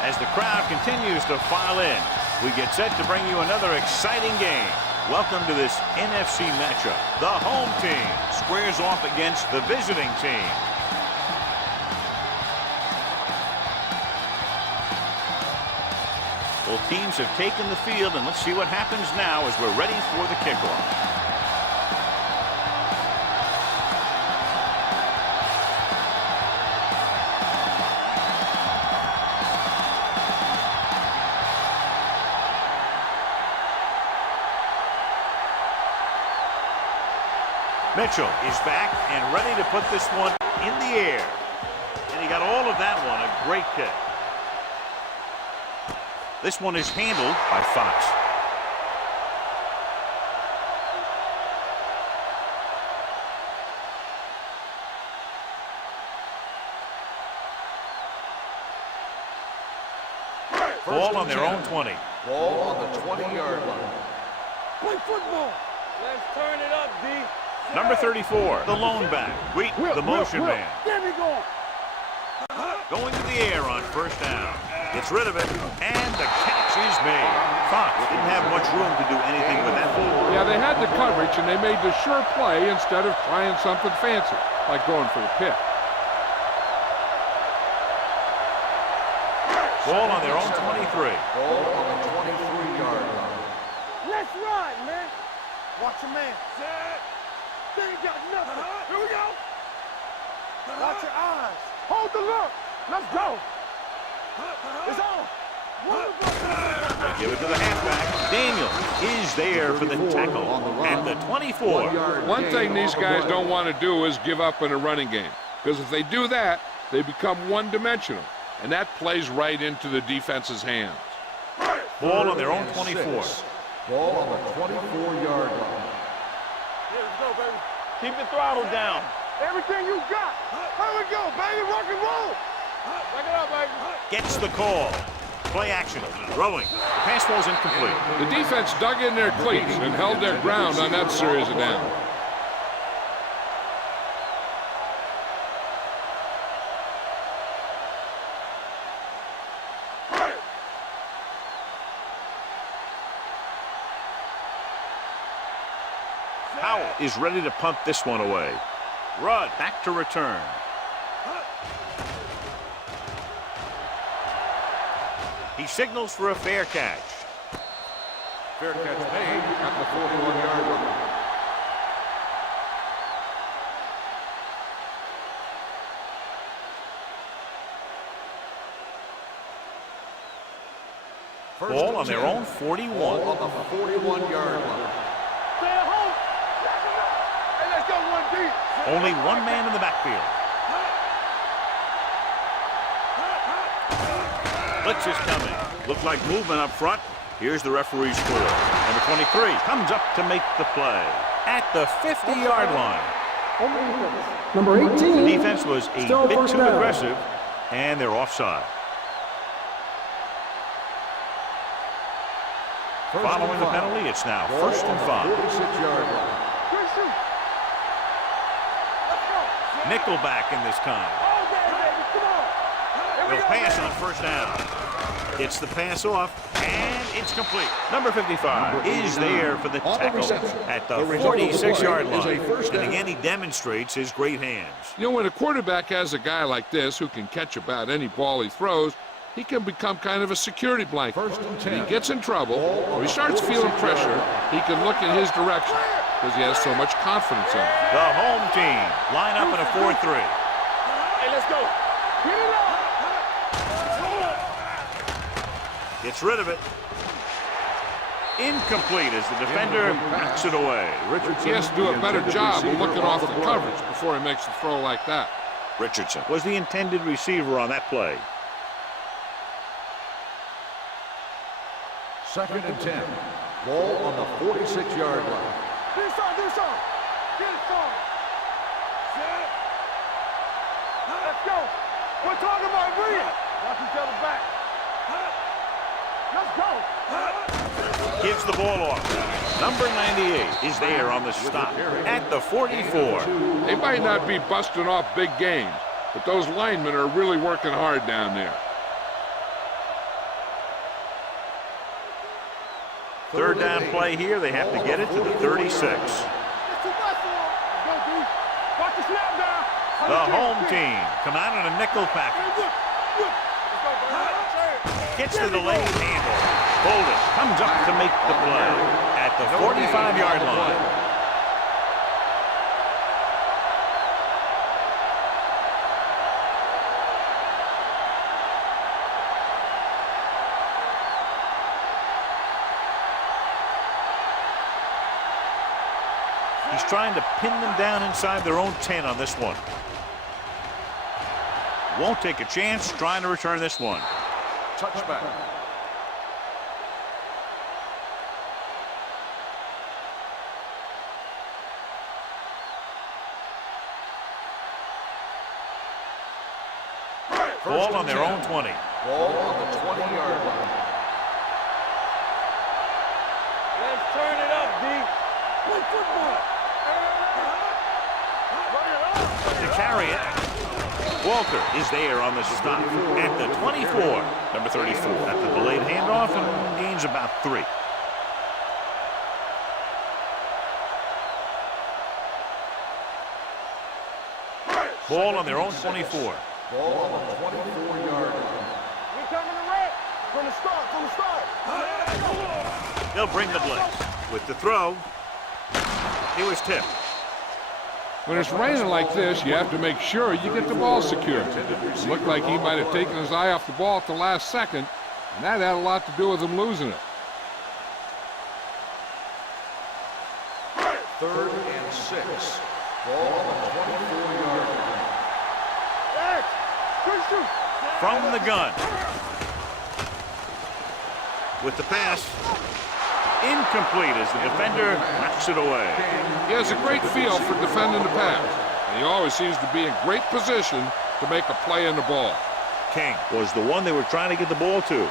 As the crowd continues to file in, we get set to bring you another exciting game. Welcome to this NFC matchup. The home team squares off against the visiting team. Both teams have taken the field, and let's see what happens now as we're ready for the kickoff. Mitchell is back and ready to put this one in the air. And he got all of that one, a great kick. This one is handled by Fox. Ball on their own 20. Ball on the 20-yard line. Play football. Let's turn it up, D. Number 34, the lone back. Wheat, the motion man. There we go. Going to the air on first down. Gets rid of it, and the catch is made. Fox didn't have much room to do anything with that ball. Yeah, they had the coverage, and they made the sure play instead of trying something fancy, like going for the pick. Ball on their own 23. Ball on the 23-yard line. Let's ride, man. Watch your man. They ain't got nothing. Here we go. Watch your eyes. Hold the look. Let's go. It's on. They give it to the halfback. Daniel is there for the tackle at the 24. One thing these guys don't want to do is give up in a running game, because if they do that, they become one-dimensional, and that plays right into the defense's hands. Ball on their own 24. Ball on the 24-yard line. Here we go, baby. Keep the throttle down. Everything you got. Here we go, baby. Rock and roll. Back it up, baby. Gets the call. Play action. Throwing. The pass ball's incomplete. The defense dug in their cleats and held their ground on that series of downs. Powell is ready to punt this one away. Rudd back to return. He signals for a fair catch. Fair catch made at the 41-yard line. Ball on their own 41. Ball on the 41-yard line. Stay at home. Hey, let's go one deep. Only one man in the backfield. Blitz is coming. Looked like movement up front. Here's the referee's score. Number 23 comes up to make the play at the 50-yard line. Number 18. The defense was a bit too aggressive, and they're offside. Following the penalty, it's now 1st and 5. 46-yard line. Good shoot. Let's go. Nickelback in this time. All day, baby. Come on. They'll pass on first down. Gets the pass off, and it's complete. Number 55 is there for the tackle at the 46-yard line. And again, he demonstrates his great hands. You know, when a quarterback has a guy like this who can catch about any ball he throws, he can become kind of a security blanket. When he gets in trouble, or he starts feeling pressure, he can look in his direction because he has so much confidence in him. The home team line up in a 4-3. Hey, let's go. Get it up. Gets rid of it. Incomplete as the defender knocks it away. He has to do a better job of looking off the coverage before he makes a throw like that. Richardson was the intended receiver on that play. 2nd and 10. Ball on the 46-yard line. Do some. Get it started. Let's go. We're talking about brilliant. Watch each other back. Let's go. Gives the ball off. Number 98 is there on the stop at the 44. They might not be busting off big games, but those linemen are really working hard down there. Third down play here. They have to get it to the 36. It's too much for him. Go, D. Watch the snap down. The home team come out in a nickel package. Gets the delayed handle. Bolden comes up to make the play at the 45-yard line. He's trying to pin them down inside their own 10 on this one. Won't take a chance trying to return this one. Touchback. Ball on their own 20. Ball on the 20-yard line. Let's turn it up, D. Play football. To carry it. Walker is there on the stop at the 24. Number 34 at the delayed handoff and gains about 3. Ball on their own 24. Ball on the 24-yard line. We coming to red. From the start. They'll bring the blitz. With the throw, he was tipped. When it's raining like this, you have to make sure you get the ball secured. It looked like he might have taken his eye off the ball at the last second, and that had a lot to do with him losing it. 3rd and 6. Ball on the 24-yard line. From the gun. With the pass. Incomplete as the defender knocks it away. He has a great feel for defending the pass, and he always seems to be in great position to make a play in the ball. King was the one they were trying to get the ball to.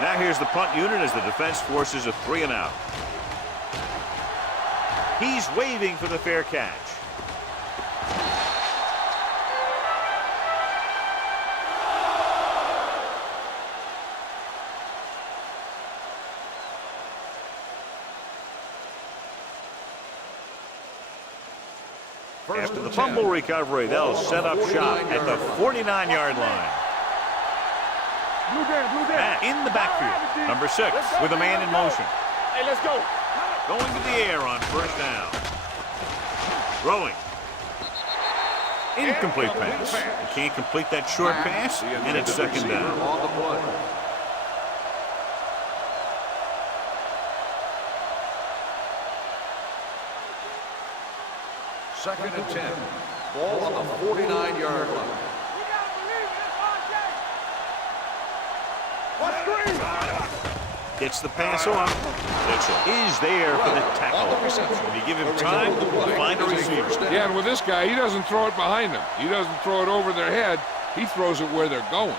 Now here's the punt unit as the defense forces a 3-and-out. He's waving for the fair catch. After the fumble recovery, they'll set up shop at the 49-yard line. Blue down. In the backfield, number 6 with a man in motion. Hey, let's go. Going to the air on first down. Throwing. Incomplete pass. He can't complete that short pass, and it's second down. On the play. Second and 10. Ball on the 49-yard line. Gets the pass off. Mitchell is there for the tackle. And you give him time to find a receiver. Yeah, and with this guy, he doesn't throw it behind them. He doesn't throw it over their head. He throws it where they're going.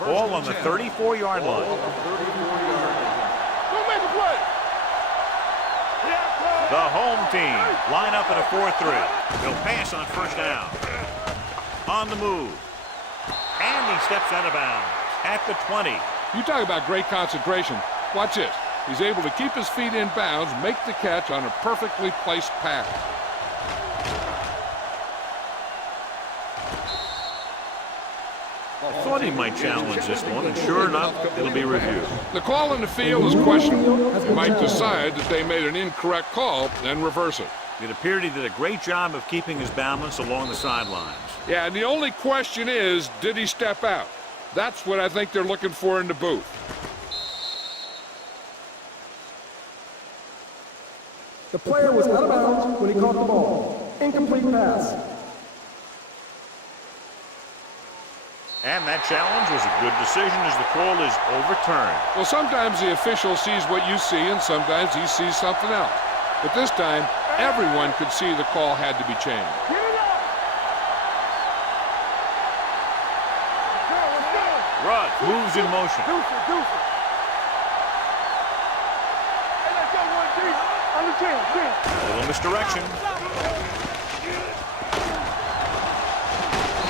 Ball on the 34-yard line. Don't make a play. The home team line up in a 4-3. They'll pass on first down. On the move. And he steps out of bounds at the 20. You talk about great concentration. Watch this. He's able to keep his feet in bounds, make the catch on a perfectly placed pass. I thought he might challenge this one, and sure enough, it'll be reviewed. The call in the field is questionable. He might decide that they made an incorrect call and reverse it. It appeared he did a great job of keeping his balance along the sidelines. Yeah, and the only question is, did he step out? That's what I think they're looking for in the booth. The player was out of bounds when he caught the ball. Incomplete pass. And that challenge was a good decision as the call is overturned. Well, sometimes the official sees what you see, and sometimes he sees something else. But this time, everyone could see the call had to be changed. Rudd moves in motion. Under 10. A little misdirection.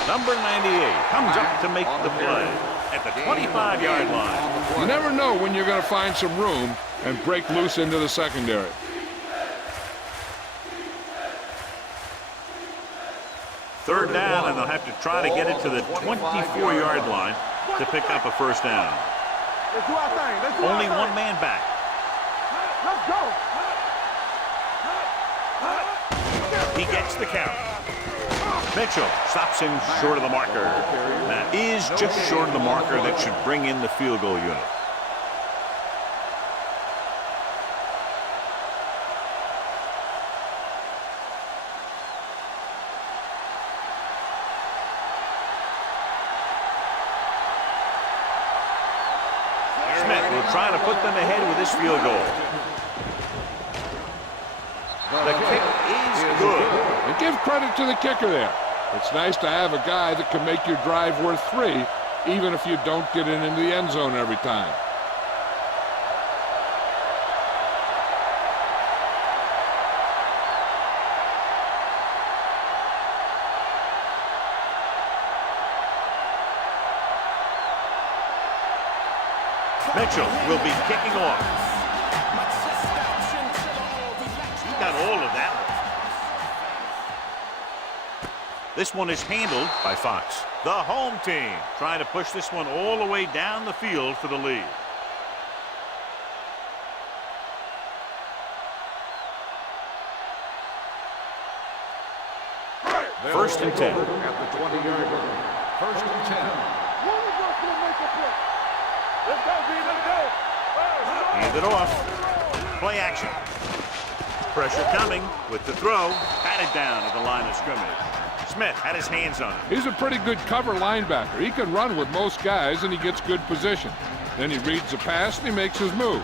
Number 98 comes up to make the play at the 25-yard line. You never know when you're going to find some room and break loose into the secondary. Third down, and they'll have to try to get it to the 24-yard line to pick up a first down. Let's do our thing. Let's do Only our one thing. man back. Let's go. He gets the count. Mitchell stops him short of the marker. That is just short of the marker that should bring in the field goal unit. Smith will try to put them ahead with this field goal. The kick is good. And give credit to the kicker there. It's nice to have a guy that can make your drive worth 3, even if you don't get it into the end zone every time. Mitchell will be kicking off. He got all of that one. This one is handled by Fox. The home team trying to push this one all the way down the field for the lead. First and 10. At the 20-yard line. First and 10. One of us will make a play. Let's go, B. Let's go. Hand it off. Play action. Pressure coming with the throw. Batted down at the line of scrimmage. Smith had his hands on it. He's a pretty good cover linebacker. He can run with most guys, and he gets good position. Then he reads the pass, and he makes his move.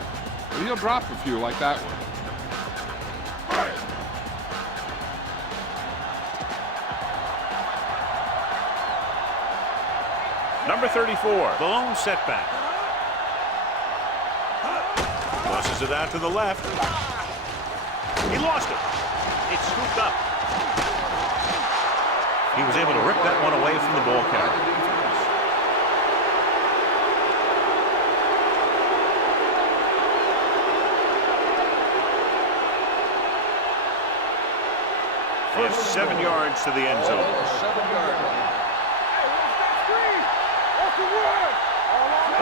But he'll drop a few like that one. Number 34, the lone setback. Tosses it out to the left. He lost it. It's scooped up. He was able to rip that one away from the ball carrier. They have 7 yards to the end zone. 7-yard line.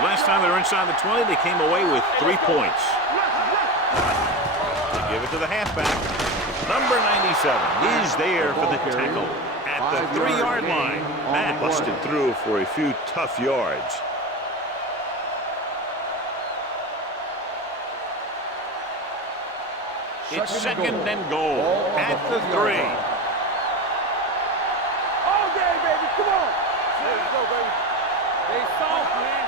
The last time they were inside the 20, they came away with 3 points. They give it to the halfback. Number 97 is there for the tackle at the 3-yard line. Matt busted through for a few tough yards. It's second and goal at the 3. All day, baby. Come on. Let's go, baby. They soft, man.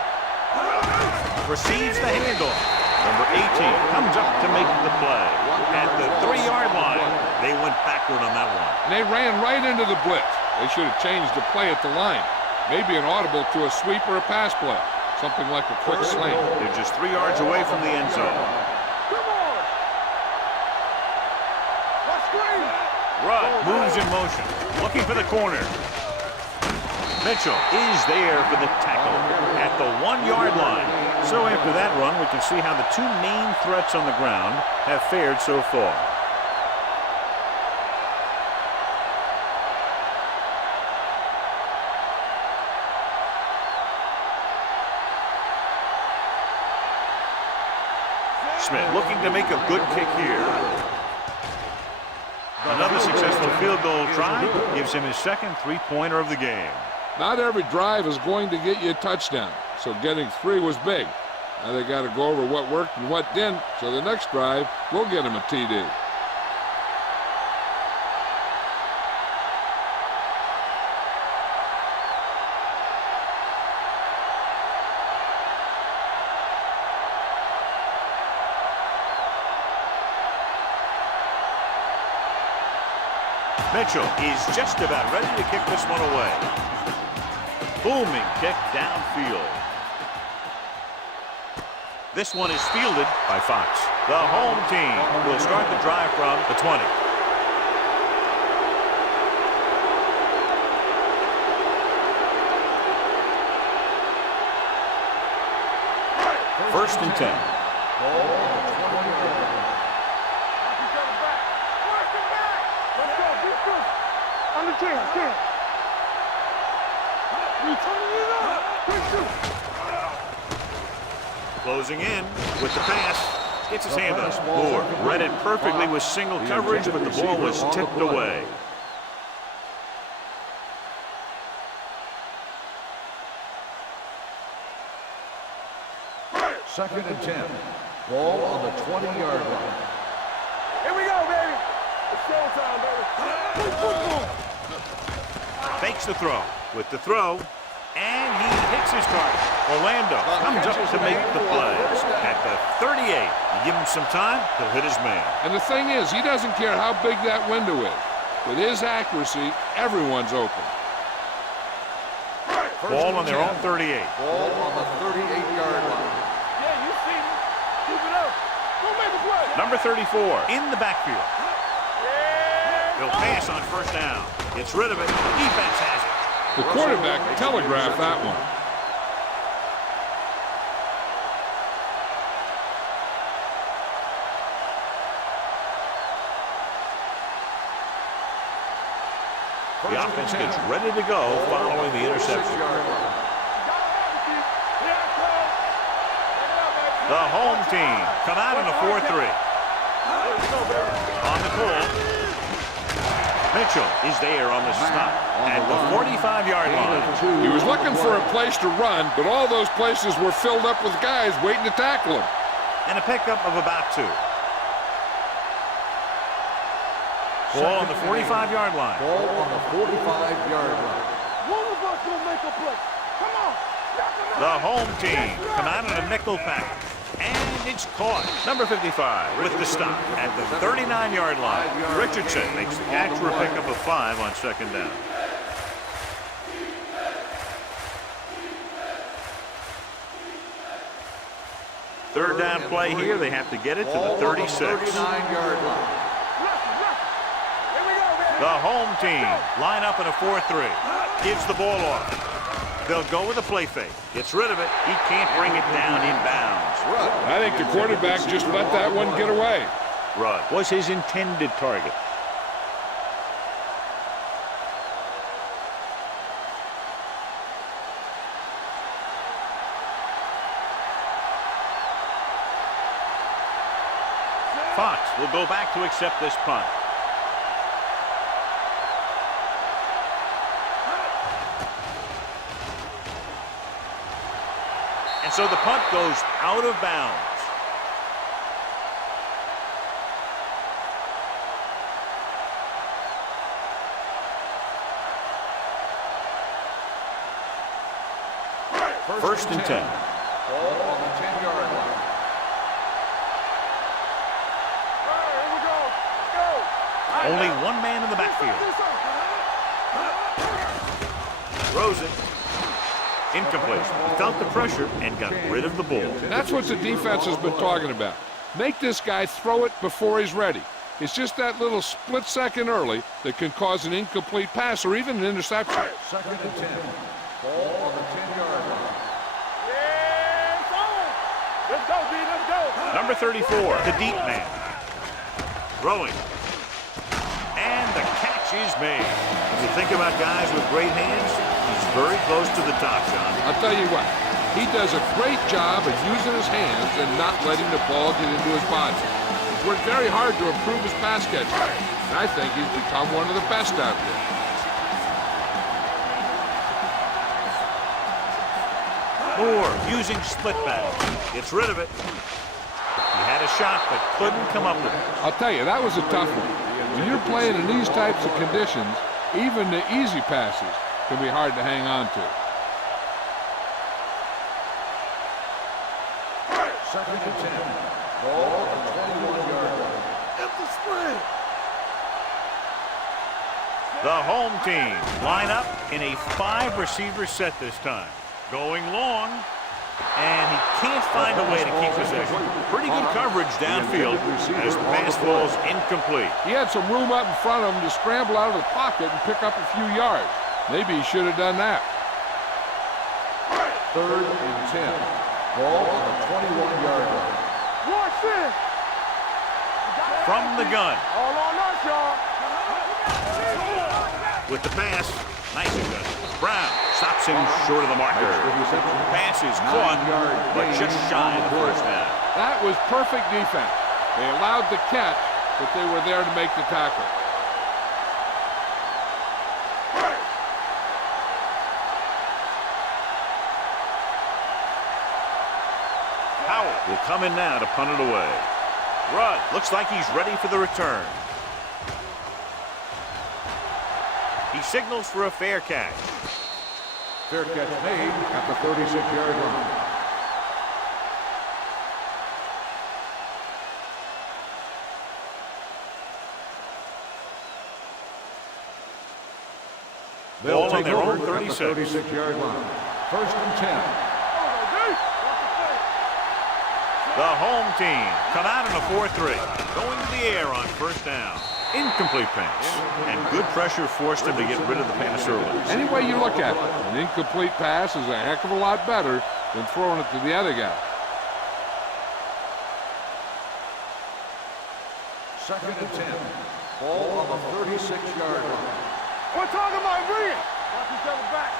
Receives the handoff. Number 18 comes up to make the play at the 3-yard line. They went backward on that one. And they ran right into the blitz. They should have changed the play at the line. Maybe an audible to a sweep or a pass play. Something like a quick slant. They're just 3 yards away from the end zone. Come on. Let's scream. Rudd moves in motion, looking for the corner. Mitchell is there for the tackle at the 1-yard line. So after that run, we can see how the 2 main threats on the ground have fared so far. Smith looking to make a good kick here. Another successful field goal try gives him his second 3-pointer of the game. Not every drive is going to get you a touchdown, so getting 3 was big. Now they got to go over what worked and what didn't, so the next drive will get him a TD. Mitchell is just about ready to kick this one away. Booming kick downfield. This one is fielded by Fox. The home team will start the drive from the 20. First and 10. Closing in with the pass. Gets his hand up. Moore read it perfectly with single coverage, but the ball was tipped away. Second and 10. Ball on the 20-yard line. Here we go, baby. It's showtime, baby. Fakes the throw. With the throw, and he hits his target. Orlando comes up to make the play. At the 38, you give him some time, he'll hit his man. And the thing is, he doesn't care how big that window is. With his accuracy, everyone's open. Ball on their own 38. Ball on the 38-yard line. Yeah, you see me. Keep it up. Go make a play. Number 34 in the backfield. He'll pass on first down. Gets rid of it. Defense has it. The quarterback telegraphed that one. The offense gets ready to go following the interception. The home team come out in a 4-3. On the call. Mitchell is there on the stop at the 45-yard line. He was looking for a place to run, but all those places were filled up with guys waiting to tackle him. And a pickup of about 2. Ball on the 45-yard line. Ball on the 45-yard line. One of us will make a play. Come on. The home team come out in a nickel package. And it's caught. Number 55 with the stop at the 39-yard line. Richardson makes the catch for a pickup of 5 on second down. Third down play here. They have to get it to the 36. 39-yard line. The home team line up in a 4-3. Gives the ball off. They'll go with a play fake. Gets rid of it. He can't bring it down inbounds. I think the quarterback just let that one get away. Rudd was his intended target. Fox will go back to accept this punt. And so the punt goes out of bounds. First and 10. Ball on the 10-yard line. Here we go. Only one man in the backfield. Throws it. Incomplete. He felt the pressure and got rid of the ball. That's what the defense has been talking about. Make this guy throw it before he's ready. It's just that little split second early that can cause an incomplete pass or even an interception. Second and 10. Ball on the 10-yard line. Yeah, it's on. Let's go, D. Let's go. Number 34, the deep man. Throwing. And the catch is made. When you think about guys with great hands, he's very close to the top, John. I'll tell you what, he does a great job of using his hands and not letting the ball get into his body. He's worked very hard to improve his pass catching, and I think he's become one of the best out there. Moore using split back. Gets rid of it. He had a shot but couldn't come up with it. I'll tell you, that was a tough one. When you're playing in these types of conditions, even the easy passes can be hard to hang on to. Second and 10. Ball on the 21-yard line. Empty spread. The home team line up in a 5-receiver set this time. Going long. And he can't find a way to keep possession. Pretty good coverage downfield as the pass falls incomplete. He had some room up in front of him to scramble out of the pocket and pick up a few yards. Maybe he should have done that. 3rd and 10. Ball on the 21-yard line. Watch this. From the gun. All on us, y'all. With the pass, nice and good. Brown stops him short of the marker. Pass is caught, but just shy of the first down. That was perfect defense. They allowed the catch, but they were there to make the tackle. Howell will come in now to punt it away. Rudd looks like he's ready for the return. He signals for a fair catch. Fair catch made at the 36-yard line. They'll take on their own over at the 36. 36-yard line. 1st and 10. The home team come out in a 4-3. Going to the air on first down. Incomplete pass. And good pressure forced him to get rid of the pass early. Any way you look at it, an incomplete pass is a heck of a lot better than throwing it to the other guy. 2nd and 10. Ball on the 36-yard line. We're talking about bringing. Watch each other back.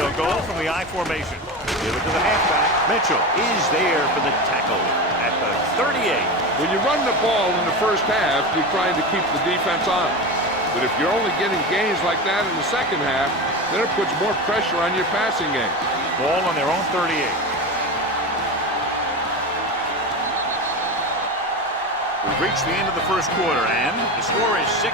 They'll go from the I formation. Give it to the halfback. Mitchell is there for the tackle at the 38. When you run the ball in the first half, you're trying to keep the defense on. But if you're only getting gains like that in the second half, then it puts more pressure on your passing game. Ball on their own 38. We've reached the end of the first quarter, and the score is 6-0.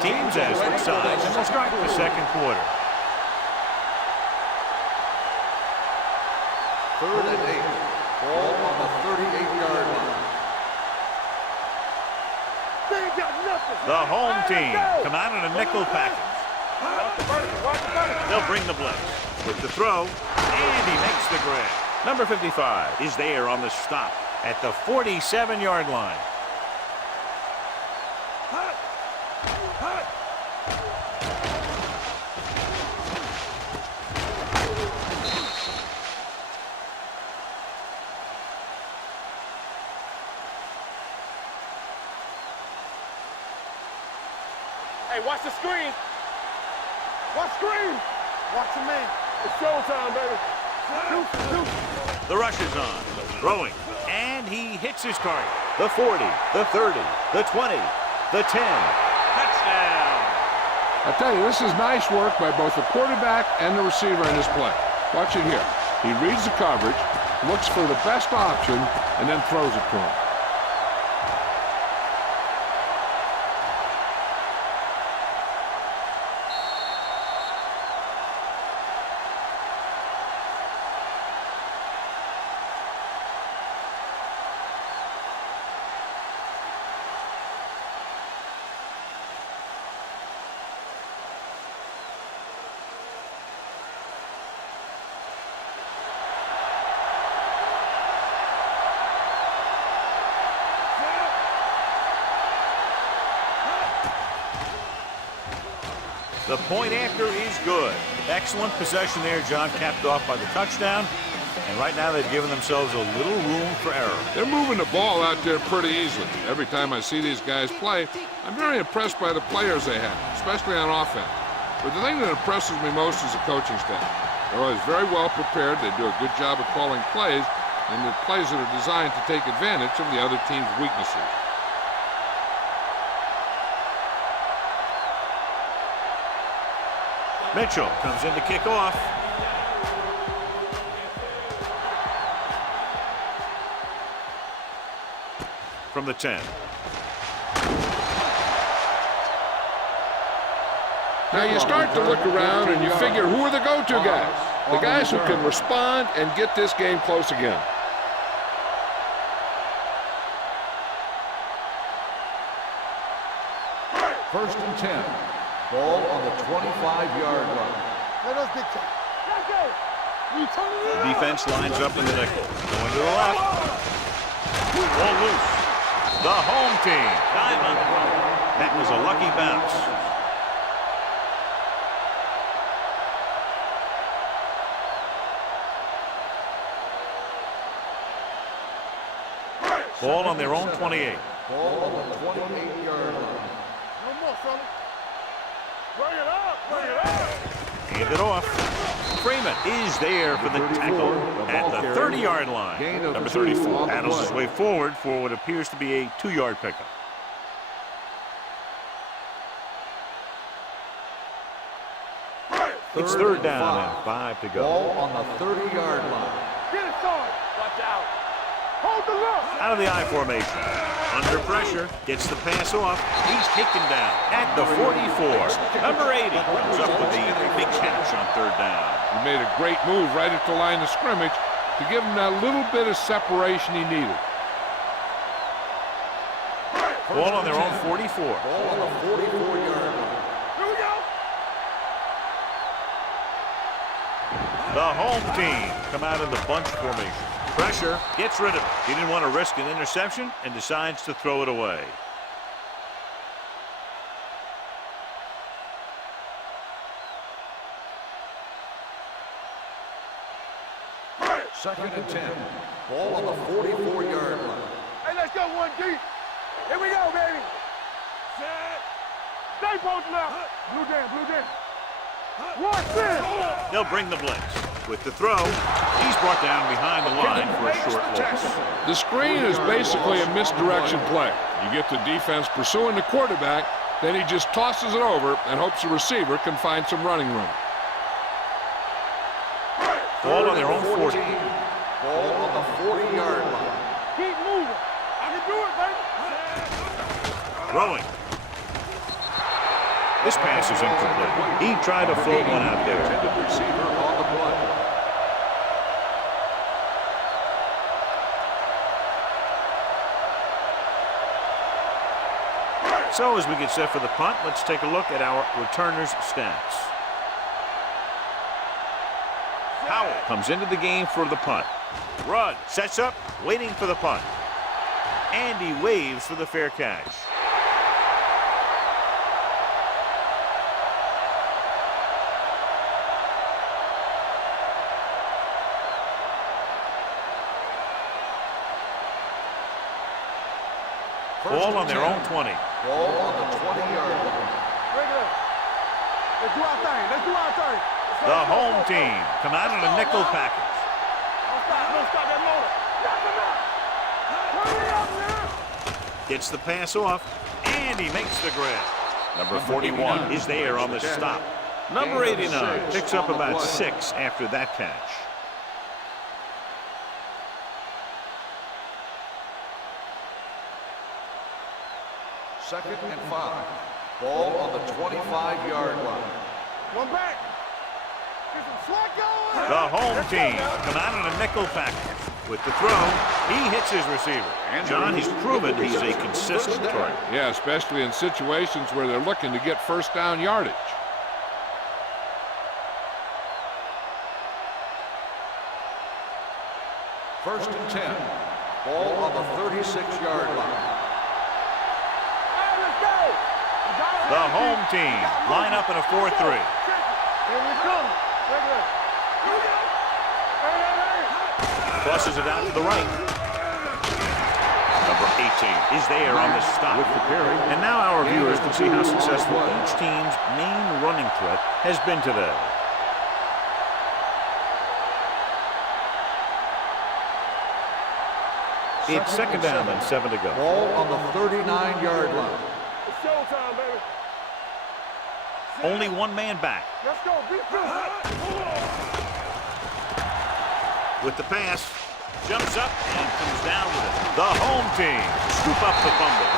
Teams as switch sides, and we'll start the second quarter. 3rd and 8. Ball on the 38-yard line. They ain't got nothing. The home team come out in a nickel package. They'll bring the blitz with the throw, and he makes the grab. Number 55 is there on the stop at the 47-yard line. Hey, watch the screen. Watch screen. Watch your man. It's showtime, baby. The rush is on, throwing, and he hits his target. The 40, the 30, the 20, the 10. Touchdown. I tell you, this is nice work by both the quarterback and the receiver in this play. Watch it here. He reads the coverage, looks for the best option, and then throws it to him. The point after is good. Excellent possession there, John, capped off by the touchdown. And right now they've given themselves a little room for error. They're moving the ball out there pretty easily. Every time I see these guys play, I'm very impressed by the players they have, especially on offense. But the thing that impresses me most is the coaching staff. They're always very well prepared. They do a good job of calling plays, and the plays that are designed to take advantage of the other team's weaknesses. Mitchell comes in to kick off. From the 10. Now you start to look around and you figure, who are the go-to guys? The guys who can respond and get this game close again. First and 10. Ball on the 25-yard line. Let us dictate. Let's go. You turn it The defense lines up in the nickel. Going to the left. Ball loose. The home team. Dive on the run. That was a lucky bounce. Ball on their own 28. Ball on the 28-yard line. No more, fella. Bring it up. Bring it up. Hand it off. Freeman is there for the tackle at the 30-yard line. Number 34 battles his way forward for what appears to be a 2-yard pickup. It's third down and 5 to go. Ball on the 30-yard line. Get it started. Watch out. Hold the look. Out of the I formation. Under pressure. Gets the pass off. He's taken down at the 44. Number 80 comes up with the big catch on third down. He made a great move right at the line of scrimmage to give him that little bit of separation he needed. Ball on their own 44. Ball on the 44-yard line. Here we go. The home team come out of the bunch formation. Pressure, gets rid of it. He didn't want to risk an interception and decides to throw it away. Second and 10. Ball on the 44-yard line. Hey, let's go one deep. Here we go, baby. Set. Stay posted up. Blue down, blue down. Watch this. They'll bring the blitz. With the throw, he's brought down behind the line for a short loss. The screen is basically a misdirection play. You get the defense pursuing the quarterback, then he just tosses it over and hopes the receiver can find some running room. Ball on their own 40. Ball on the 40-yard line. Keep moving. I can do it, baby. Throwing. This pass is incomplete. He tried to float one out there. Intended receiver on the play. So as we get set for the punt, let's take a look at our returners' stats. Howell comes into the game for the punt. Rudd sets up, waiting for the punt. And he waves for the fair catch. Ball on their own 20. Ball on the 20-yard line. Regular. Let's do our thing. Let's do our thing. The home team come out in a nickel package. Don't stop that motor. Knock him out. Hurry up, man. Gets the pass off, and he makes the grab. Number 41 is there on the stop. Number 89 picks up about 6 after that catch. Second and 5. Ball on the 25-yard line. One back. Get some slack going. The home team come out in a nickel package. With the throw, he hits his receiver. John, he's proven he's a consistent target. Yeah, especially in situations where they're looking to get first down yardage. First and 10. Ball on the 36-yard line. The home team line up in a 4-3. Here we come. Regular. Crosses it out to the right. Number 18 is there on the stop. And now our viewers can see how successful each team's main running threat has been today. It's second down and 7 to go. Ball on the 39-yard line. It's showtime, baby. Only one man back. Let's go. Be true. With the pass, jumps up and comes down with it. The home team scoop up the fumble.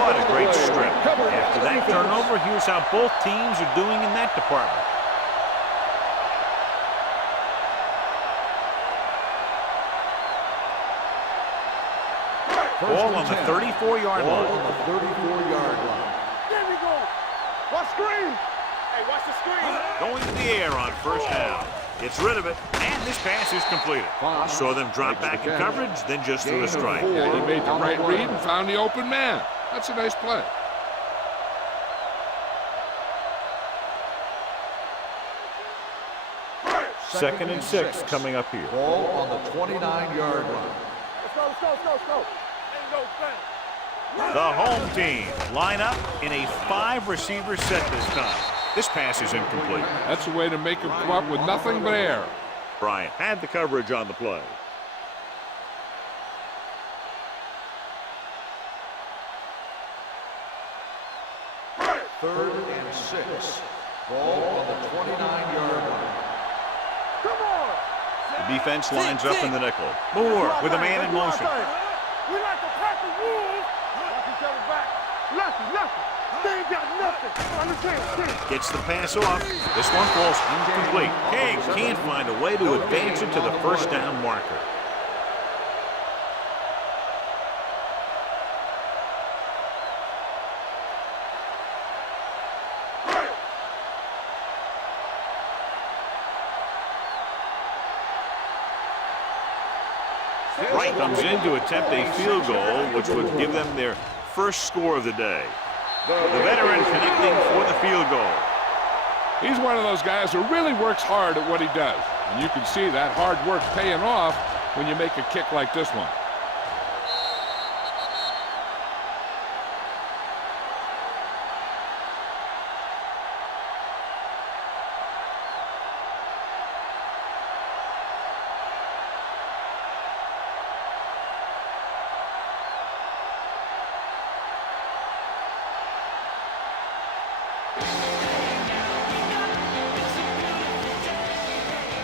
What a great strip. After that turnover, here's how both teams are doing in that department. Ball on the 34-yard line. Ball on the 34-yard line. There we go. Watch screen. Hey, watch the screen. Going to the air on first down. Gets rid of it, and this pass is completed. Saw them drop back in coverage, then just threw a strike. Yeah, he made the right read and found the open man. That's a nice play. Second and 6 coming up here. Ball on the 29-yard line. Let's go. Ain't no thing. The home team line up in a 5-receiver set this time. This pass is incomplete. That's a way to make him come up with nothing but air. Bryant had the coverage on the play. Third and 6. Ball on the 29-yard line. Come on. The defense lines up in the nickel. Moore with a man in motion. We like to pack the wolves. Watch each other back. Lucky. They ain't got nothing. Understand? Gets the pass off. This one falls incomplete. King can't find a way to advance it to the first down marker. Wright comes in to attempt a field goal, which would give them their first score of the day. The veteran connecting for the field goal. He's one of those guys who really works hard at what he does. And you can see that hard work paying off when you make a kick like this one.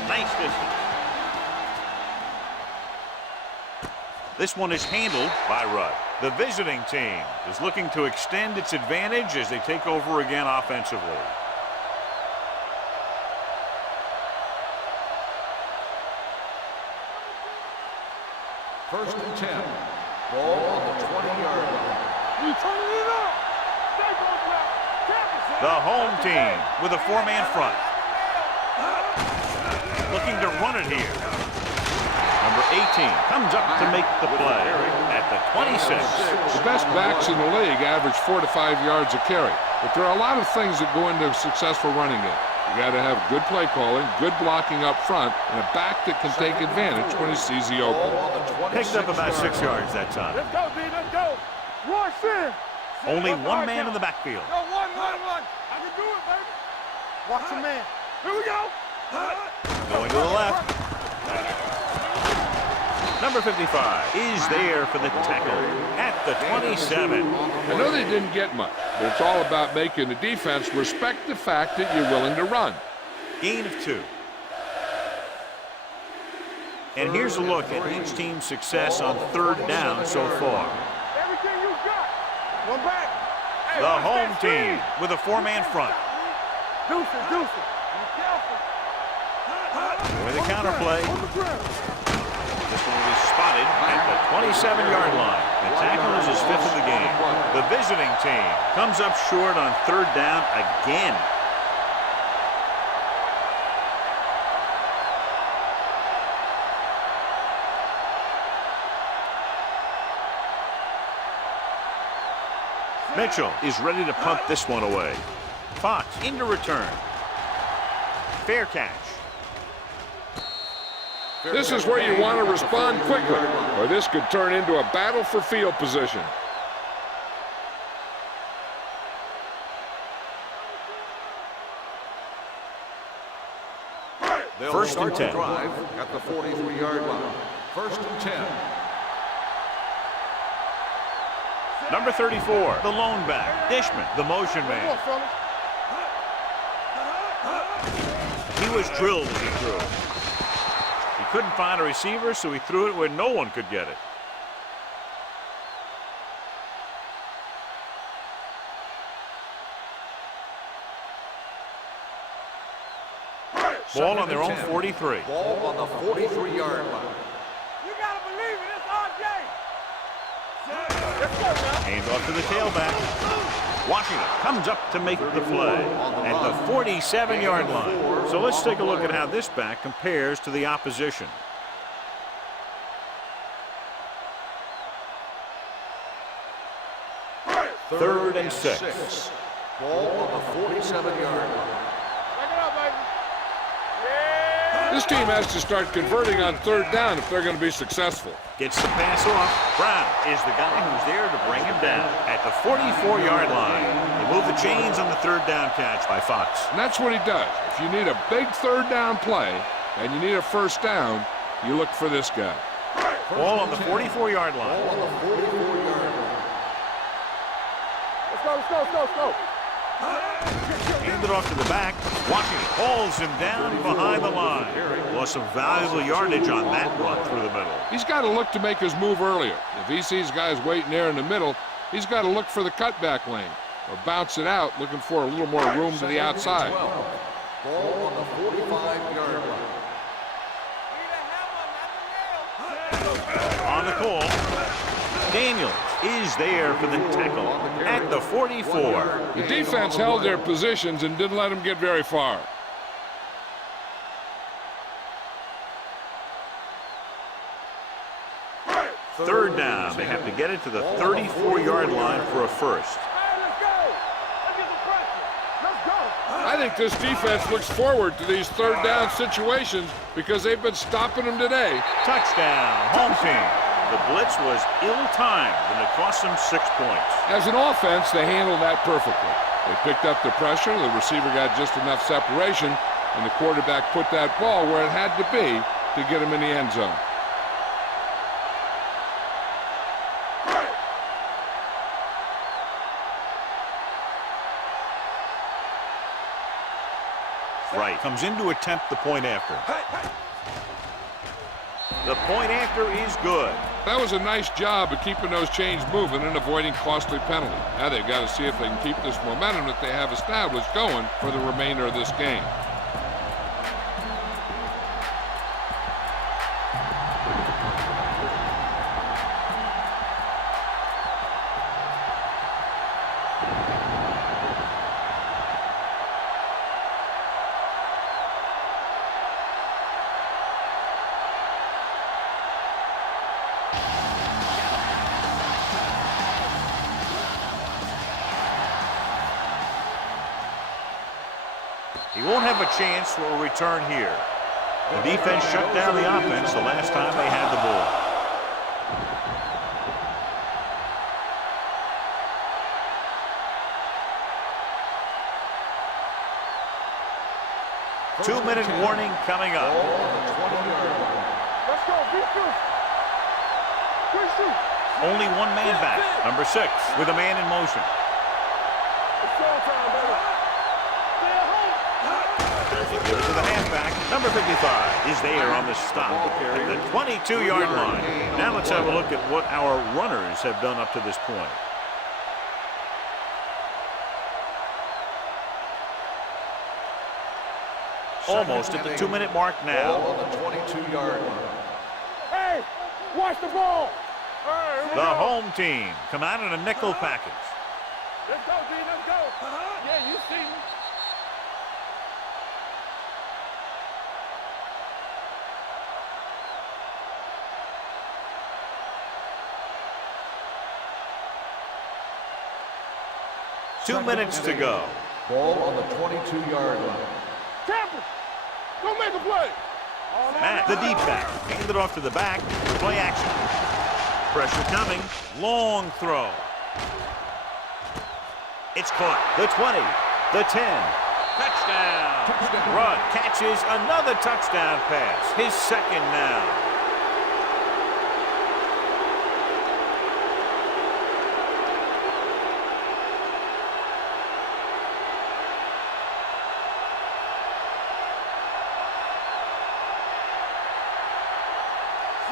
Nice distance. This one is handled by Rudd. The visiting team is looking to extend its advantage as they take over again offensively. First and 10. Ball on the 20-yard line. You turning it up. Stay on that. The home team with a 4-man front. Looking to run it here. Number 18 comes up to make the play at the 26. The best backs in the league average 4 to 5 yards a carry. But there are a lot of things that go into a successful running game. You got to have good play calling, good blocking up front, and a back that can take advantage when he sees the open. Picked up about 6 yards that time. Let's go, D. Let's go. Royce in. Only one man in the backfield. Yo, one. I can do it, baby. Watch your man. Here we go. Going to the left. Number 55 is there for the tackle at the 27. I know they didn't get much, but it's all about making the defense respect the fact that you're willing to run. Gain of 2. And here's a look at each team's success on third down so far. Everything you got. One back. Hey, The watch home that team screen. with a 4-man front. Deuce it. Be careful. With a counter play. On the ground. This one will be spotted at the 27-yard line. The tackle is his 5th of the game. The visiting team comes up short on third down again. Mitchell is ready to punt this one away. Fox into return. Fair catch. This is where you want to respond quickly, or this could turn into a battle for field position. They'll First start and the 10. drive at the 43-yard line. First and 10. Number 34, the lone back. Dishman, the motion Come on, man. fellas. He was drilled as he threw. He couldn't find a receiver, so he threw it where no one could get it. Ball on their own 43. Ball on the 43-yard line. You gotta believe it. It's RJ. Let's go now. Hands off to the tailback. Washington comes up to make the play at the 47-yard line. So let's take a look at how this back compares to the opposition. Third and 6. Ball on the 47-yard line. This team has to start converting on third down if they're going to be successful. Gets the pass off. Brown is the guy who's there to bring him down at the 44-yard line. They move the chains on the third down catch by Fox. And that's what he does. If you need a big third down play and you need a first down, you look for this guy. Ball on the 44-yard line. Ball on the 44-yard line. Let's go. Hand it off to the back. Washington hauls him down behind the line. Lost some valuable yardage on that run through the middle. He's got to look to make his move earlier. If he sees guys waiting there in the middle, he's got to look for the cutback lane or bounce it out looking for a little more room to the outside. Ball on the 45-yard line. On the call, Daniels is there for the tackle at the 44. The defense held their positions and didn't let them get very far. Third down. They have to get it to the 34-yard line for a first. I think this defense looks forward to these third down situations because they've been stopping them today. Touchdown, home team. The blitz was ill-timed, and it cost them 6 points. As an offense, they handled that perfectly. They picked up the pressure, the receiver got just enough separation, and the quarterback put that ball where it had to be to get him in the end zone. Right, comes in to attempt the point after. The point after is good. That was a nice job of keeping those chains moving and avoiding costly penalties. Now they've got to see if they can keep this momentum that they have established going for the remainder of this game. He won't have a chance for a return here. The defense shut down the offense the last time they had the ball. Two-minute warning coming up. Let's go, Good shoot. Only one man back, number 6, with a man in motion. It's showtime, baby. They give it to the halfback. Number 55 is there on the stop at the 22-yard line. Now let's have a look at what our runners have done up to this point. Almost at the 2-minute mark now. Ball on the 22-yard line. Hey, watch the ball. The home team come out in a nickel package. Let's go, D, let's go. Yeah, you see me. Two minutes to go. Ball on the 22-yard line. Tampa, don't make a play. Matt, the deep back, hand it off to the back. Play action. Pressure coming. Long throw. It's caught. The 20, the 10. Touchdown. Rudd catches another touchdown pass. His second now.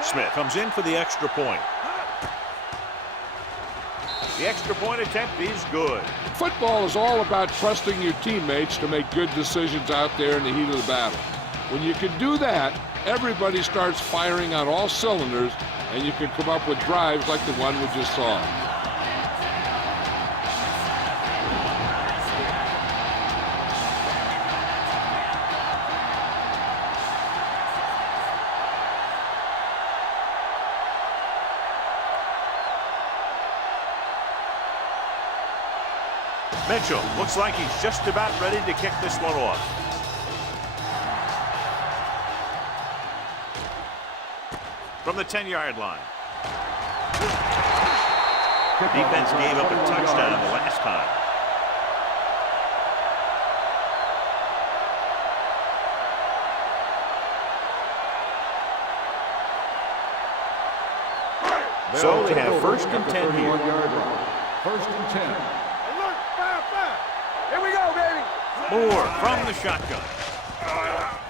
Smith comes in for the extra point. The extra point attempt is good. Football is all about trusting your teammates to make good decisions out there in the heat of the battle. When you can do that, everybody starts firing on all cylinders, and you can come up with drives like the one we just saw. Mitchell looks like he's just about ready to kick this one off. From the 10-yard line. Defense gave up a touchdown the last time. So they have 1st and 10 here. 1st and 10. Alert, fire. Here we go, baby. Moore from the shotgun.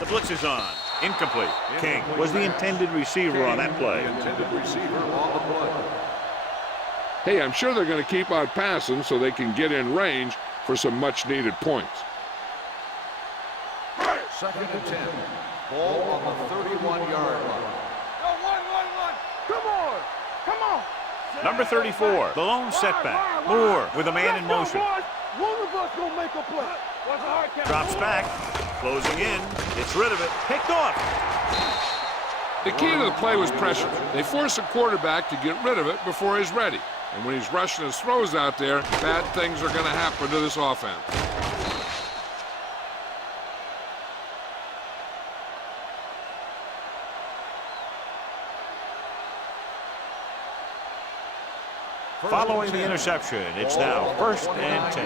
The blitz is on. Incomplete. King was the intended receiver on that play. Intended receiver on the play. Hey, I'm sure they're going to keep on passing so they can get in range for some much-needed points. 2nd and 10. Ball on the 31-yard line. Go, one. Come on. Number 34, the lone setback. Moore with a man in motion. One of us gonna make a play. Drops back. Closing in. Gets rid of it. Picked off. The key to the play was pressure. They force a quarterback to get rid of it before he's ready. And when he's rushing his throws out there, bad things are going to happen to this offense. Following the interception, it's now 1st and 10.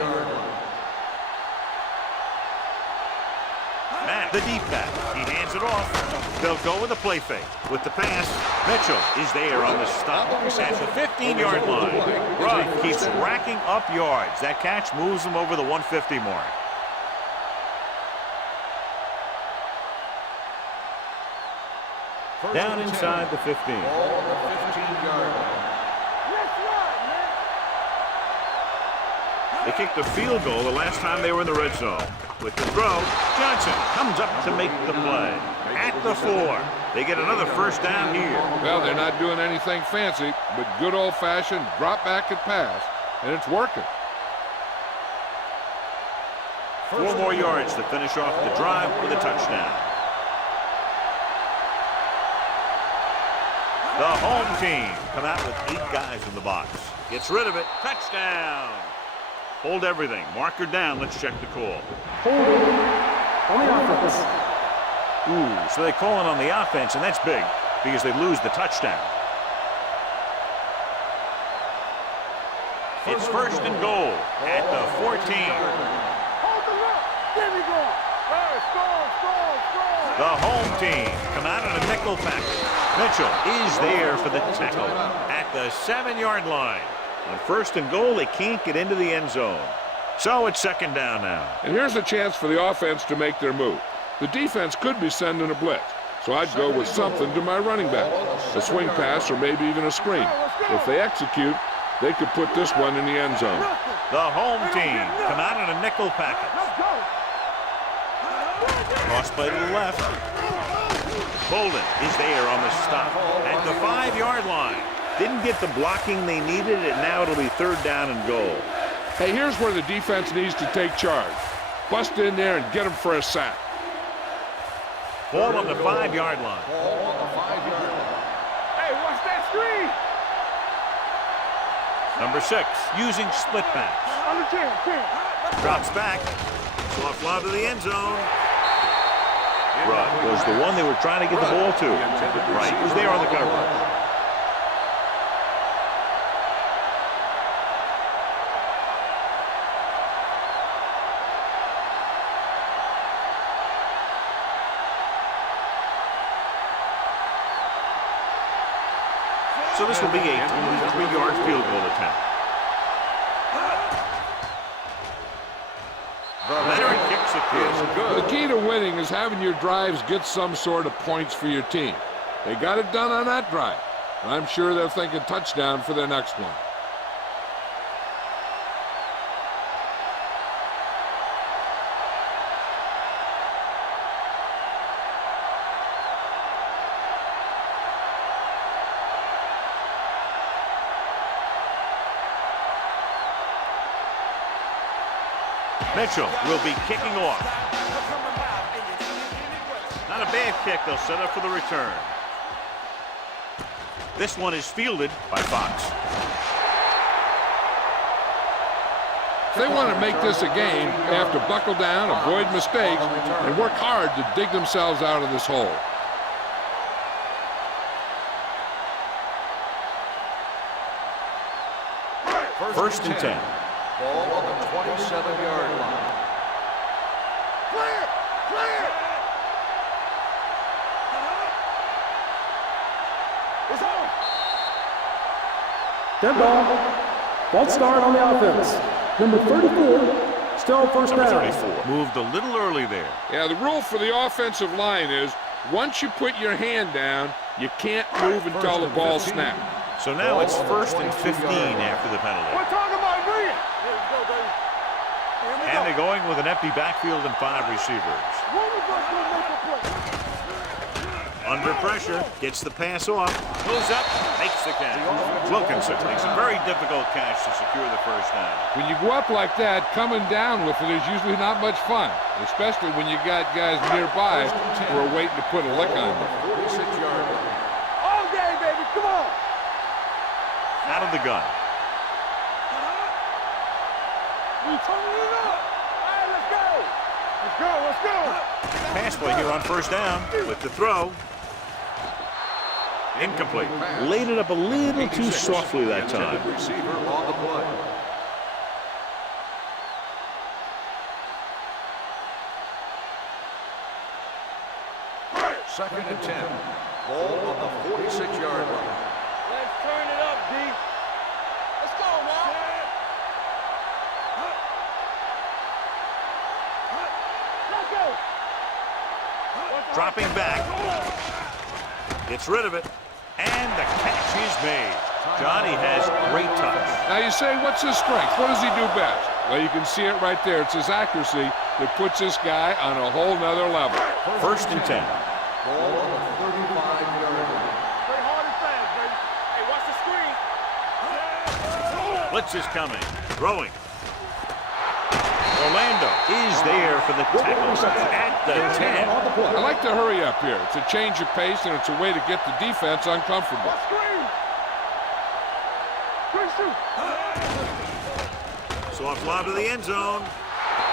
Matt, the deep back. He hands it off. They'll go with a play fake. With the pass, Mitchell is there on the stop at the 15-yard line. Rudd keeps racking up yards. That catch moves him over the 150 mark. Down inside the 15. Ball on the 15-yard line. They kicked a field goal the last time they were in the red zone. With the throw, Johnson comes up to make the play. At the 4. They get another 1st down here. Well, they're not doing anything fancy, but good old-fashioned drop back and pass, and it's working. 4 more yards to finish off the drive with a touchdown. The home team come out with 8 guys in the box. Gets rid of it. Touchdown. Hold everything. Marker down. Let's check the call. Holding on the offense. Ooh, so they call it on the offense, and that's big because they lose the touchdown. It's 1st and goal at the 14. Hold the look. There we go. Score. The home team come out in a nickel package. Mitchell is there for the tackle at the 7-yard line. On 1st and goal, they can't get into the end zone. So it's 2nd down now. And here's a chance for the offense to make their move. The defense could be sending a blitz, so I'd go with something to my running back. A swing pass or maybe even a screen. If they execute, they could put this one in the end zone. The home team come out in a nickel package. Cross play to the left. Bolden is there on the stop at the 5-yard line. Didn't get the blocking they needed, and now it'll be 3rd down and goal. Hey, here's where the defense needs to take charge. Bust in there and get them for a sack. Ball on the 5-yard line. Ball on the 5-yard line. Hey, watch that screen. Number 6, using split backs. On the 10. Drops back. Soft lob to the end zone. Rudd was the one they were trying to get the ball to. Right, was there on the coverage. So this will be a 23-yard field goal attempt. Veteran kicks it good. The key to winning is having your drives get some sort of points for your team. They got it done on that drive. And I'm sure they're thinking touchdown for their next one. Mitchell will be kicking off. Not a bad kick. They'll set up for the return. This one is fielded by Fox. If they want to make this a game, they have to buckle down, avoid mistakes, and work hard to dig themselves out of this hole. First and 10. Ball on the 27-yard line. Clear! Clear! It's on! Dead ball. False start on the offense. Number 34, still first Number down. 34 moved a little early there. Yeah, the rule for the offensive line is once you put your hand down, you can't move until the ball snaps. So now it's first and 15 after the penalty. We're talking about agreeing! Let's go, baby. And they're going with an empty backfield and 5 receivers. One of us will make a play. Under pressure, gets the pass off, pulls up, makes the catch. Wilkinson makes a very difficult catch to secure the first down. When you go up like that, coming down with it is usually not much fun, especially when you got guys nearby who are waiting to put a lick on you. 46-yard line. All day, baby, come on! Out of the gun. We turning it up! All right, let's go! Let's go, let's go! Pass play here on first down with the throw. Incomplete. Laid it up a little too softly that time. Intended receiver on the play. Second and 10. Ball on the 46-yard line. Let's turn it up, D. Let's go, now. Let's go! Dropping back. Gets rid of it. And the catch is made. Johnny has great touch. Now you say, what's his strength? What does he do best? Well, you can see it right there. It's his accuracy that puts this guy on a whole nother level. First and 10. Ball on the 35-yard line. Play hard and fast, baby. Hey, watch the screen. Blitz is coming. Throwing. Orlando is there for the tackle at the 10. I like to hurry up here. It's a change of pace, and it's a way to get the defense uncomfortable. Screen! Screen shoot! Soft lob to the end zone.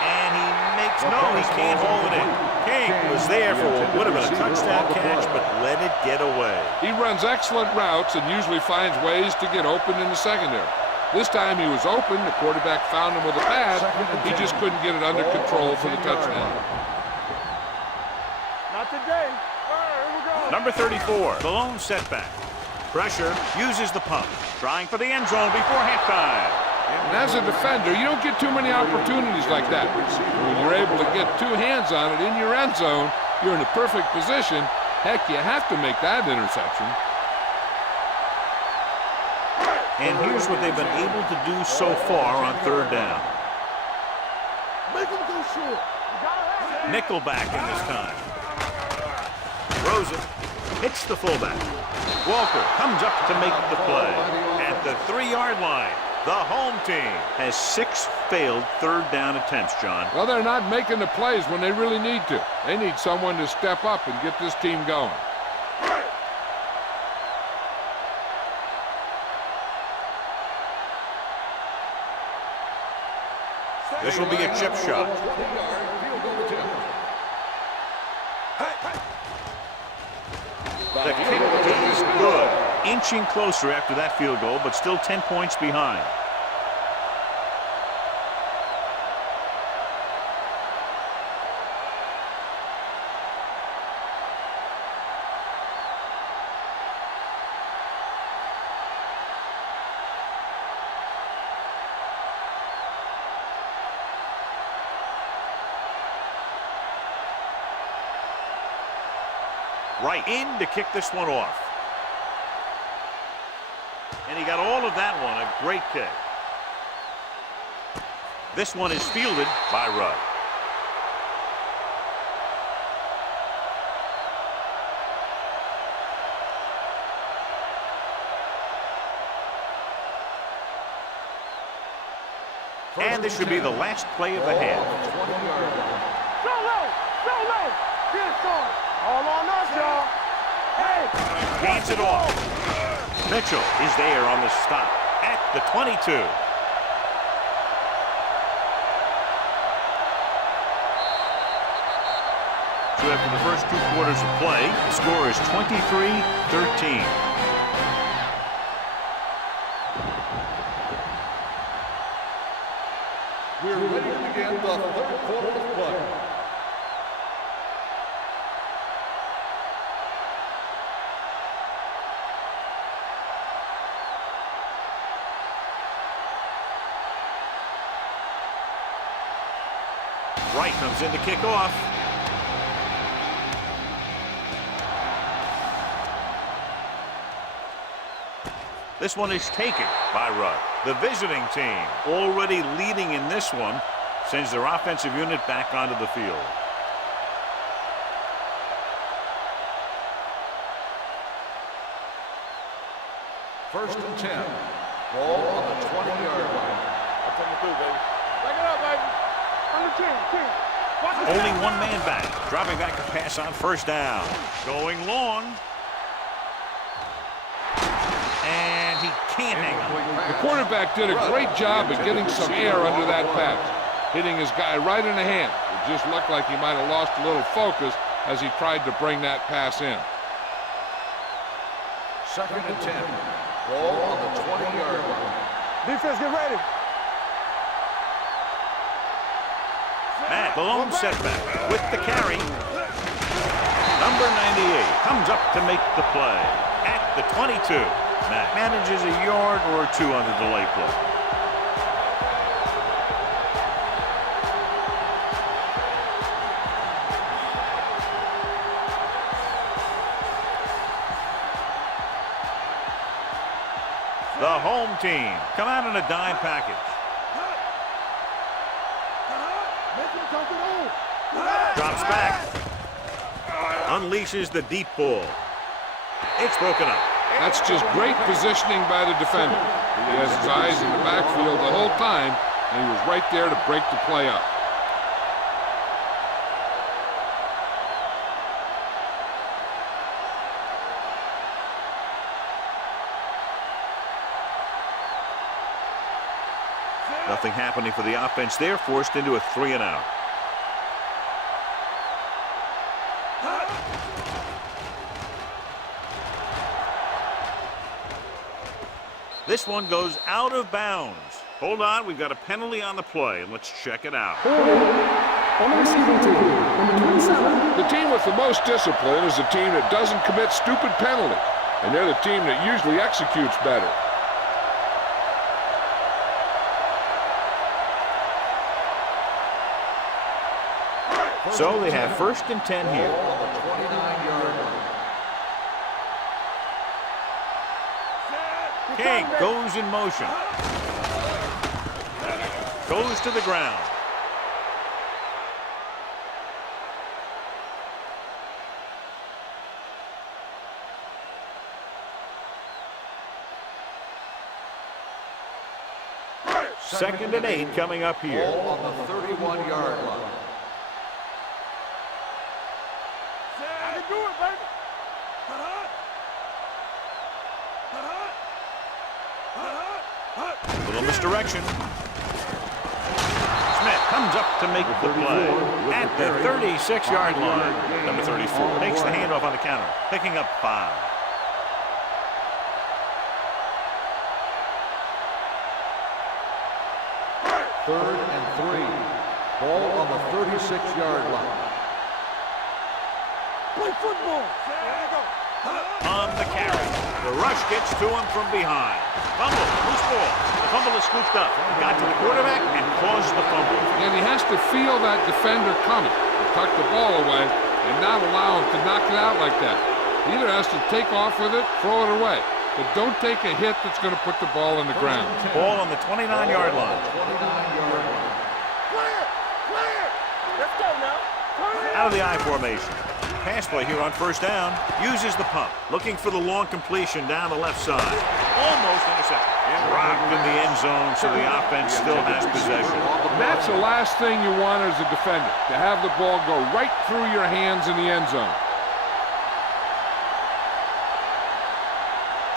And he makes, no, he can't hold it in. King was there for what would have been a touchdown catch, but let it get away. He runs excellent routes and usually finds ways to get open in the secondary. This time he was open, the quarterback found him with a pass, he just couldn't get it under control for the touchdown. Not today. All right, here we go. Number 34, the lone setback. Pressure, uses the pump, trying for the end zone before halftime. And as a defender, you don't get too many opportunities like that. When you're able to get two hands on it in your end zone, you're in a perfect position. Heck, you have to make that interception. And here's what they've been able to do so far on third down. Make him go short. You gotta have it. Nickelback in this time. Throws it. Hits the fullback. Walker comes up to make the play. At the 3-yard line, the home team has 6 failed third down attempts, John. Well, they're not making the plays when they really need to. They need someone to step up and get this team going. This will be a chip shot. The kick is good. Inching closer after that field goal, but still 10 points behind. Right in to kick this one off. And he got all of that one, a great kick. This one is fielded by Rudd. And this should be the last play of the half. Go low! Go low! Get it started! All on us, y'all! Hey! Hands it off. Mitchell is there on the stop at the 22. So after the first 2 quarters of play, the score is 23-13. We're ready to begin the third quarter of play. Wright comes in to kick off. This one is taken by Rudd. The visiting team already leading in this one sends their offensive unit back onto the field. First and 10. Ball on the 20-yard line. I'll take it through, baby. Back it up, baby. On the 10. Only one man back. Dropping back to pass on first down. Going long. And he can't hang on. The quarterback did a great job of getting some air under that pass, hitting his guy right in the hand. It just looked like he might have lost a little focus as he tried to bring that pass in. Second and 10. Ball on the 20-yard line. Defense, get ready. Matt, the lone setback with the carry. Number 98 comes up to make the play at the 22. Matt manages a yard or 2 on the delay play. The home team come out in a dime package. Drops back. Unleashes the deep ball. It's broken up. That's just great positioning by the defender. He has his eyes in the backfield the whole time, and he was right there to break the play up. Nothing happening for the offense there, forced into a 3-and-out. This one goes out of bounds. Hold on, we've got a penalty on the play, and let's check it out. On the receiving team, number 27. The team with the most discipline is the team that doesn't commit stupid penalties, and they're the team that usually executes better. So they have first and 10 here. Ball on the 29-yard line. King goes in motion. Goes to the ground. Second and 8 coming up here. Ball on the 31-yard line. Do it, baby. Little misdirection. Smith comes up to make the play at the 36-yard line. Number 34 takes the handoff on the counter, picking up 5. Third and 3. Ball on the 36-yard line. Play football. On the carry. The rush gets to him from behind. Fumble, loose ball. The fumble is scooped up. Got to the quarterback and caused the fumble. And he has to feel that defender coming, tuck the ball away, and not allow him to knock it out like that. He either has to take off with it, throw it away. But don't take a hit that's going to put the ball on the ground. Ball on the 29-yard line. 29-yard line. Clear. Let's go now. Out of the I formation. Pass play here on first down. Uses the pump. Looking for the long completion down the left side. Almost intercepted. Rocked in the end zone, so the offense still has possession. That's the last thing you want as a defender, to have the ball go right through your hands in the end zone.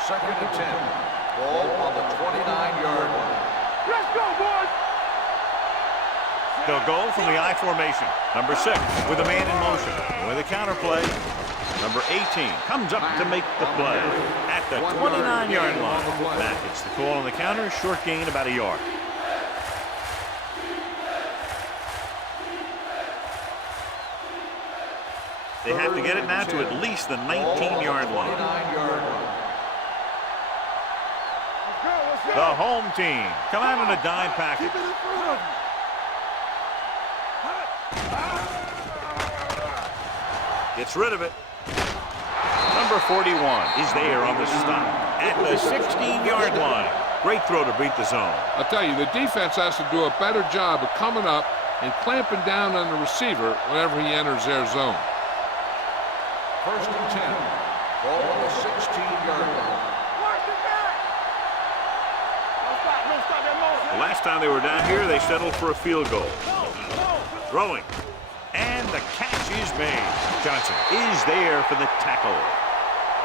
Second and 10. Ball on the 29-yard line. Let's go, boys. They'll go from the I formation. Number 6 with a man in motion. With a counter play. Number 18 comes up to make the play at the 29-yard line. That gets the call on the counter. Short gain, about a yard. They have to get it now to at least the 19-yard line. The home team come out on a dime package. Gets rid of it. Number 41 is there on the stop at the 16-yard line. Great throw to beat the zone. I'll tell you, the defense has to do a better job of coming up and clamping down on the receiver whenever he enters their zone. 1st and 10. Ball on the 16-yard line. The last time they were down here, they settled for a field goal. Throwing. And the catch is made. Johnson is there for the tackle.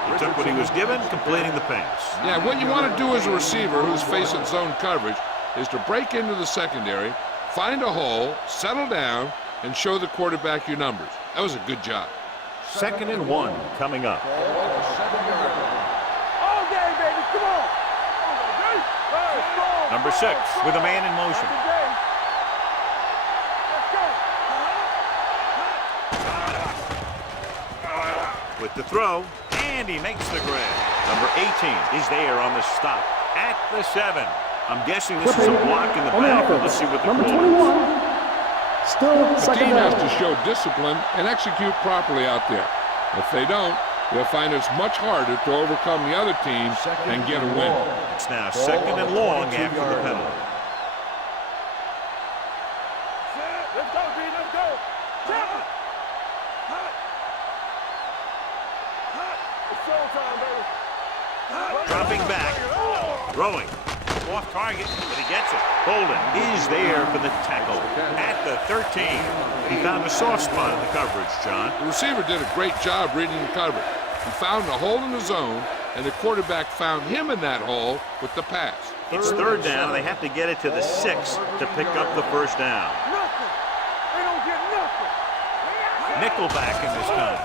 He took what he was given, completing the pass. Yeah, what you want to do as a receiver who's facing zone coverage is to break into the secondary, find a hole, settle down, and show the quarterback your numbers. That was a good job. 2nd and 1 coming up. Ball on the 7-yard line. All day, baby, come on. Number 6 with a man in motion. With the throw, and he makes the grab. Number 18 is there on the stop at the 7. I'm guessing this is a block in the back. Let's see what the Number call 21. is. Still The second team has down. to show discipline and execute properly out there. If they don't, they'll find it's much harder to overcome the other team and get a win. It's now 2nd and long after the penalty. Let's go, B, let's go. It's showtime, baby. Dropping back, throwing. Off target, but he gets it. Bolden is there for the tackle at the 13. He found a soft spot in the coverage, John. The receiver did a great job reading the coverage. He found a hole in the zone, and the quarterback found him in that hole with the pass. It's 3rd down. They have to get it to the 6 to pick up the 1st down. Nothing. They don't get nothing. Nickelback in this time.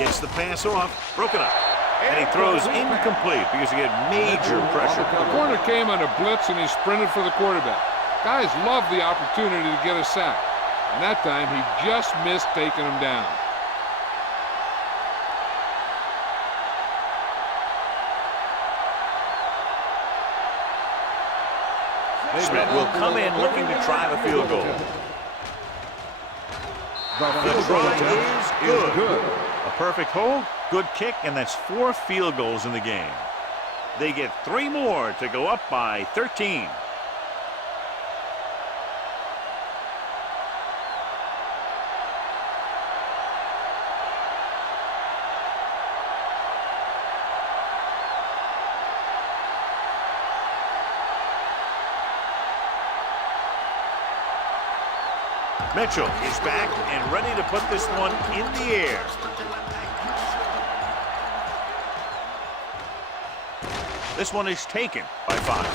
Gets the pass off, broken up. And he throws incomplete because he had major pressure. The corner came on a blitz, and he sprinted for the quarterback. Guys love the opportunity to get a sack. And that time, he just missed taking him down. Smith will come in looking to try the field goal. The try is good. A perfect hold, good kick, and that's 4 field goals in the game. They get 3 more to go up by 13. Mitchell is back and ready to put this one in the air. This one is taken by Fox.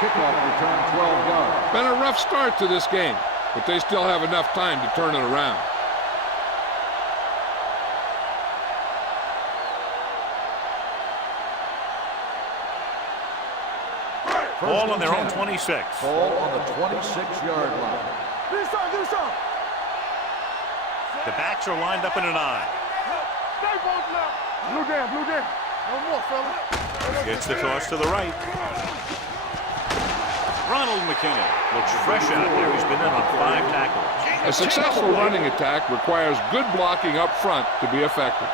Kickoff return 12 yards. Been a rough start to this game, but they still have enough time to turn it around. Ball on their own 26. Ball on the 26-yard line. Do something. The backs are lined up in an I. Stay both left. Blue down. No more, fella. Gets the toss to the right. Ronald McKinnon looks fresh out there. He's been in on 5 tackles. A successful running attack requires good blocking up front to be effective.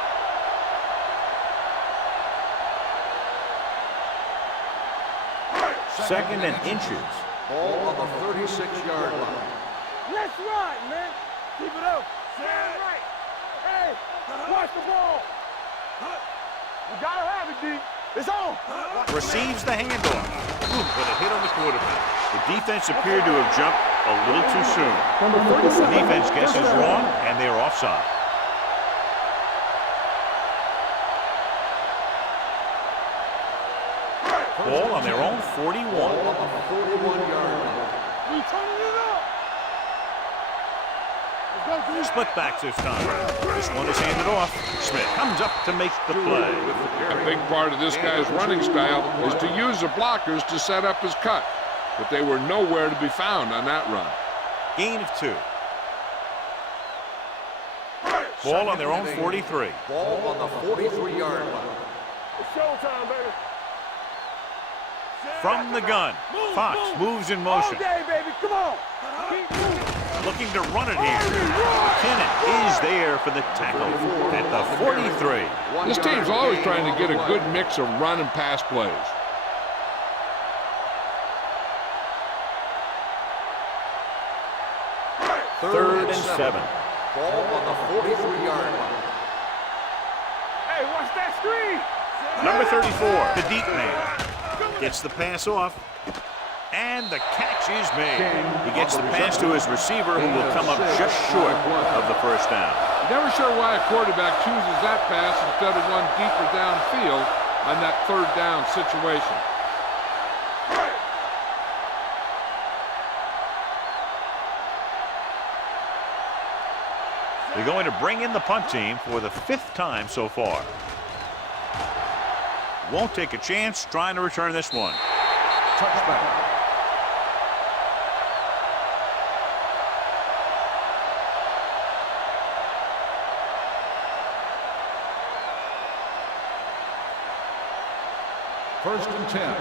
Second and inches. Ball on the 36-yard line. Let's run, man. Keep it up. Stand right. Hey, watch the ball. You gotta have it, D. It's on. Receives the handoff. But a hit on the quarterback. The defense appeared to have jumped a little too soon. Number The 37. defense guesses wrong, and they are offside. Ball on their own 41. Ball on the 41-yard line. We turning it up. Split backs this time. This one is handed off. Smith comes up to make the play. A big part of this guy's running style is to use the blockers to set up his cut, but they were nowhere to be found on that run. Gain of 2. Ball on their own 43. Ball on the 43-yard line. It's showtime, baby. From the gun, Fox moves in motion. All day, baby. Come on. Keep moving. Looking to run it here. Tennant is there for the tackle at the 43. This team's always trying to get a good mix of run and pass plays. Third and 7. Ball on the 43-yard line. Hey, watch that screen. Number 34, the deep man, gets the pass off, and the catch is made. He gets the pass to his receiver, who will come up just short of the first down. Never sure why a quarterback chooses that pass instead of one deeper downfield on that third down situation. They're going to bring in the punt team for the 5th time so far. Won't take a chance trying to return this one. Touchback. First and 10.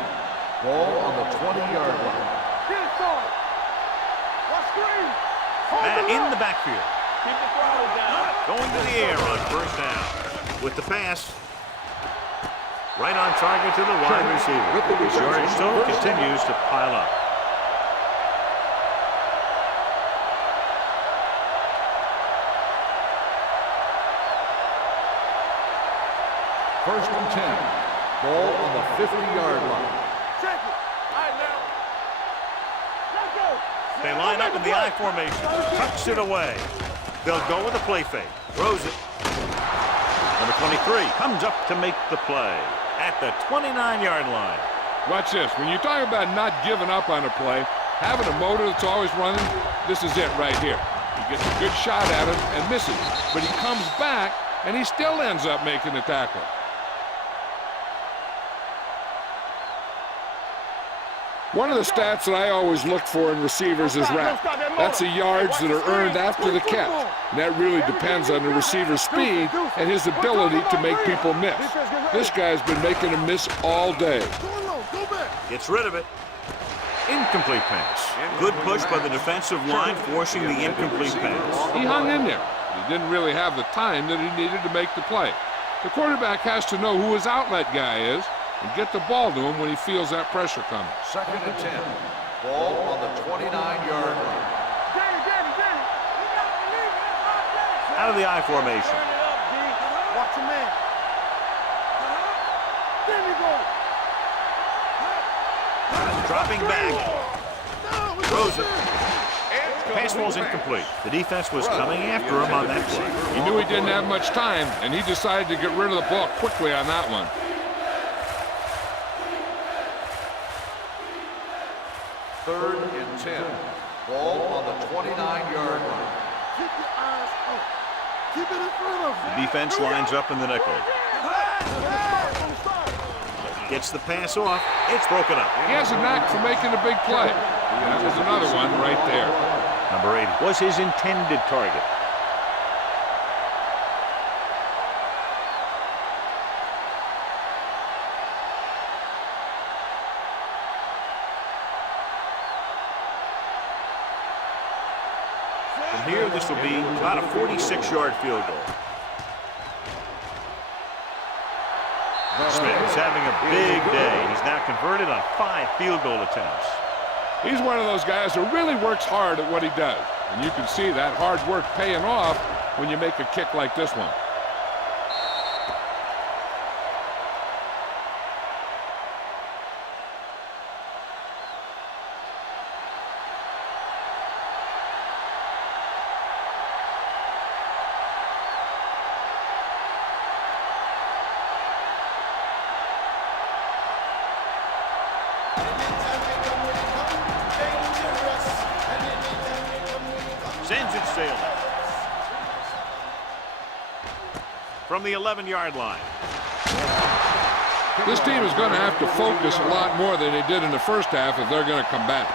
Ball on the 20-yard line. Get it started. Watch screen. Matt in the backfield. Keep the throttle down. Going to the air on first down. With the pass. Right on target to the wide receiver. His yardage still continues to pile up. First and 10. Ball on the 50-yard line. Check it. All right, now. Let's go. They line up in the I formation. Tucks it away. They'll go with a play fake. Throws it. Number 23 comes up to make the play at the 29-yard line. Watch this. When you talk about not giving up on a play, having a motor that's always running, this is it right here. He gets a good shot at him and misses, but he comes back and he still ends up making the tackle. One of the stats that I always look for in receivers is RAP. That's the yards that are earned after the catch. And that really depends on the receiver's speed and his ability to make people miss. This guy's been making them miss all day. Gets rid of it. Incomplete pass. Good push by the defensive line, forcing the incomplete pass. He hung in there. He didn't really have the time that he needed to make the play. The quarterback has to know who his outlet guy is and get the ball to him when he feels that pressure coming. Second and 10. Ball on the 29-yard line. Out of the I formation. Watch your man. There we go. Dropping back. Throws it. Pass ball's incomplete. The defense was coming after him on that play. He knew he didn't have much time, and he decided to get rid of the ball quickly on that one. Third and 10. Ball on the 29-yard line. Keep your eyes up. Keep it in front of you. The defense lines up in the nickel. Gets the pass off. It's broken up. He has a knack for making a big play. That was another one right there. Number 80 was his intended target. From here, this will be about a 46-yard field goal. Smith's having a big day. He's now converted on 5 field goal attempts. He's one of those guys who really works hard at what he does. And you can see that hard work paying off when you make a kick like this one. Sends it sailing. from the 11-yard line. This team is going to have to focus a lot more than they did in the first half if they're going to come back.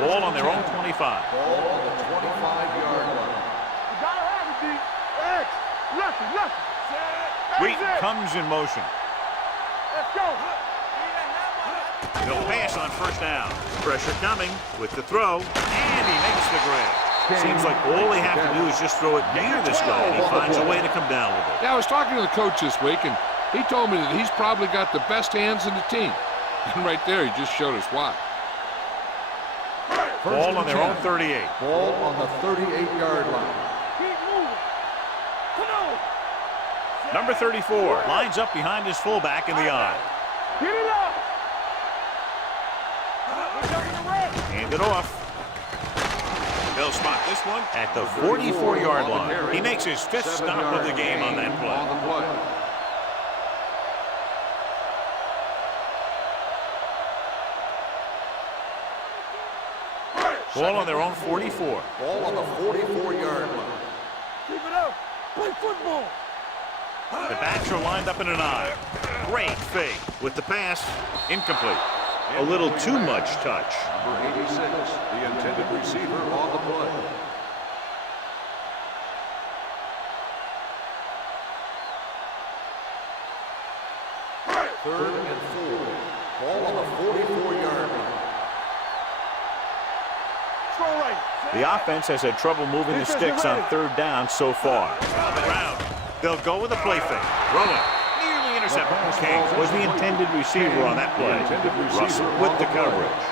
Ball on their own 25. Ball on the 25-yard line. You gotta have it, D. X. Lucky. Wheaton comes in motion. Let's go. He'll pass on first down. Pressure coming with the throw, and he makes the grab. Seems like all they have to do is just throw it near this guy, and he finds a way to come down with it. Yeah, I was talking to the coach this week, and he told me that he's probably got the best hands in the team. And right there, he just showed us why. Ball on their own 38. Ball on the 38-yard line. Keep moving. Come on. Number 34 lines up behind his fullback in the eye. Get it up. Hand it off. They'll spot this one at the 44-yard line. He makes his 5th stop of the game on that play. Ball on their own 44. Ball on the 44-yard line. Keep it up. Play football. The backs are lined up in an eye. Great fake with the pass. Incomplete. A little too much touch. Number 86, the intended receiver on the play. Third and 4. Ball on the 44-yard line. The offense has had trouble moving the sticks on 3rd down so far. On the ground. They'll go with a play fake. Throwing. Nearly intercepted. King was the intended receiver on that play. Russell with the coverage.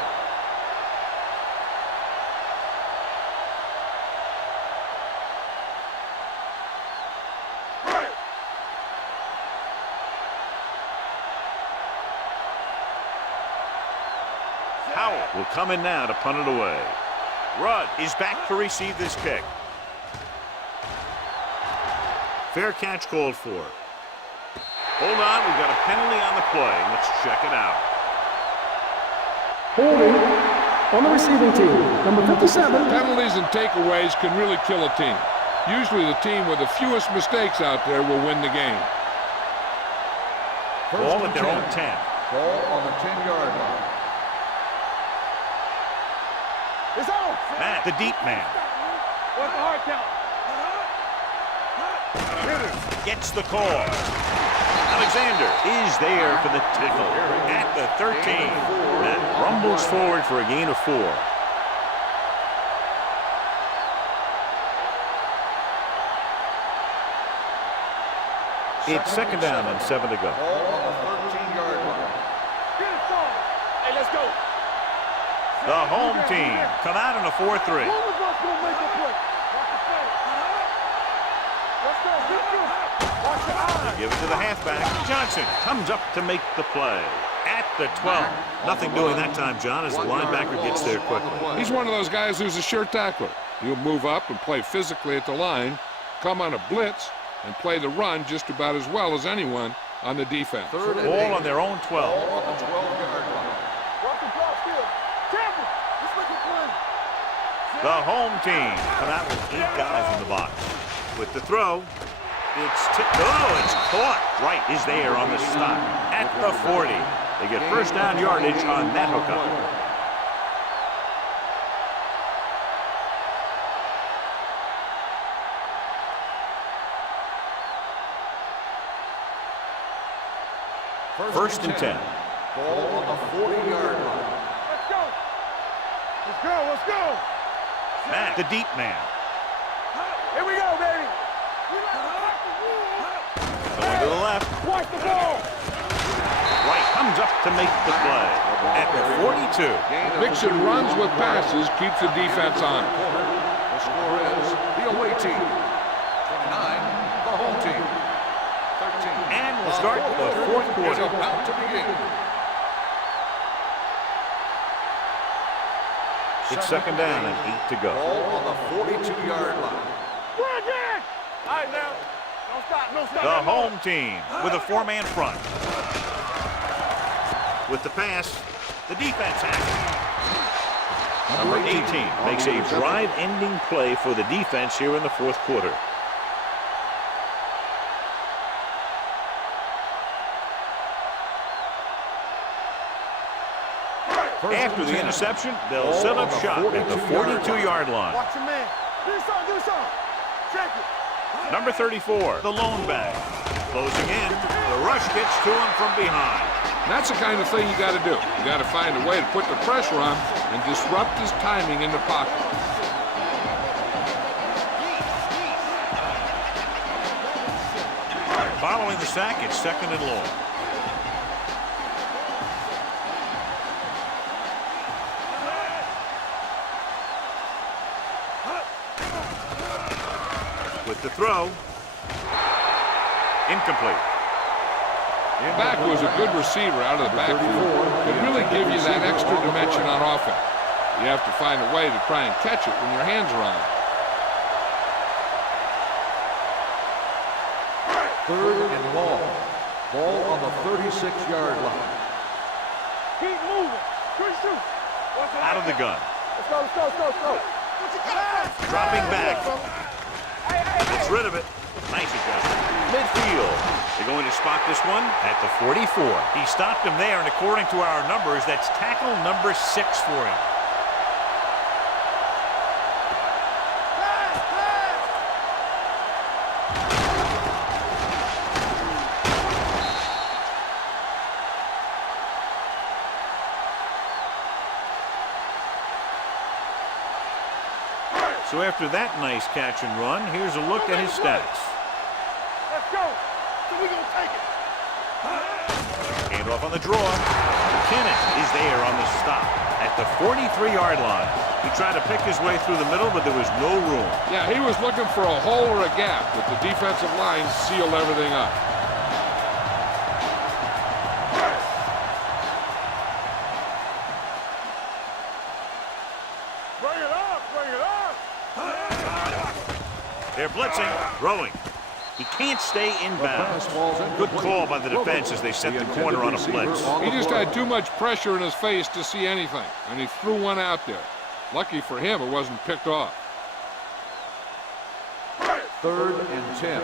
Howell will come in now to punt it away. Rudd is back to receive this kick. Fair catch called for. Hold on, we've got a penalty on the play. Let's check it out. Holding on the receiving team, number 57. Penalties and takeaways can really kill a team. Usually the team with the fewest mistakes out there will win the game. Ball at their own 10. Ball on the 10-yard line. It's on. Matt, the deep man. What's the hard count? Gets the call. Alexander is there for the tackle at the 13. Matt rumbles forward for a gain of 4. It's 2nd down and 7 to go. Ball on the 13-yard line. Get it started. Hey, let's go. The home team come out in a 4-3. One of us gonna make a play. Watch the play. Let's go. Get through. Watch your eyes. Give it to the halfback. Johnson comes up to make the play at the 12. Nothing doing that time, John, as the linebacker gets there quickly. He's one of those guys who's a sure tackler. He'll move up and play physically at the line, come on a blitz, and play the run just about as well as anyone on the defense. Ball on their own 12. Ball on the 12-yard line. Watch the block still. Careful. Let's make a play. The home team come out with 8 guys in the box. With the throw, it's tipped. Oh, it's caught. Wright is there on the stop at the 40. They get 1st down yardage on that hookup. First and 10. Ball on the 40-yard line. Let's go. Let's go. Let's go. Matt, the deep man. Here we go, baby. Going to the left. Watch the ball. Wright comes up to make the play at the 42. Mixing runs with passes keeps the defense on. The score is the away team 29, the home team 13. And we'll start the 4th Is quarter. about to begin. It's 2nd down and 8 to go. Ball on the 42-yard line. Bring it. All right, now. Don't stop. Don't stop. The home team with a 4-man front. With the pass, the defense has it. Number 18 makes a drive-ending play for the defense here in the fourth quarter. After the interception, they'll set up shop at the 42-yard line. Watch your man. Do something. Check it. Number 34, the lone back. Closing in, the rush gets to him from behind. That's the kind of thing you got to do. You got to find a way to put the pressure on and disrupt his timing in the pocket. Following the sack, it's second and long. With the throw, incomplete. Back was a good receiver out of the backfield. Could really give you that extra dimension on offense. You have to find a way to try and catch it when your hands are on it. Third and long. Ball on the 36-yard line. Keep moving. Good shoot. Out of the gun. Let's go. Dropping back. Gets rid of it. Nice adjustment. Midfield. They're going to spot this one at the 44. He stopped him there, and according to our numbers, that's tackle number 6 for him. So after that nice catch and run, here's a look at his stats. Let's go. So we're going to take it. Hand off on the draw. McKinnon is there on the stop at the 43-yard line. He tried to pick his way through the middle, but there was no room. Yeah, he was looking for a hole or a gap, but the defensive line sealed everything up. They're blitzing, throwing. He can't stay inbounds. Good call by the defense as they set the corner on a blitz. He just had too much pressure in his face to see anything, and he threw one out there. Lucky for him, it wasn't picked off. Third and 10.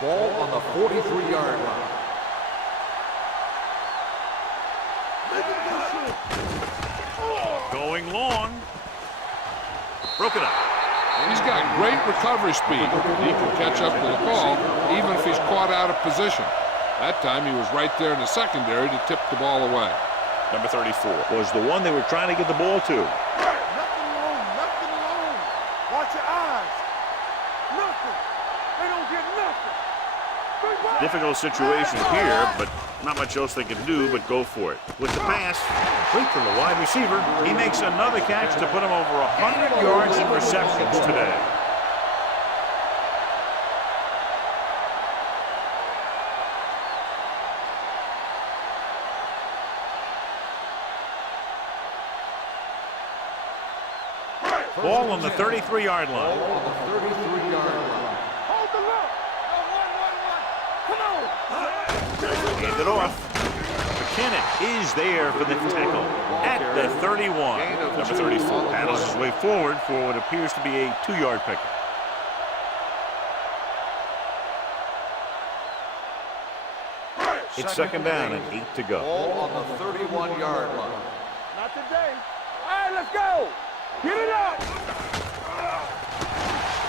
Ball on the 43-yard line. Going long. Broken up. He's got great recovery speed. He can catch up to the ball, even if he's caught out of position. That time he was right there in the secondary to tip the ball away. Number 34 was the one they were trying to get the ball to. Nothing long. Watch your eyes. Nothing. They don't get nothing. Difficult situation here, but not much else they can do but go for it. With the pass, complete from the wide receiver, he makes another catch to put him over 100 yards in receptions today. Ball on the 33-yard line. Ball on the 33-yard line. Hold the look. Come on. Hand it off. McKinnon is there for the tackle at the 31. Number 34 paddles his way forward for what appears to be a 2-yard pickup. It's second down and 8 to go. Ball on the 31-yard line. Not today. All right, let's go. Get it up.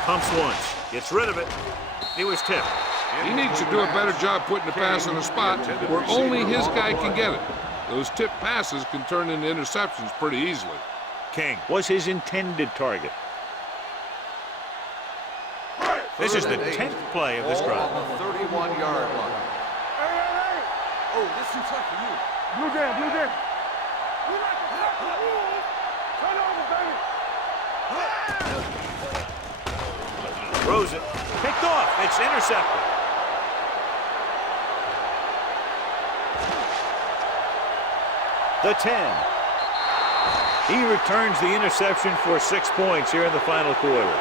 Pumps once, gets rid of it. It was tipped. He needs to do a better job putting the pass in a spot where only his guy can get it. Those tip passes can turn into interceptions pretty easily. King was his intended target. This is the 10th play of this drive. On the 31-yard line. Hey. Oh, this too tough for you. Blue down. We like to hit the rules. Turn over, baby. Throws it. Picked off. It's intercepted. The 10. He returns the interception for 6 points here in the final quarter.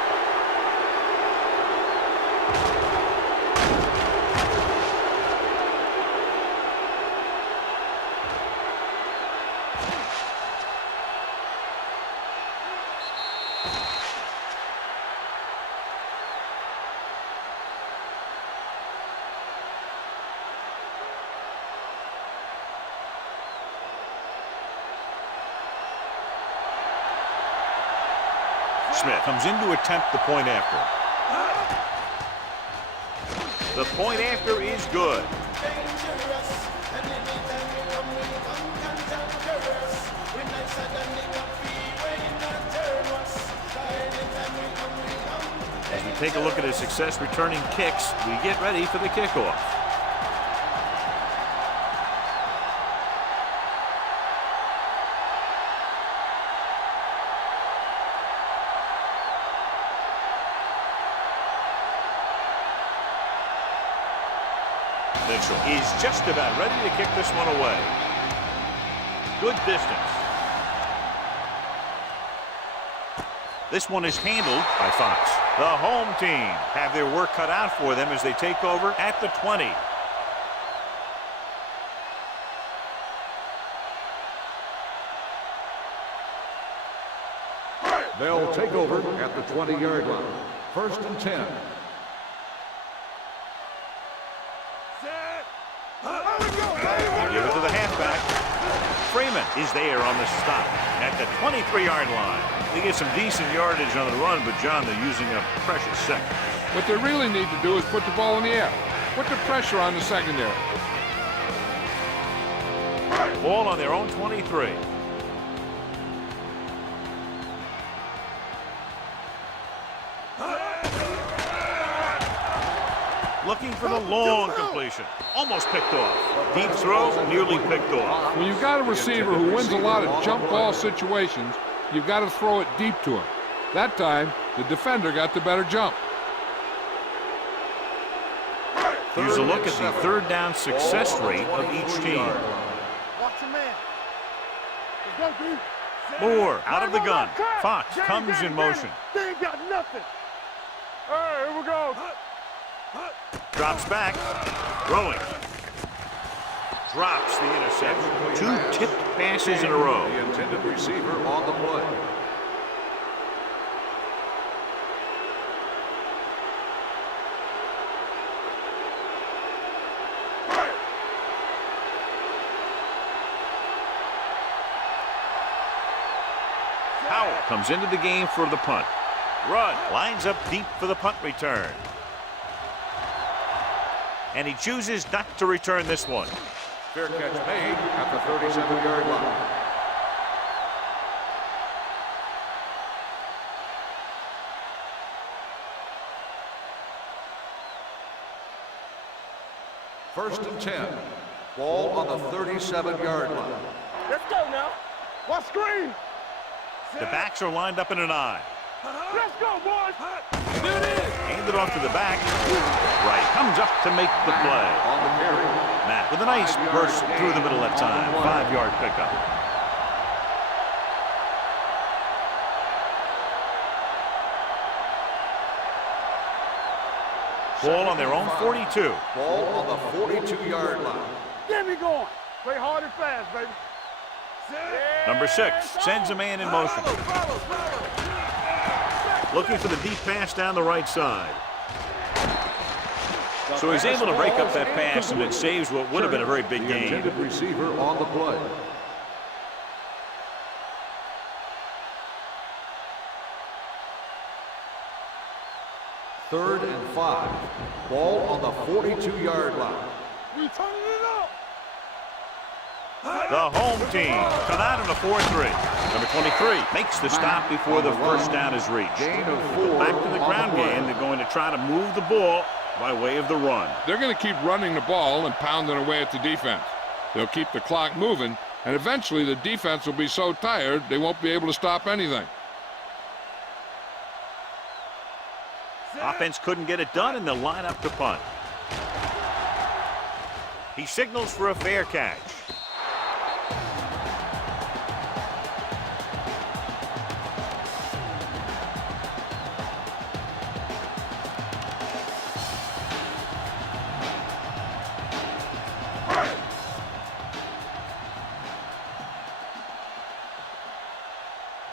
Smith comes in to attempt the point after. The point after is good. As we take a look at his success returning kicks, we get ready for the kickoff. Mitchell is just about ready to kick this one away. Good distance. This one is handled by Fox. The home team have their work cut out for them as they take over at the 20. They'll take over at the 20-yard line. 1st and 10. Give it to the halfback. Freeman is there on the stop at the 23-yard line. They get some decent yardage on the run, but John, they're using up precious seconds. What they really need to do is put the ball in the air. Put the pressure on the secondary. Ball on their own 23. Looking for the long completion. Almost picked off. Deep throw, nearly picked off. When you've got a receiver who wins a lot of jump ball situations, you've got to throw it deep to him. That time, the defender got the better jump. Here's a look at the third down success rate of each team. Watch your man. Let's go, D. Moore out of the gun. Fox comes in motion. They ain't got nothing. Hey, here we go. Drops back. Throwing. Drops the interception. 2 tipped passes in a row. The intended receiver on the play. Howell comes into the game for the punt. Run. Lines up deep for the punt return. And he chooses not to return this one. Fair catch made at the 37-yard line. First and 10. Ball on the 37-yard line. Let's go now. What screen? The backs are lined up in an eye. Let's go, boys. Handed off to the back. Right. Comes up to make the play. On the carry. Matt with a nice burst through the middle that time. 5-yard pickup. Ball on their own 42. Ball on the 42-yard line. Get me going. Play hard and fast, baby. Number 6 sends a man in motion. Looking for the deep pass down the right side. So he's able to break up that pass, and it saves what would have been a very big The gain. intended receiver on the play. Third and 5. Ball on the 42-yard line. We turning it up. The home team come out in a 4-3. Number 23 makes the stop before the first down is reached. Gain of 4. Back to the ground game. They're going to try to move the ball by way of the run. They're going to keep running the ball and pounding away at the defense. They'll keep the clock moving, and eventually the defense will be so tired they won't be able to stop anything. Offense couldn't get it done, and they'll line up to punt. He signals for a fair catch.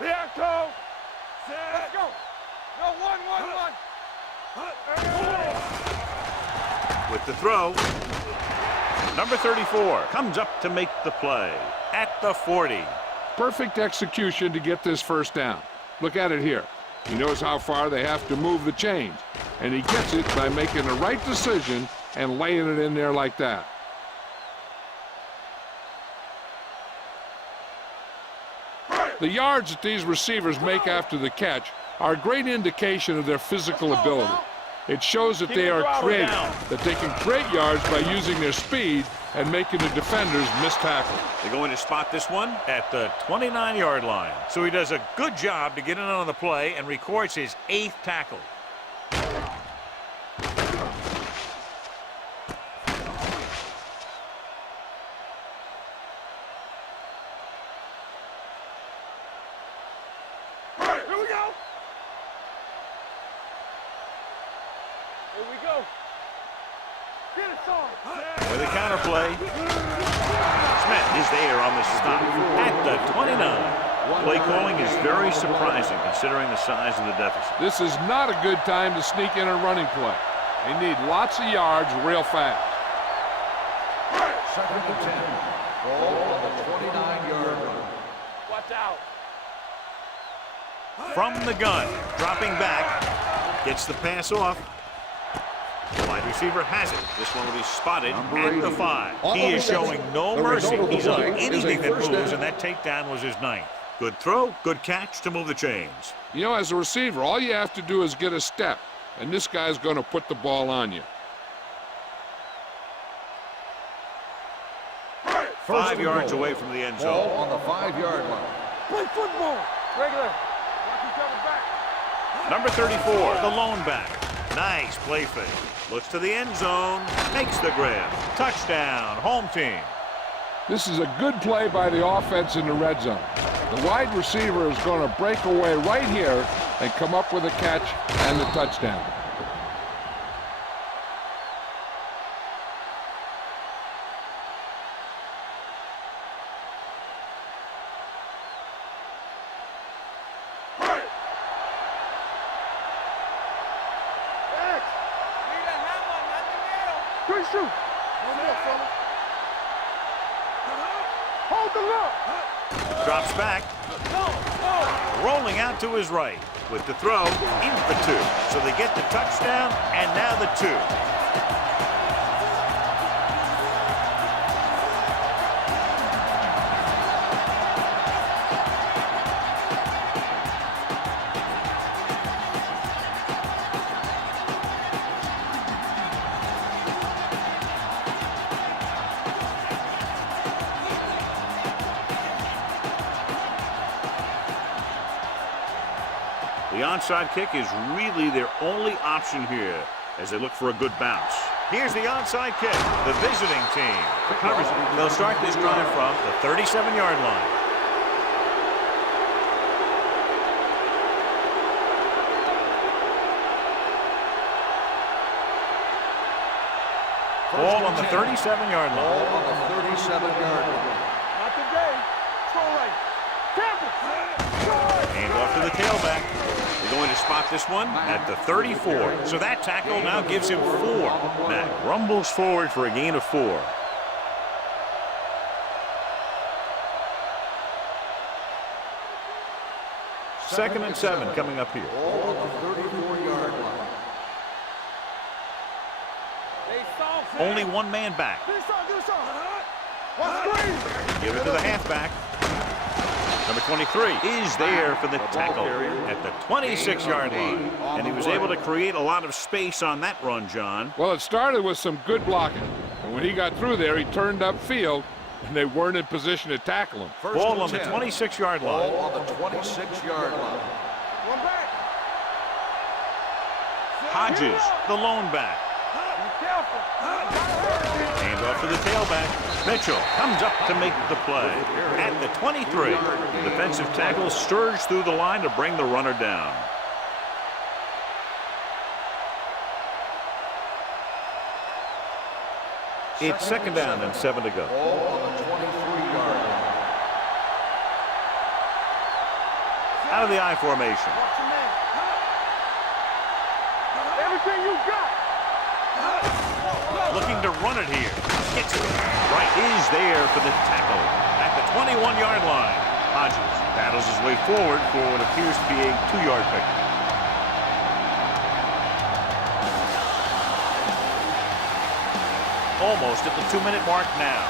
Let's go. No, one. With the throw, number 34 comes up to make the play at the 40. Perfect execution to get this first down. Look at it here. He knows how far they have to move the chains, and he gets it by making the right decision and laying it in there like that. The yards that these receivers make after the catch are a great indication of their physical ability. It shows that they are creative, that they can create yards by using their speed and making the defenders miss tackle. They're going to spot this one at the 29-yard line. So he does a good job to get in on the play and records his 8th tackle. With a counter play, Smith is there on the stop at the 29. Play calling is very surprising considering the size of the deficit. This is not a good time to sneak in a running play. They need lots of yards real fast. 2nd and 10. Ball on the 29-yard line. Watch out. From the gun, dropping back, gets the pass off. The wide receiver has it. This one will be spotted at the 5. He is showing no mercy. He's on anything that moves, and that takedown was his 9th. Good throw, good catch to move the chains. You know, as a receiver, all you have to do is get a step, and this guy's going to put the ball on you. 5 yards away from the end zone. Ball on the 5-yard line. Play football. Regular. Watch each other back. Number 34, the lone back. Nice play fake. Looks to the end zone, makes the grab. Touchdown, home team. This is a good play by the offense in the red zone. The wide receiver is going to break away right here and come up with a catch and the touchdown. Good shoot. One more, fella. Hold the look. Drops back. Rolling out to his right. With the throw, in for 2. So they get the touchdown, and now the 2. The onside kick is really their only option here as they look for a good bounce. Here's the onside kick. The visiting team recovers. They'll start this drive from the 37-yard line. Ball on the 37-yard line. Ball on the 37-yard line. Not today. Throw right. Campbell. And off to the tailback. They're going to spot this one at the 34. So that tackle now gives him 4. Matt rumbles forward for a gain of 4. Second and 7 coming up here. Ball on the 34-yard line. Only one man back. Give it to the halfback. Number 23 is there for the tackle at the 26-yard line. And he was able to create a lot of space on that run, John. Well, it started with some good blocking. And when he got through there, he turned upfield, and they weren't in position to tackle him. Ball on the 26-yard line. Ball on the 26-yard line. One back. Hodges, the lone back. Be careful. Hand off to the tailback. Mitchell comes up to make the play. At the 23, the defensive tackle surged through the line to bring the runner down. It's second down and 7 to go. Ball on the 23-yard line. Out of the I formation. Watch your man. Everything you got. Looking to run it here. Gets it. Right is there for the tackle at the 21-yard line. Hodges battles his way forward for what appears to be a 2-yard pick. almost at the 2-minute mark now.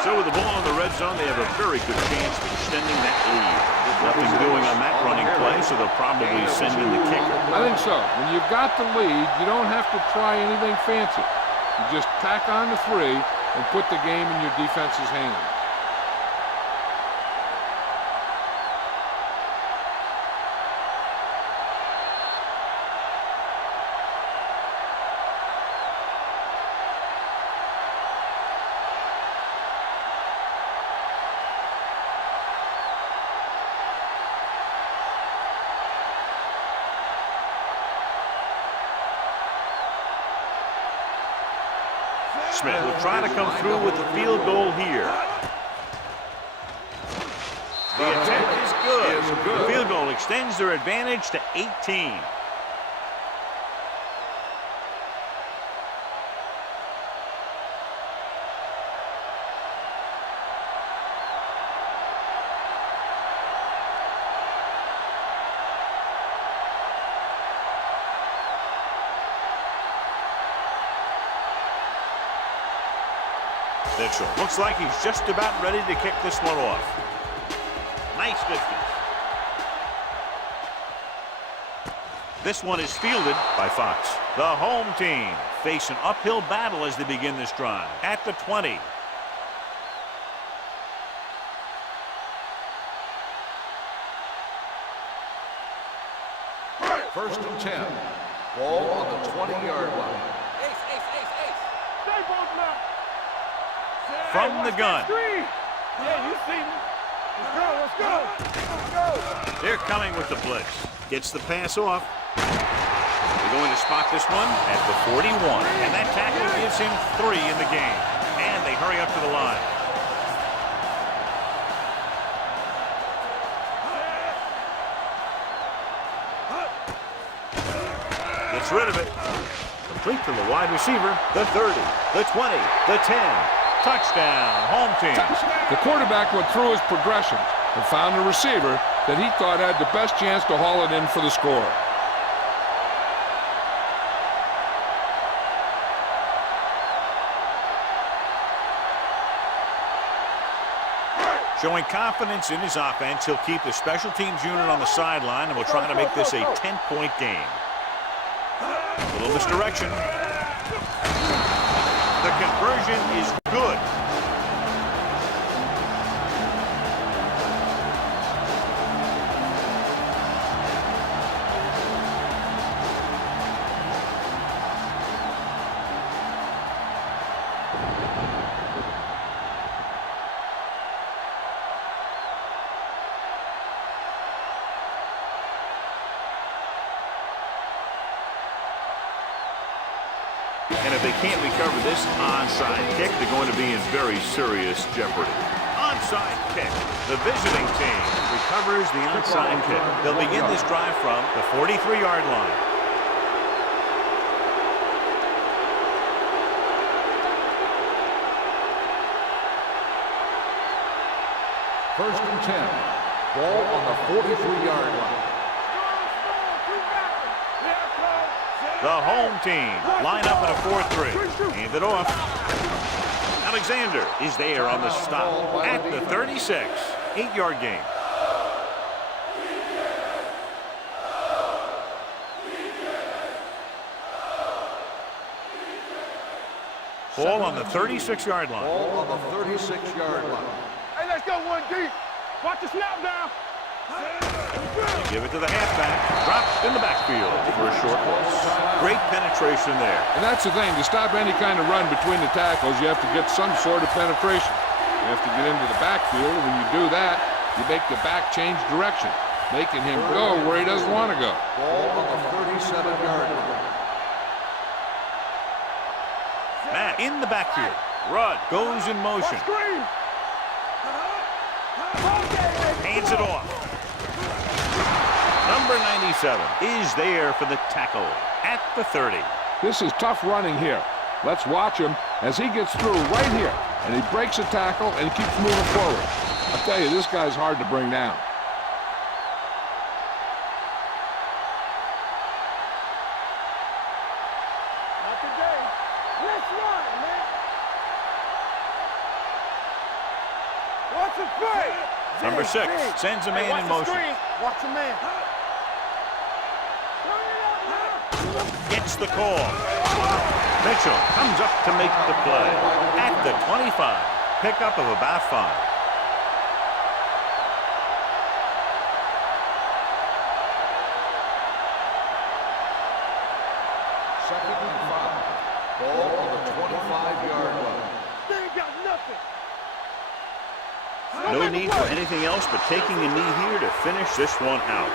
So with the ball in the red zone, they have a very good chance of extending that lead. Nothing doing on that running play, so they'll probably send in the kicker. I think so. When you've got the lead, you don't have to try anything fancy. You just tack on the 3 and put the game in your defense's hands. Smith will try to come through with the field goal here. The attempt is good. The field goal extends their advantage to 18. Mitchell looks like he's just about ready to kick this one off. Nice distance. This one is fielded by Fox. The home team face an uphill battle as they begin this drive at the 20. First and 10. Ball on the 20-yard line. Stay both now. From the gun. Yeah, you see me. Let's go. They're coming with the blitz. Gets the pass off. They're going to spot this one at the 41. And that tackle gives him 3 in the game. And they hurry up to the line. Gets rid of it. Complete from the wide receiver. The 30, the 20, the 10. Touchdown, home team. The quarterback went through his progressions and found a receiver that he thought had the best chance to haul it in for the score. Showing confidence in his offense, he'll keep the special teams unit on the sideline and will try to make this a 10-point game. A little misdirection. The conversion is good. And if they can't recover this onside kick, they're going to be in very serious jeopardy. Onside kick. The visiting team recovers the onside kick. They'll begin this drive from the 43-yard line. First and 10. Ball on the 43-yard line. The home team line up in a 4-3. Hand it off. Alexander is there on the stop at the 36. 8-yard gain. Ball on the 36-yard line. Ball on the 36-yard line. Hey, let's go 1 deep. Watch the snap down. They give it to the halfback. Dropped in the backfield for a short loss. Great penetration there. And that's the thing. To stop any kind of run between the tackles, you have to get some sort of penetration. You have to get into the backfield, and when you do that, you make the back change direction, making him go where he doesn't want to go. Ball on the 37-yard line. Matt in the backfield. Rudd goes in motion. Hands it off. Number 97 is there for the tackle at the 30. This is tough running here. Let's watch him as he gets through right here. And he breaks a tackle and he keeps moving forward. I'll tell you, this guy's hard to bring down. Number 6 sends a man in motion. Watch your man. Gets the call. Mitchell comes up to make the play. At the 25. Pickup of about 5. Second and 5. Ball on the 25-yard line. They ain't got nothing. No need for anything else but taking a knee here to finish this one out.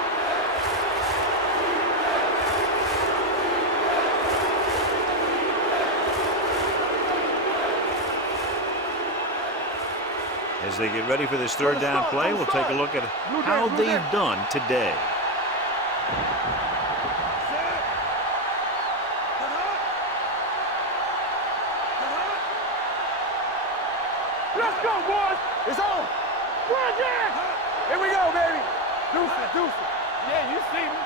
As they get ready for this third down play, we'll take a look at how they've done today. Let's go, boys. It's on. Run again. Here we go, baby. Deuce it, deuce it. Yeah, you see me.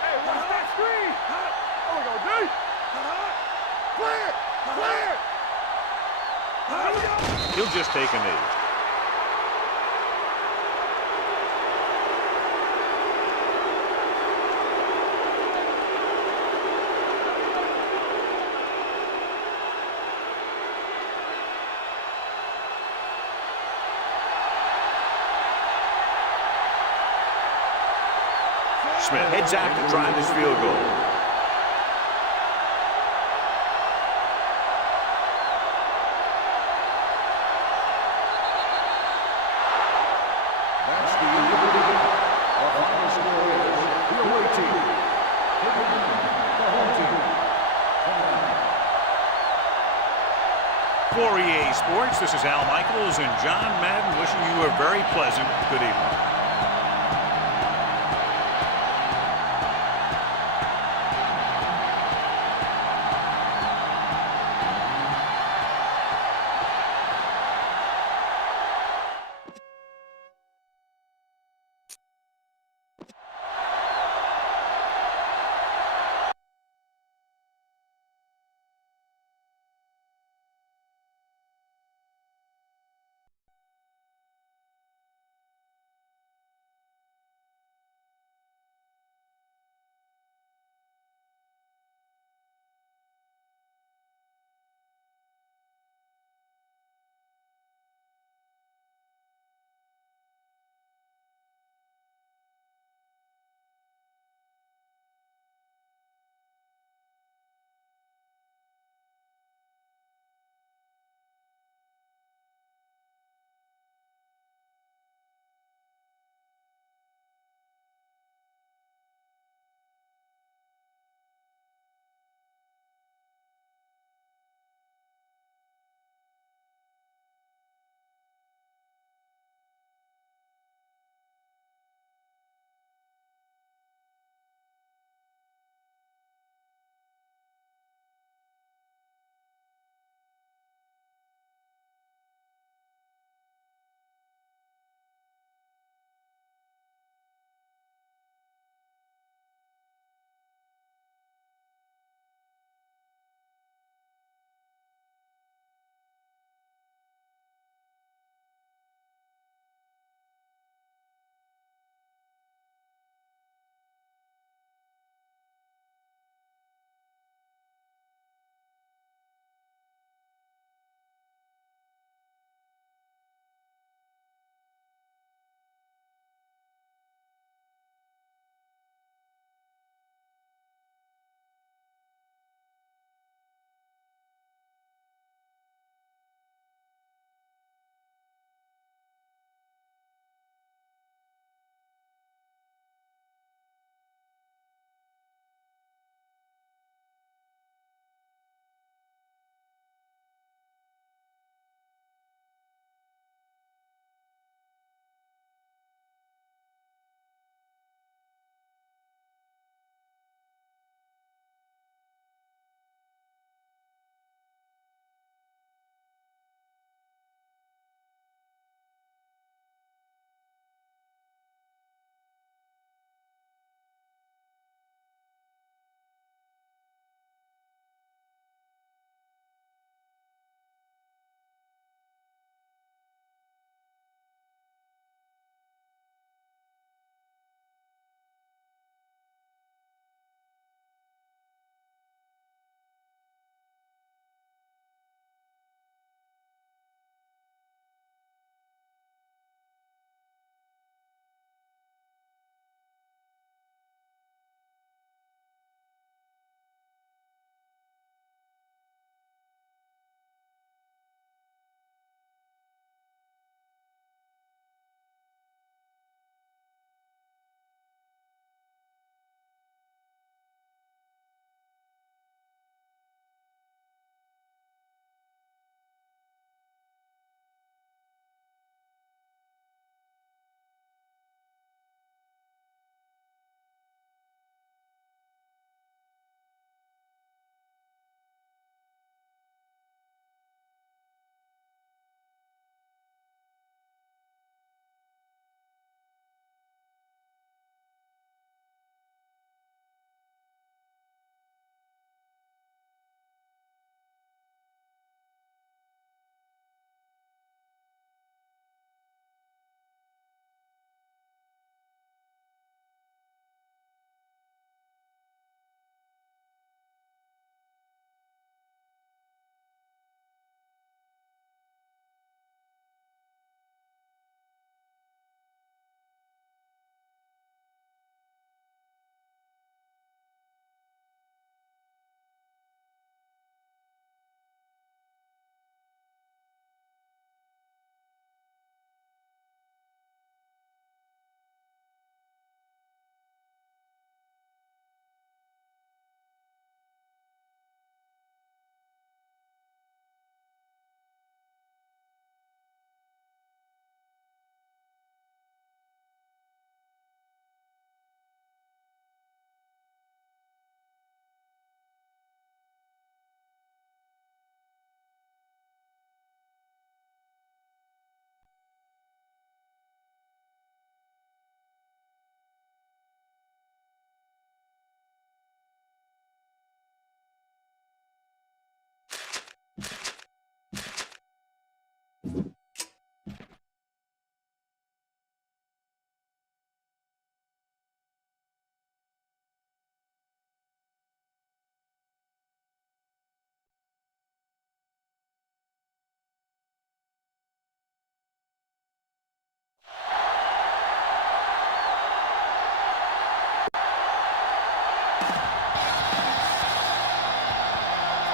Hey, watch that screen. Oh, we go deep. Clear, clear. He'll just take a knee. Smith heads out to try this field goal. That's the end of the game. The final score is the away team. The home team. For EA Sports, this is Al Michaels and John Madden wishing you a very pleasant good evening.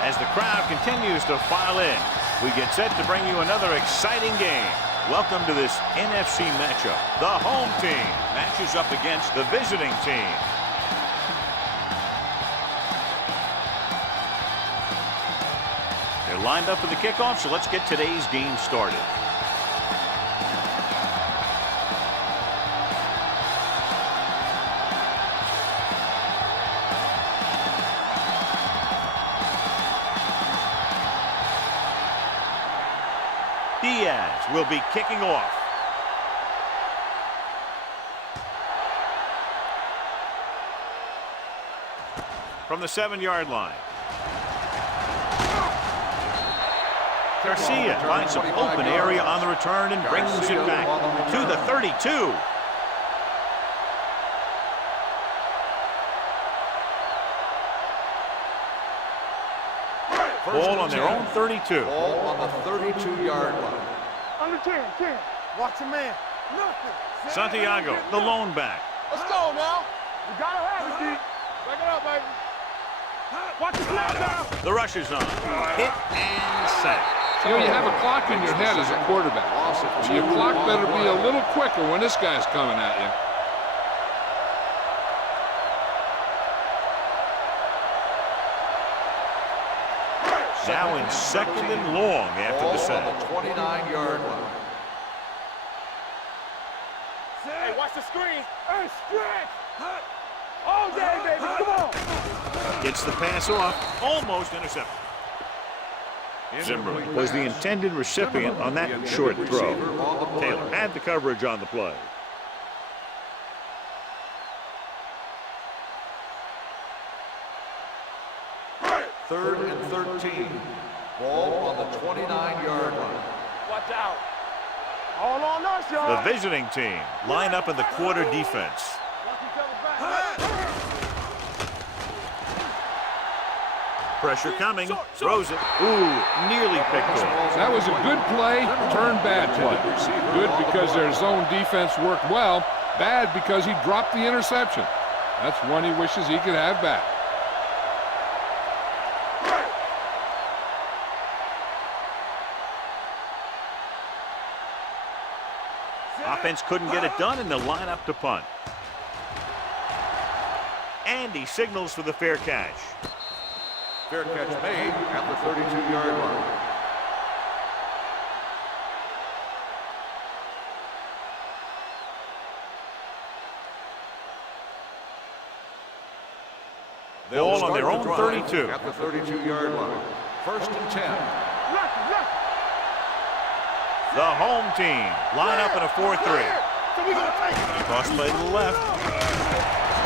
As the crowd continues to file in, we get set to bring you another exciting game. Welcome to this NFC matchup. The home team matches up against the visiting team. They're lined up for the kickoff, so let's get today's game started. Diaz will be kicking off. From the 7-yard line. Garcia finds some open area on the return and brings it back to the 32. Ball on their own 32. Ball on the 32-yard line. Under 10. Watch your man. Nothing. Santiago, the lone back. Let's go now. You gotta have it, D. Back it up, baby. Watch the snap now. The rush is on. Hit and sack. You know, you have a clock in your head as a quarterback. So your clock better be a little quicker when this guy's coming at you. Now in second and long after the sack. Ball on the 29-yard line. Hey, watch the screen. Hey, stretch. All day, baby. Come on. Gets the pass off. Almost intercepted. Zimmer was the intended recipient on that short throw. Taylor had the coverage on the play. Third and 13. Ball on the 29-yard line. Watch out. All on us, y'all. The visiting team line up in the quarter defense. Watch each other back. Pressure coming. Throws it. Ooh, nearly picked off. That was a good play, turned bad play. Good because their zone defense worked well. Bad because he dropped the interception. That's one he wishes he could have back. Offense couldn't get it done, and they'll line up to punt. And he signals for the fair catch. Fair catch made at the 32-yard line. Ball on their own 32. At the 32-yard line. First and 10. The home team line up in a 4-3. Cross play to the left.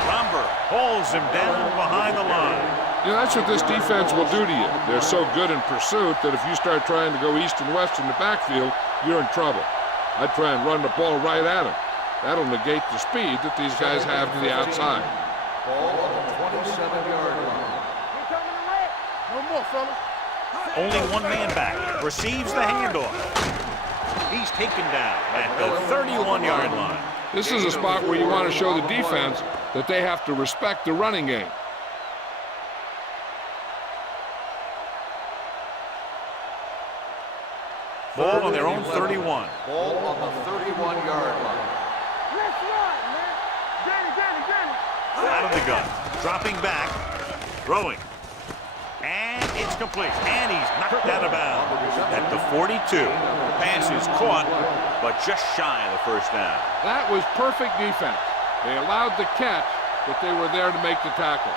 Romber holds him down behind the line. You know, that's what this defense will do to you. They're so good in pursuit that if you start trying to go east and west in the backfield, you're in trouble. I'd try and run the ball right at them. That'll negate the speed that these guys have to the outside. Ball on the 27-yard line. No more, fellas. Only one man back. Receives the handoff. He's taken down at the 31-yard line. This is a spot where you want to show the defense that they have to respect the running game. Ball on their own 31. Ball on the 31-yard line. Let's run, man. Danny. Out of the gun. Dropping back. Throwing. And it's complete. And he's knocked out of bounds at the 42. Pass is caught, but just shy of the first down. That was perfect defense. They allowed the catch, but they were there to make the tackle.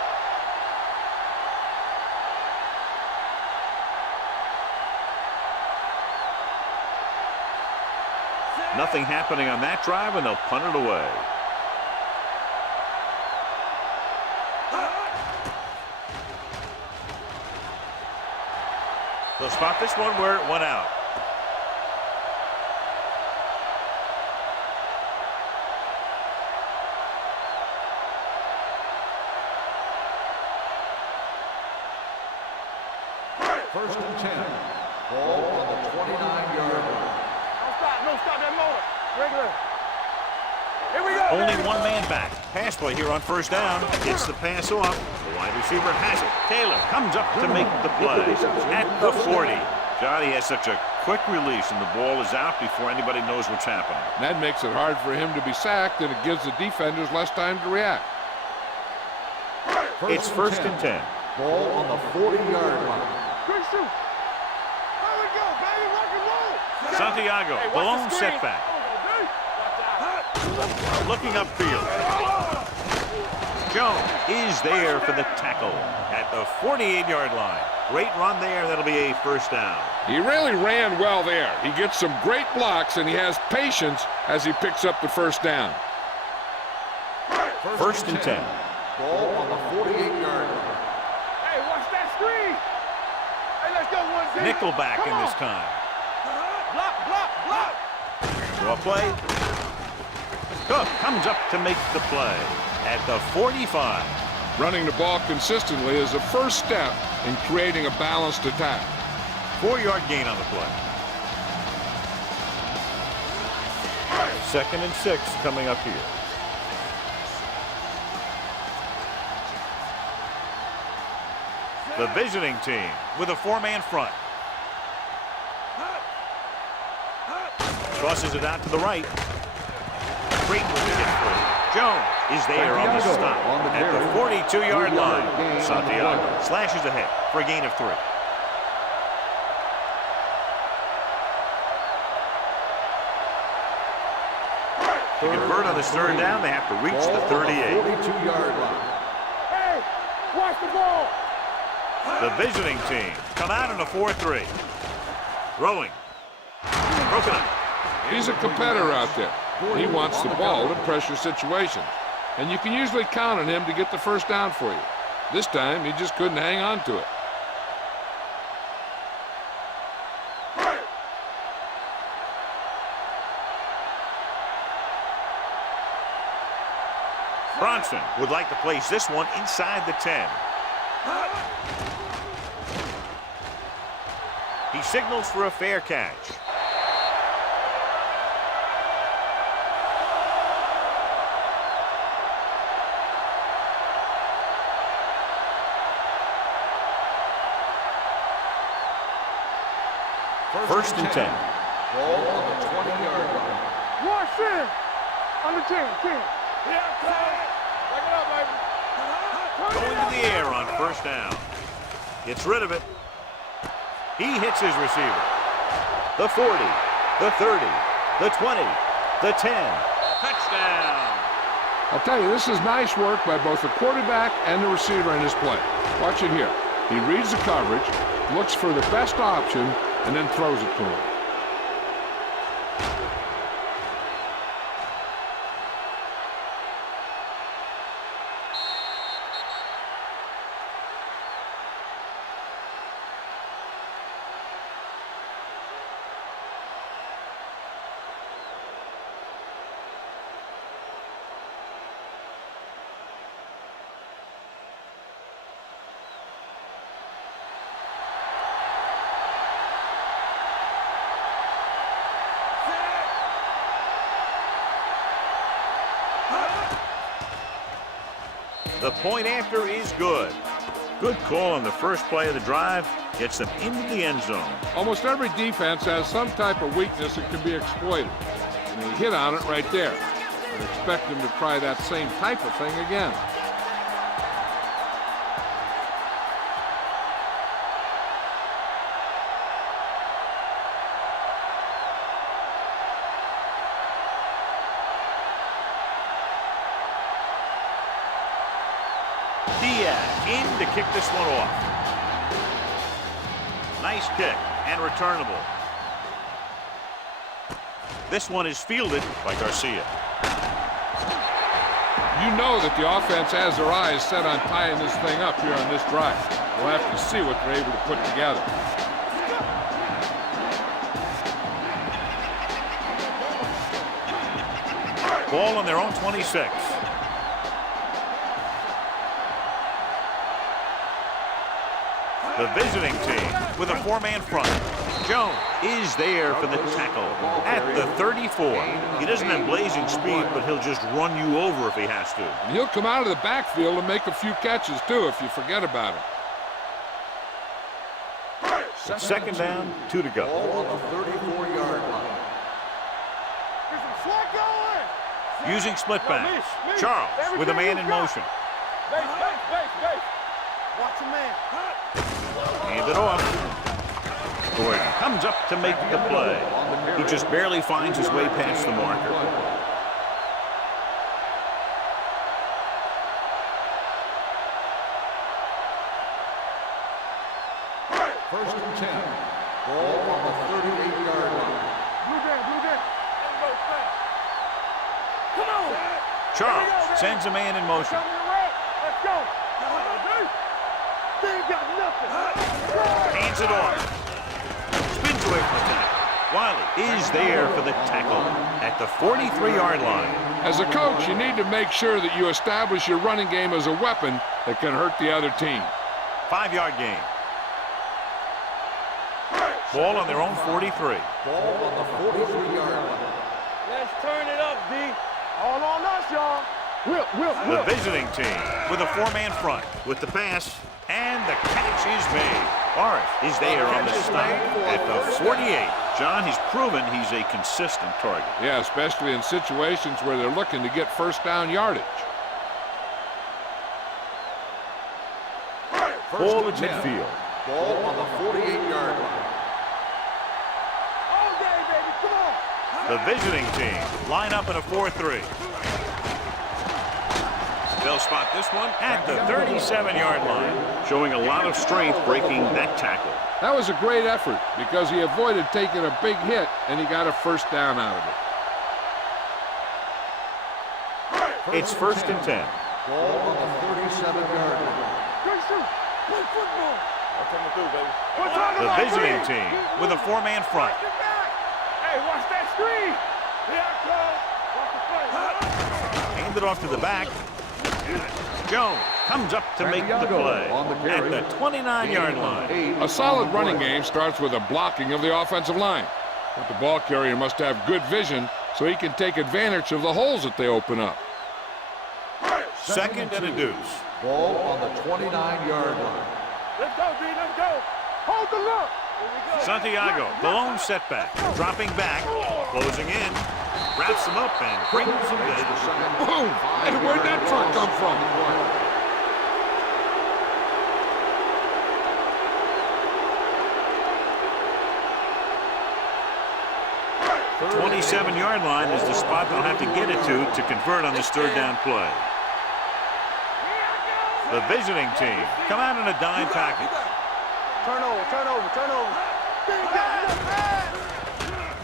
Nothing happening on that drive, and they'll punt it away. They'll spot this one where it went out. First and 10. Ball on the 29-yard line. Don't stop that motor. Regular. Here we go. Only one man back. Pass play here on first down. Gets the pass off. They Wide receiver has it. Taylor comes up to make the play at the 40. Johnny has such a quick release, and the ball is out before anybody knows what's happening. That makes it hard for him to be sacked, and it gives the defenders less time to react. It's first and 10. Ball on the 40-yard line. Quick shoot. There we go, baby. Rock and roll. Santiago, blown setback. Looking upfield. Jones is there for the tackle at the 48-yard line. Great run there. That'll be a first down. He really ran well there. He gets some great blocks, and he has patience as he picks up the first down. First and 10. Ball on the 48-yard line. Hey, watch that screen. Hey, let's go one zero. Nickelback in this time. Block, block, block. Draw play. Cook comes up to make the play at the 45. Running the ball consistently is the first step in creating a balanced attack. 4-yard gain on the play. Second and 6 coming up here. The visiting team with a 4-man front. Crosses it out to the right. Great move to get through. Jones is there on the stop at the 42-yard line. Santiago slashes ahead for a gain of 3. To convert on this third down, they have to reach the 38. 42-yard line. Hey, watch the ball. The visiting team come out in a 4-3. Throwing. Broken up. He's a competitor out there. He wants the ball in pressure situations, and you can usually count on him to get the first down for you. This time, he just couldn't hang on to it. Bronson would like to place this one inside the 10. He signals for a fair catch. First and 10. Ball on the 20-yard line. Watch in. On the 10. Yeah, back it up, baby. Going to the air on first down. Gets rid of it. He hits his receiver. The 40, the 30, the 20, the 10. Touchdown. I'll tell you, this is nice work by both the quarterback and the receiver in his play. Watch it here. He reads the coverage, looks for the best option, and then throws it to him. The point after is good. Good call on the first play of the drive. Gets them into the end zone. Almost every defense has some type of weakness that can be exploited. And he hit on it right there. I expect him to try that same type of thing again. In to kick this one off. Nice kick and returnable. This one is fielded by Garcia. You know that the offense has their eyes set on tying this thing up here on this drive. We'll have to see what they're able to put together. Ball on their own 26. The visiting team with a 4-man front. Jones is there for the tackle at the 34. He doesn't have blazing speed, but he'll just run you over if he has to. And he'll come out of the backfield and make a few catches, too, if you forget about him. It's second down, 2 to go. Ball on the 34-yard line. There's some slack going. Using split backs. Charles with a man in motion. Base. Watch your man. Hand it off. Gordon comes up to make the play. He just barely finds his way past the marker. First and 10. Ball on the 38-yard line. Blue down. Come on. Charles sends a man in motion. Come to the right. Let's go. They ain't got nothing. Hands it off. Spins away from the tackle. Wiley is there for the tackle at the 43-yard line. As a coach, you need to make sure that you establish your running game as a weapon that can hurt the other team. 5-yard gain. Ball on their own 43. Ball on the 43-yard line. Let's turn it up, D. All on us, y'all. The visiting team with a 4-man front with the pass, and the catch is made. Morris is there on the stop at the 48. John, he's proven he's a consistent target. Yeah, especially in situations where they're looking to get first down yardage. Ball at midfield. Ball on the 48-yard line. All day, baby. Come on. The visiting team line up in a 4-3. They'll spot this one at the 37-yard line, showing a lot of strength breaking that tackle. That was a great effort because he avoided taking a big hit and he got a first down out of it. It's first and 10. Ball on the 37-yard line. Good shoot. Play football. I'll come through, baby. We're talking The about visiting three. team with a 4-man front. Watch your back. Hey, watch that screen. Here I come. Watch the play. Hand it off to the back. Jones comes up to make the play at the 29-yard line. A solid running game starts with a blocking of the offensive line. But the ball carrier must have good vision so he can take advantage of the holes that they open up. Second and a deuce. Ball on the 29-yard line. Let's go, D. Let's go. Hold the look. Santiago, the lone setback, dropping back, closing in, wraps him up and brings him down. Boom! And where'd that truck come from? 27-yard line is the spot they'll have to get it to convert on this third down play. The visiting team come out in a dime package. Turnover.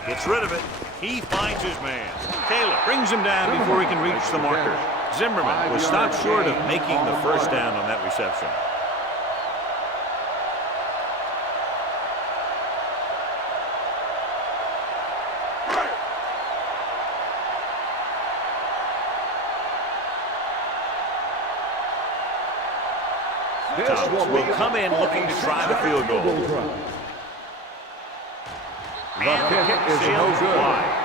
Gets rid of it. He finds his man. Taylor brings him down before he can reach the marker. Zimmerman was stopped short of making the first down on that reception. Tubbs will come in looking to try the field goal. And the kick sails wide.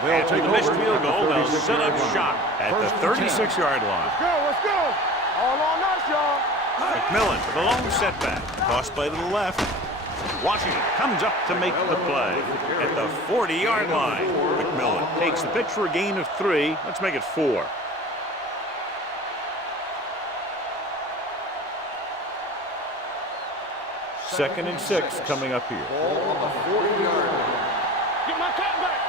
After the missed field goal, they'll set up shop at the 36-yard line. Let's go. All on us, y'all. McMillan with a lone setback. Toss play to the left. Washington comes up to make the play at the 40-yard line. McMillan takes the pitch for a gain of 3. Let's make it 4. Second and 6 coming up here. Ball on the 40-yard line. Get my cat back.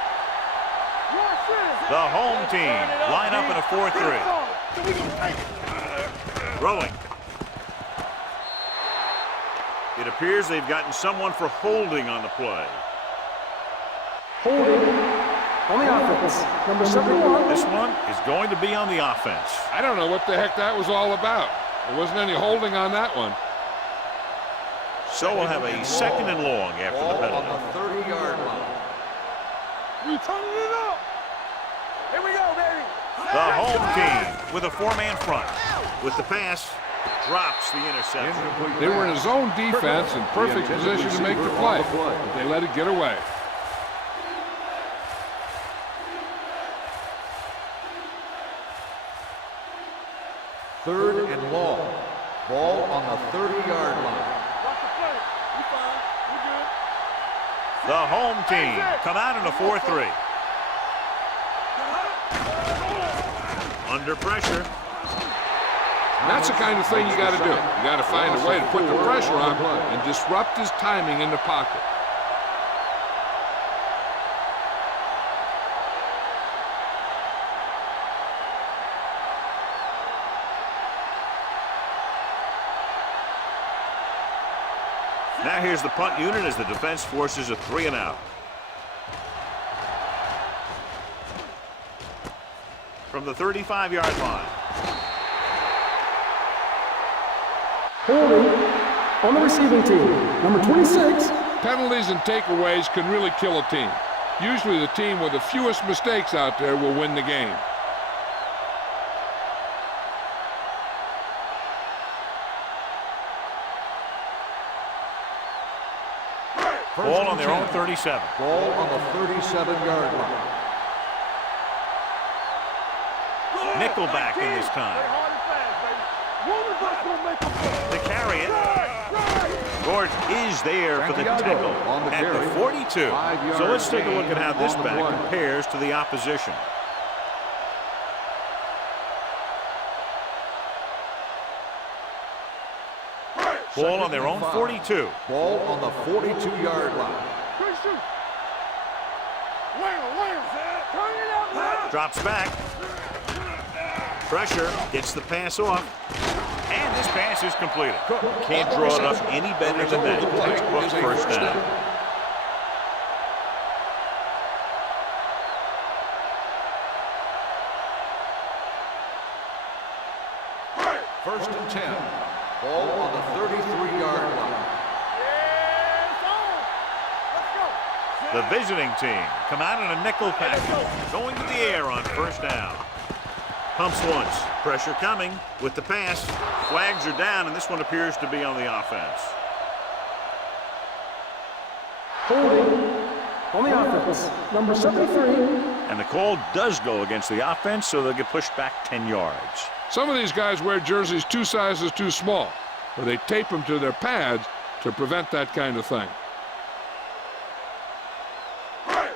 The home team line up in a 4-3. Rolling. It appears they've gotten someone for holding on the play. Holding on the offense. Number 71. This one is going to be on the offense. I don't know what the heck that was all about. There wasn't any holding on that one. So we'll have a second and long after the Ball penalty. on the 30-yard line. We turning it up. The home team with a four-man front. With the pass, drops the interception. They were in a zone defense in perfect position to make the play, but they let it get away. Third and long. Ball on the 30-yard line. Watch the play. You fine. You good. The home team come out in a 4-3. Under pressure. That's the kind of thing you got to do. You got to find a way to put the pressure on and disrupt his timing in the pocket. Now here's the punt unit as the defense forces a 3-and-out. From the 35-yard line. Holding on the receiving team. Number 26. Penalties and takeaways can really kill a team. Usually the team with the fewest mistakes out there will win the game. Ball on their own 37. Ball on the 37-yard line. Nickelback in this time. To carry it. Gordon is there for the tackle at the 42. So let's take a look at how this back compares to the opposition. Ball on their own 42. Ball on the 42-yard line. Drops back. Pressure, gets the pass off. And this pass is completed. Can't draw it up any better than that. Textbook first down. First and 10. Ball on the 33-yard line. The visiting team come out in a nickel package, going to the air on first down. Pumps once, pressure coming with the pass. Flags are down, and this one appears to be on the offense. Holding on the offense. Number 73. And the call does go against the offense, so they'll get pushed back 10 yards. Some of these guys wear jerseys 2 sizes too small, or they tape them to their pads to prevent that kind of thing.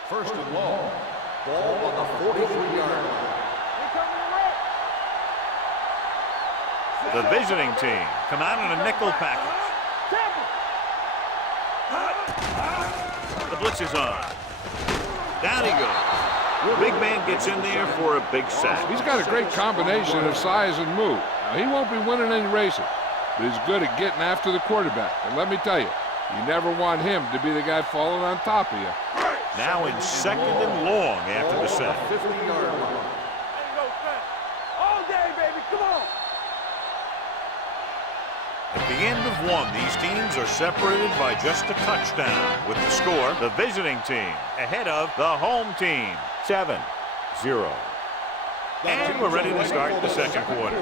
First and long. Ball on the 43-yard line. The visiting team come out in a nickel package. The blitz is on. Down he goes. Big man gets in there for a big sack. He's got a great combination of size and move. Now, he won't be winning any races, but he's good at getting after the quarterback. And let me tell you, you never want him to be the guy falling on top of you. Now in second and long after the sack. 50-yard line. All day, baby. Come on. At the end of one, these teams are separated by just a touchdown. With the score, the visiting team ahead of the home team, 7-0. And we're ready to start the second quarter.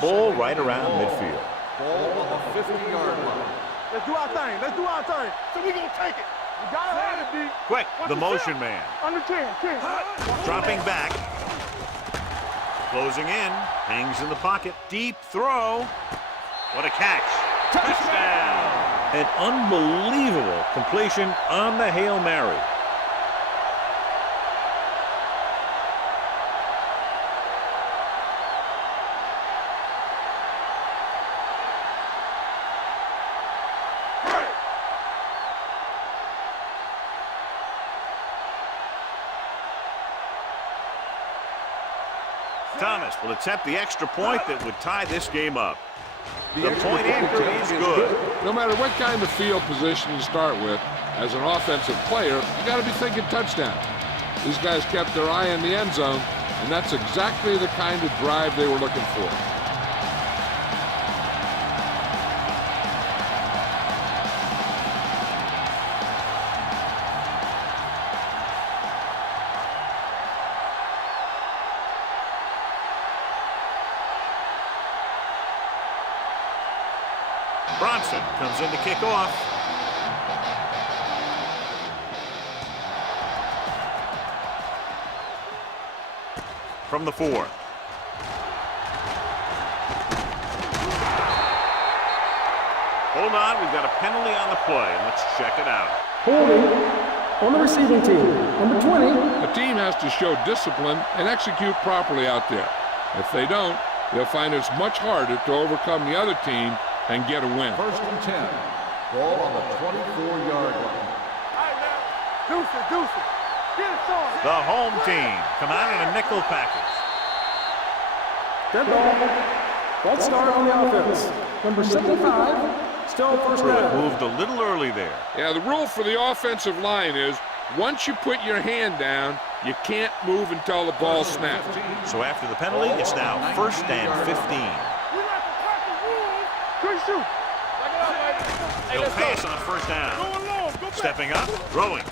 Ball right around midfield. Ball on the 50-yard line. Let's do our thing. Let's do our thing. So we're going to take it. You got to have it, D. Quick, the motion man. Under 10. Dropping back. Closing in. Hangs in the pocket. Deep throw. What a catch. Touchdown. An unbelievable completion on the Hail Mary. Thomas will attempt the extra point that would tie this game up. The point anchor is good. No matter what kind of field position you start with, as an offensive player, you got to be thinking touchdown. These guys kept their eye on the end zone, and that's exactly the kind of drive they were looking for. Bronson comes in to kick off. From the 4. Hold on, we've got a penalty on the play. Let's check it out. Holding on the receiving team. Number 20. A team has to show discipline and execute properly out there. If they don't, they'll find it's much harder to overcome the other team and get a win. First and 10. Ball on the 24-yard line. Deuce it, deuce it. Get it started. The home team come out in a nickel package. Dead ball. False start on the offense. Number 75. Still first down. Moved a little early there. Yeah, the rule for the offensive line is once you put your hand down, you can't move until the ball snaps. So after the penalty, it's now first and 15. We like to crack the rules. Good shoot. He'll pass on first down. Go along. Go back. Stepping up, throwing.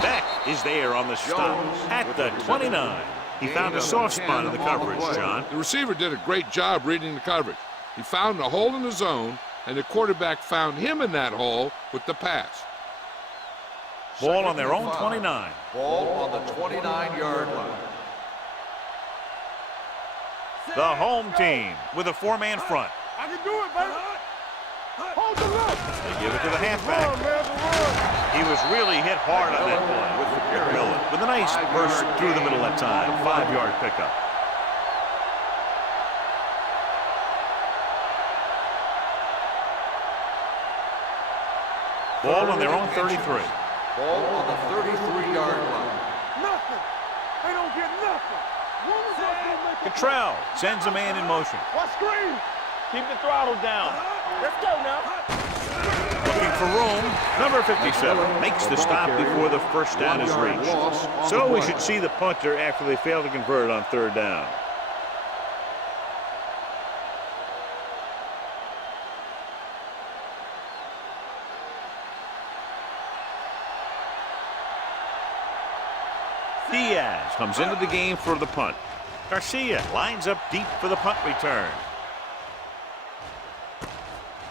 Beck is there on the stop at the 29. He found a soft spot in the coverage, John. The receiver did a great job reading the coverage. He found a hole in the zone, and the quarterback found him in that hole with the pass. Ball on their own 29. Ball on the 29-yard line. The home team with a 4-man front. I can do it, baby. Hold the look. They give it to the halfback. Come on, man, for one. He was really hit hard on that play with a nice burst through the middle that time. 5-yard pickup. Ball on their own 33. Ball on the 33-yard line. Nothing. They don't get nothing. One of us gonna make it. Cottrell sends a man in motion. Watch screen. Keep the throttle down. Let's go now. Looking for room. Number 57 makes the stop before the first down is reached. So we should see the punter after they fail to convert on third down. Diaz comes into the game for the punt. Garcia lines up deep for the punt return.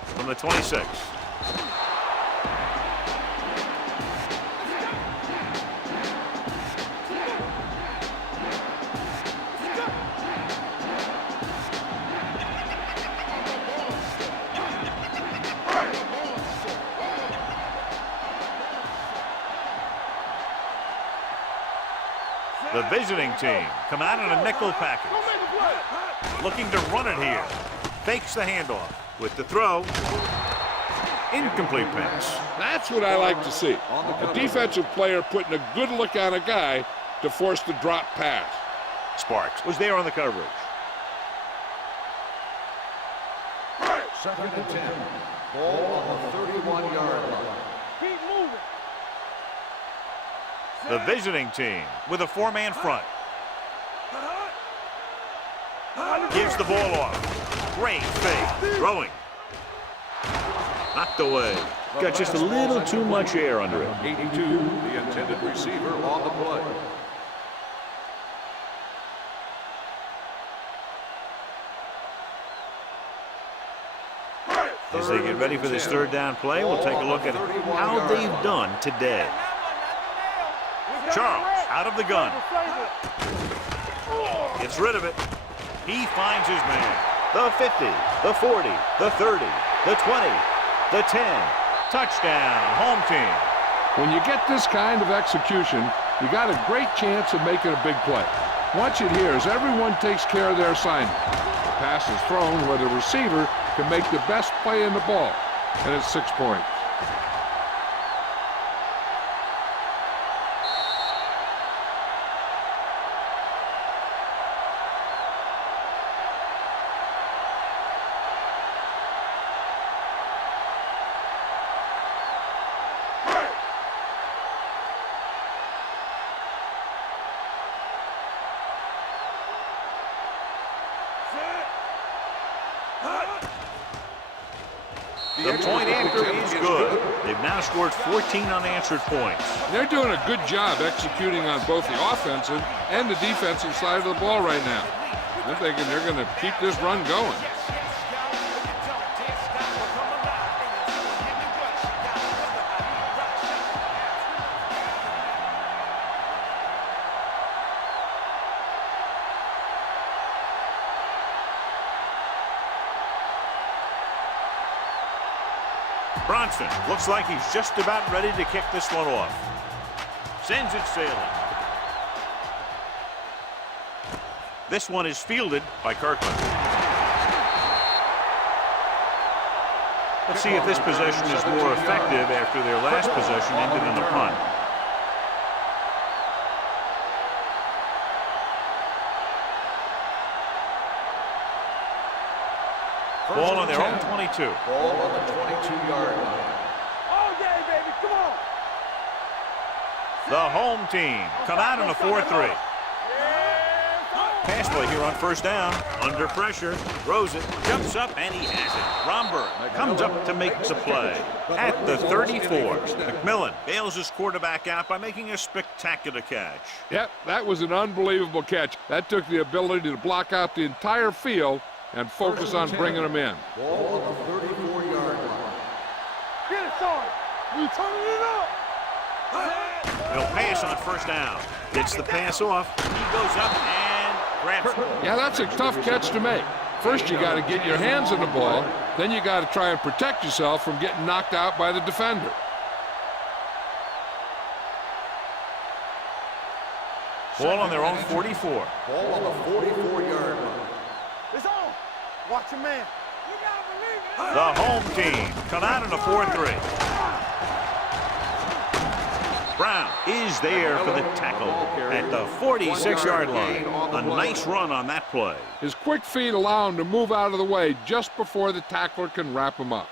From the 26. The visiting team come out in a nickel package. Looking to run it here. Fakes the handoff with the throw. Incomplete pass. That's what I like to see. A defensive player putting a good look on a guy to force the drop pass. Sparks was there on the coverage. Second and 10. Ball on the 31-yard line. Keep moving. The visiting team with a 4-man front. Gives the ball off. Great fake. Throwing. Knocked away. Got just a little too much air under it. 82, the intended receiver on the play. As they get ready for this third down play, we'll take a look at how they've done today. Charles out of the gun. Gets rid of it. He finds his man. The 50, the 40, the 30, the 20, the 10. Touchdown, home team. When you get this kind of execution, you got a great chance of making a big play. Watch it here as everyone takes care of their assignment. The pass is thrown where the receiver can make the best play in the ball, and it's 6 points. The point after is good. They've now scored 14 unanswered points. They're doing a good job executing on both the offensive and the defensive side of the ball right now. I'm thinking they're going to keep this run going. Bronson looks like he's just about ready to kick this one off. Sends it sailing. This one is fielded by Kirkland. Let's see if this possession is more effective after their last possession ended in a punt. Ball on their own 22. Ball on the 22-yard line. All day, baby, come on. The home team come out in a 4-3. Pass play here on first down. Under pressure. Throws it. Jumps up, and he has it. Romberg comes up to make the play. At the 34, McMillan bails his quarterback out by making a spectacular catch. Yep, that was an unbelievable catch. That took the ability to block out the entire field and focus on bringing them in. Ball on the 34-yard line. Get it, son. You turning it up. He'll pass on first down. Gets the pass off. He goes up and grabs it. Yeah, that's a tough catch to make. First, you got to get your hands on the ball. Then you got to try and protect yourself from getting knocked out by the defender. Ball on their own 44. Ball on the 44-yard line. It's on. Watch your man. You gotta believe it. The home team come out in a 4-3. Brown is there for the tackle at the 46-yard line. A nice run on that play. His quick feet allow him to move out of the way just before the tackler can wrap him up.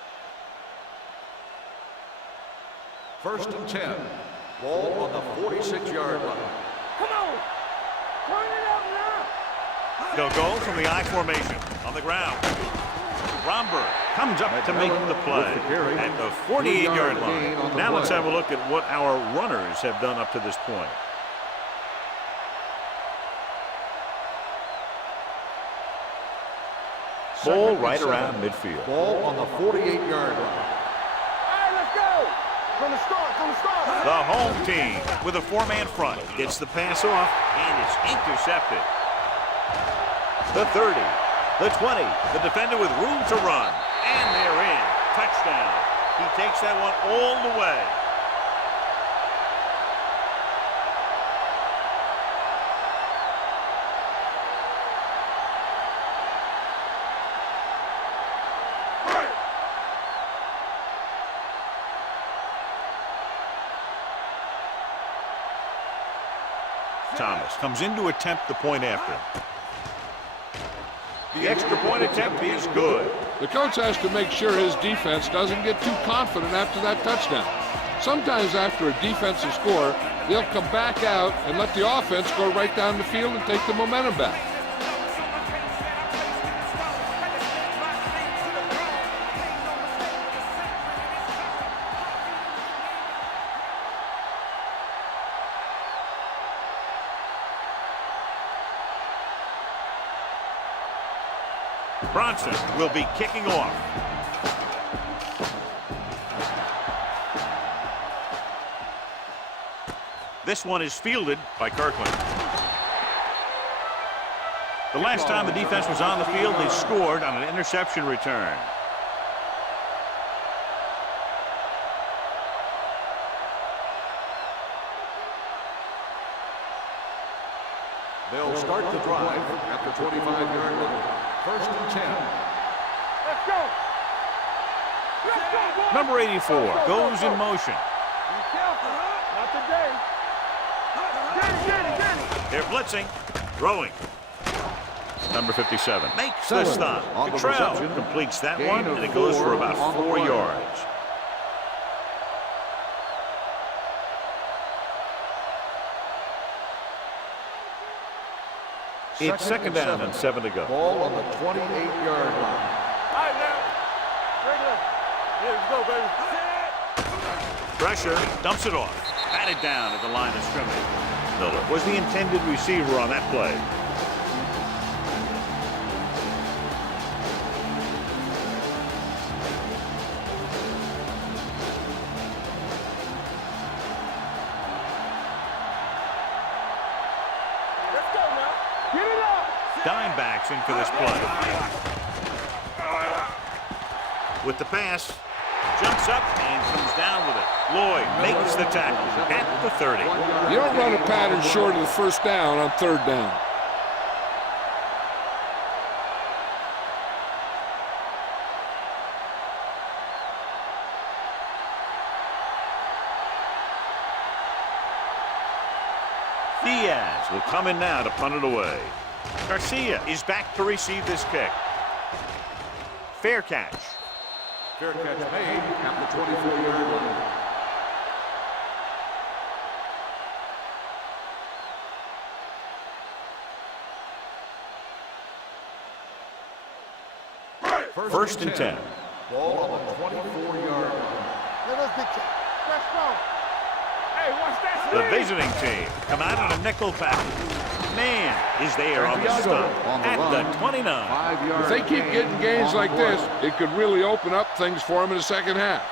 First and 10. Ball on the 46-yard line. Come on. Turn it up now. They'll go from the I formation on the ground. Romberg comes up to make the play at the 48-yard line. Now let's have a look at what our runners have done up to this point. Ball right around midfield. Ball on the 48-yard line. All right, let's go. From the start. The home team with a four-man front gets the pass off, and it's intercepted. The 30, the 20, the defender with room to run, and they're in. Touchdown. He takes that one all the way. Thomas comes in to attempt the point after. The extra point attempt is good. The coach has to make sure his defense doesn't get too confident after that touchdown. Sometimes after a defensive score, they'll come back out and let the offense go right down the field and take the momentum back. Bronson will be kicking off. This one is fielded by Kirkland. The last time the defense was on the field, they scored on an interception return. They'll start the drive at the 25-yard line. First and 10. Let's go. Let's go, boy. Number 84 goes in motion. Be careful. Not today. Get it. They're blitzing, throwing. Number 57 makes the stop. On the Cottrell reception. completes that Gain one, of and it goes for 4 about on the 4 play. yards. It's second down and 7 to go. Ball on the 28-yard line. All right, now. Regular. Yeah, let's go, baby. Pressure, dumps it off. Batted down at the line of scrimmage. Miller was the intended receiver on that play. Let's go now. Get it up. Dimebacks in for this play. With the pass, Jumps up and comes down with it. Lloyd makes the tackle at the 30. You don't run a pattern short of the first down on third down. Diaz will come in now to punt it away. Garcia is back to receive this kick. Fair catch. Fair catch made at the 24-yard line. First and 10. Ball on the 24-yard line. Hey, watch that The screen. visiting team come out on a nickel package. Man is there on the stop at the 29. 5 yards. If they keep getting gains like this, it could really open up things for them in the second half.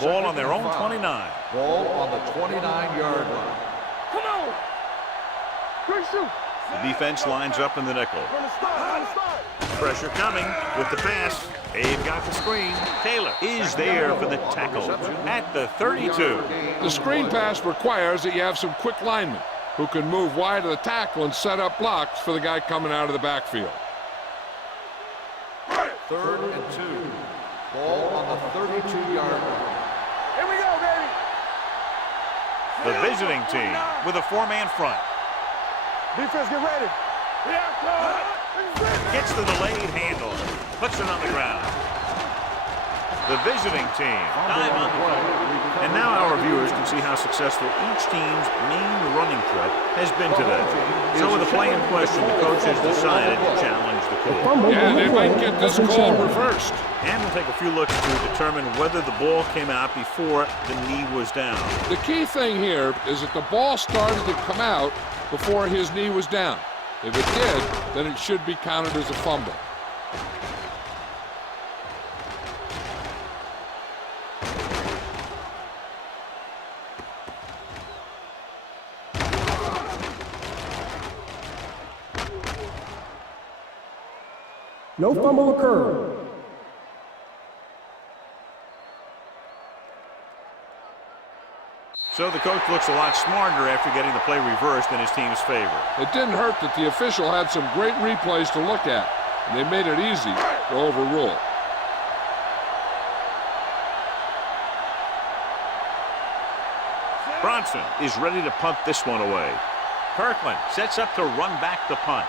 Ball on their own 29. Ball on the 29-yard line. Come on. Good shoot. The defense lines up in the nickel. Pressure coming with the pass. They've got the screen. Taylor is there for the tackle at the 32. The screen pass requires that you have some quick linemen who can move wide of the tackle and set up blocks for the guy coming out of the backfield. 3rd and 2. Ball on the 32-yard line. Here we go, baby. The visiting team with a 4-man front. Defense, get ready. Gets the delayed handle. Puts it on the ground. The visiting team. Dive on the play. And now our viewers can see how successful each team's main running threat has been today. So with the play in question, the coach has decided to challenge the call. Yeah, they might get this call reversed. And we'll take a few looks to determine whether the ball came out before the knee was down. The key thing here is that the ball started to come out before his knee was down. If it did, then it should be counted as a fumble. No fumble occurred. So the coach looks a lot smarter after getting the play reversed in his team's favor. It didn't hurt that the official had some great replays to look at, and they made it easy to overrule. Bronson is ready to punt this one away. Kirkland sets up to run back the punt.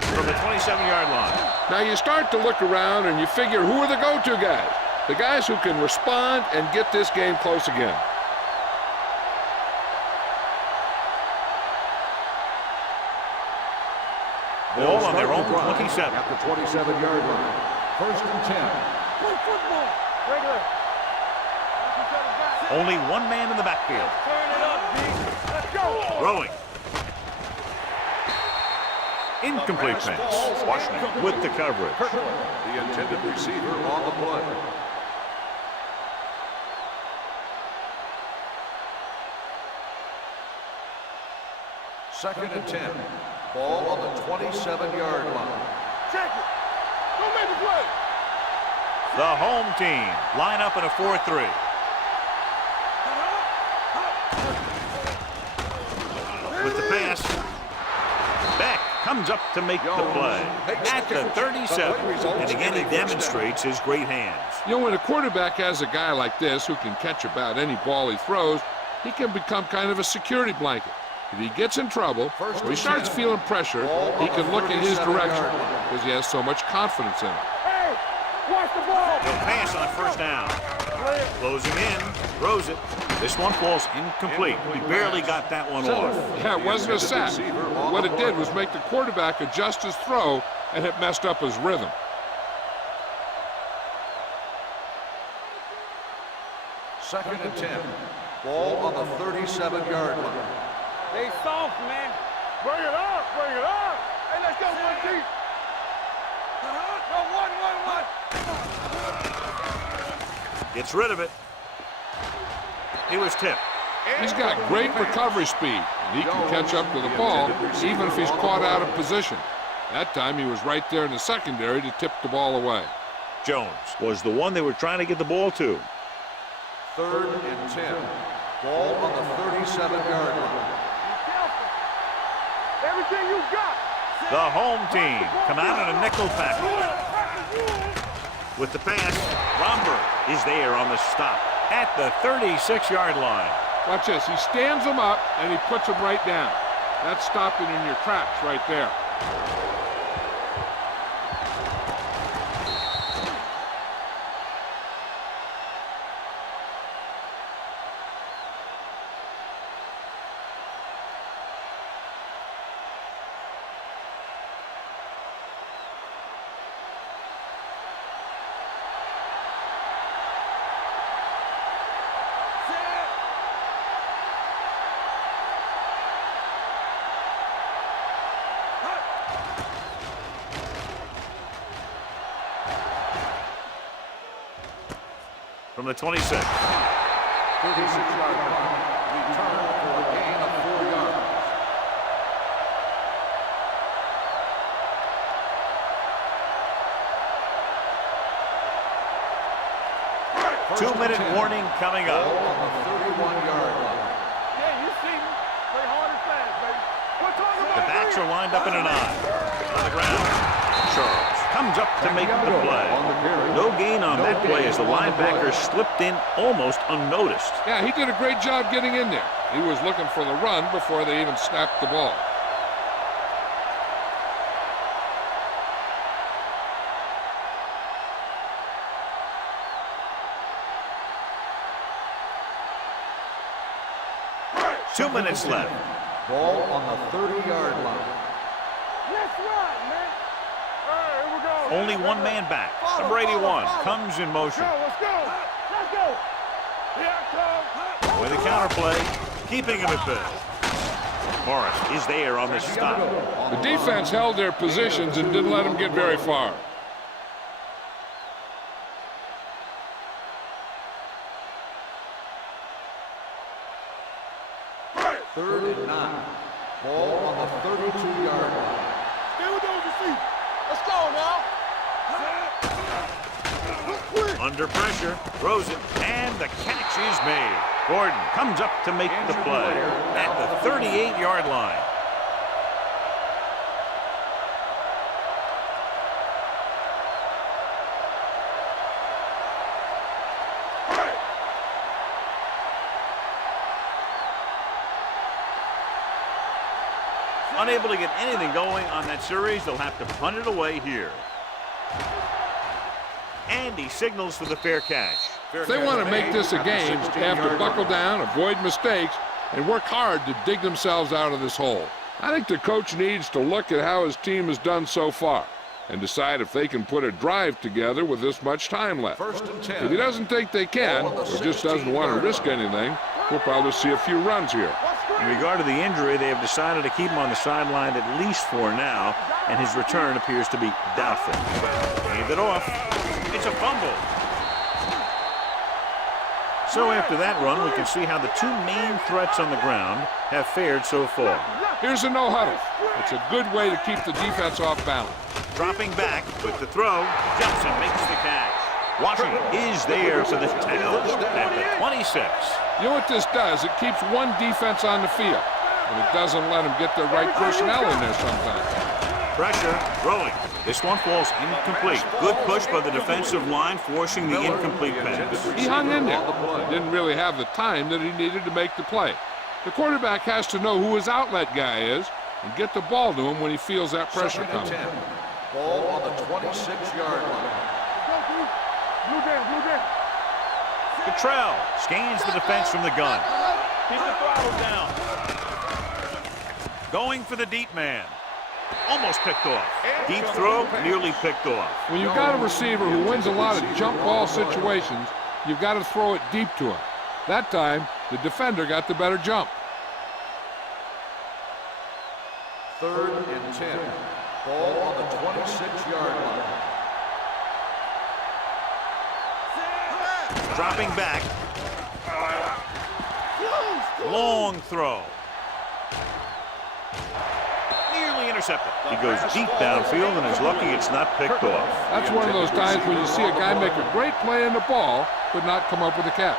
From the 27-yard line. Now you start to look around and you figure, who are the go-to guys? The guys who can respond and get this game close again. Ball on their own 27. At the 27-yard line. 1st and 10. Play football. Regular. Only one man in the backfield. Turn it up, D. Let's go. Throwing. Incomplete pass. Washington with the coverage. The intended receiver on the play. Second and 10. Ball on the 27-yard line. Check it. Don't make the play. The home team line up in a 4-3. With the pass. Beck comes up to make the play at the 37. And again, he demonstrates his great hands. You know, when a quarterback has a guy like this who can catch about any ball he throws, he can become kind of a security blanket. If he gets in trouble, or he starts feeling pressure, he can look in his direction because he has so much confidence in him. Hey, watch the ball. He'll pass on 1st down. Closing in, throws it. This one falls incomplete. He barely got that one off. Yeah, it wasn't a sack. What it did was make the quarterback adjust his throw, and it messed up his rhythm. Second and 10. Ball on the 37-yard line. They soft, man. Bring it up. Bring it up. Hey, let's go, one deep. Go, one. Gets rid of it. He was tipped. He's got great recovery speed, and he can catch up to the ball even if he's caught out of position. That time he was right there in the secondary to tip the ball away. Jones was the one they were trying to get the ball to. 3rd and 10. Ball on the 37-yard line. Everything you got. The home team come out in a nickel package. With the pass, Romberg is there on the stop at the 36-yard line. Watch this. He stands them up, and he puts them right down. That's stopping in your tracks right there. From the 26. 36-yard line. Return for a gain of 4 yards. Two-minute warning coming up. Ball on the 31-yard line. Yeah, you see me. Play hard and fast, baby. We're talking about The backs are lined up in an eye. On the ground. Charles comes up to make the play. No gain on that play as the linebacker slipped in almost unnoticed. Yeah, he did a great job getting in there. He was looking for the run before they even snapped the ball. Two minutes left. Ball on the 30-yard line. Let's run, man. All right, here we go. Only one man back. Number 81 comes in motion. Let's go. Let's go. Here I come. With a counterplay, keeping him at bay. Morris is there on the stop. The defense held their positions and didn't let them get very far. Third and 9. Ball on the 32-yard line. Stay with those receivers. Let's go now. Under pressure, throws it, and the catch is made. Gordon comes up to make the play at the 38-yard line. Unable to get anything going on that series, they'll have to punt it away here. And he signals for the fair catch. If they want to make this a game, they have to buckle down, avoid mistakes, and work hard to dig themselves out of this hole. I think the coach needs to look at how his team has done so far and decide if they can put a drive together with this much time left. First and 10. If he doesn't think they can, or just doesn't want to risk anything, we'll probably see a few runs here. In regard to the injury, they have decided to keep him on the sideline at least for now, and his return appears to be doubtful. Hand it off. It's a fumble. So after that run, we can see how the two main threats on the ground have fared so far. Here's a no-huddle. It's a good way to keep the defense off balance. Dropping back with the throw, Johnson makes the catch. Washington is there for the tackle at the 26. You know what this does? It keeps one defense on the field, and it doesn't let them get the right personnel in there sometimes. Pressure, throwing. This one falls incomplete. Good push by the defensive line, forcing the incomplete pass. He hung in there. Didn't really have the time that he needed to make the play. The quarterback has to know who his outlet guy is and get the ball to him when he feels that pressure coming. Ball on the 26-yard line. Blue down. Cottrell scans the defense from the gun. Keep the throttle down. Going for the deep man. Almost picked off. Deep throw, nearly picked off. When you've got a receiver who wins a lot of jump ball situations, you've got to throw it deep to him. That time, the defender got the better jump. Third and 10. Ball on the 26-yard line. Dropping back. Long throw. Nearly intercepted. He goes deep downfield and is lucky it's not picked off. That's one of those times when you see a guy make a great play in the ball, but not come up with a catch.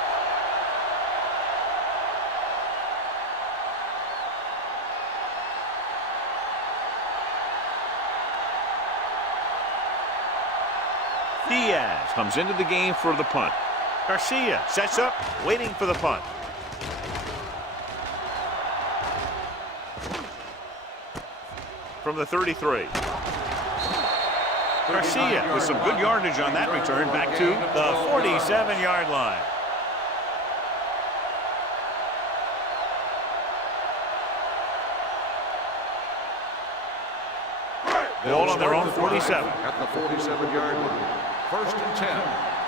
Diaz comes into the game for the punt. Garcia sets up, waiting for the punt. From the 33. Garcia with some good yardage on that return back to the 47-yard line. Ball on their own 47. At the 47-yard line. 1st and 10.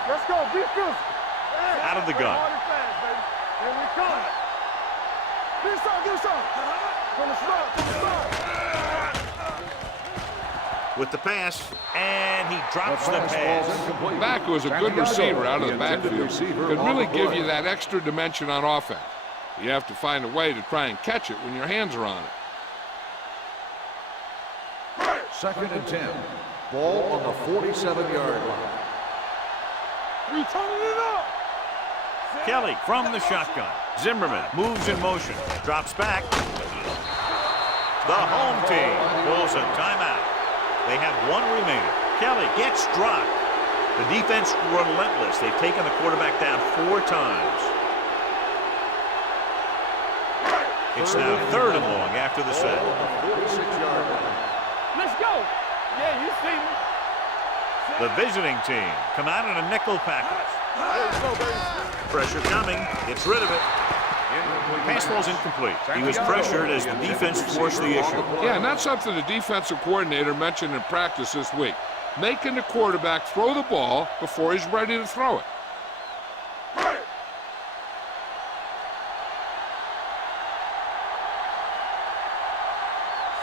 Let's go, defense. Out of the gun. Here we come. Give us some. From the start. With the pass, and he drops the pass. Back was a good receiver out of the backfield. Could really give you that extra dimension on offense. You have to find a way to try and catch it when your hands are on it. 2nd and 10. Ball on the 47-yard line. We turning it up. Kelly from the shotgun. Zimmerman moves in motion. Drops back. The home team pulls a timeout. They have one remaining. Kelly gets dropped. The defense relentless. They've taken the quarterback down 4 times. It's now 3rd and long after the set. 46-yard line. Let's go. Yeah, you see me. The visiting team come out in a nickel package. Let's go, baby. Pressure coming. Gets rid of it. Pass ball's incomplete. He was pressured as the defense forced the issue. Yeah, and that's something the defensive coordinator mentioned in practice this week. Making the quarterback throw the ball before he's ready to throw it.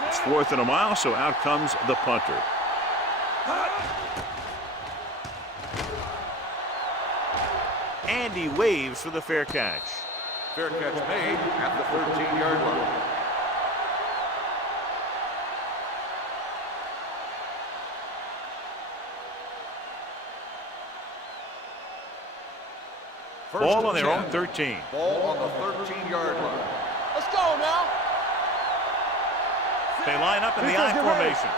It's 4th and a mile, so out comes the punter. And he waves for the fair catch. Fair catch made at the 13-yard line. Ball on their own 13. Ball on the 13-yard line. Let's go now. They line up in the I formation.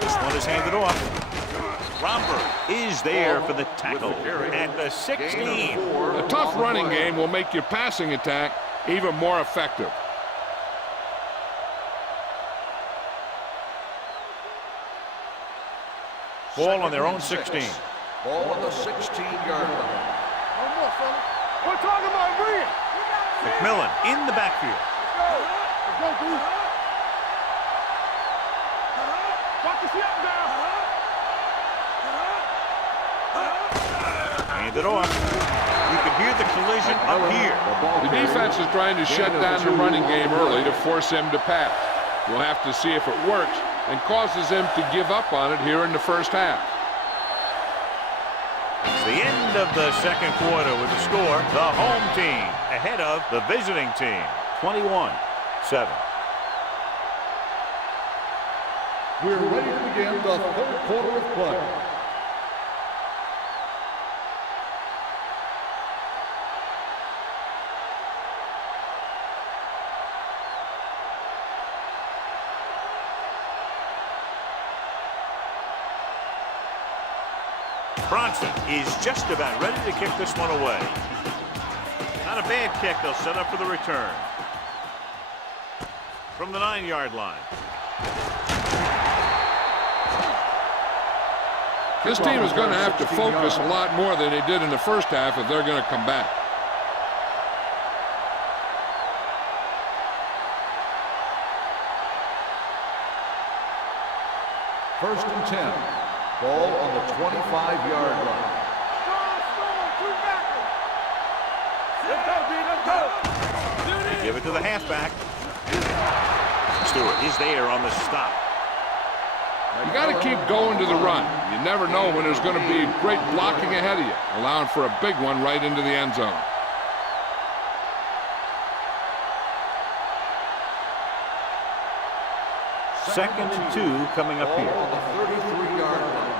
This one is handed off. Romberg is there for the tackle at the 16. A tough running game will make your passing attack even more effective. Ball on their own 16. Ball on the 16-yard line. We're talking about Reed. McMillan in the backfield. Let's go, dude. Watch the snap down. Hand it off. You can hear the collision up here. The defense is trying to shut down the running game early to force him to pass. We'll have to see if it works and causes him to give up on it here in the first half. It's the end of the second quarter with the score. The home team ahead of the visiting team. 21-7. We're ready to begin the 3rd quarter of play. Bronson is just about ready to kick this one away. Not a bad kick. They'll set up for the return. From the 9-yard line. This team is going to have to focus a lot more than they did in the first half if they're going to come back. First and 10. Ball on the 25-yard line. Let's go, D. Let's go. They give it to the halfback. Stewart is there on the stop. You got to keep going to the run. You never know when there's going to be great blocking ahead of you, allowing for a big one right into the end zone. Second and 2 coming up here. On the 33-yard line.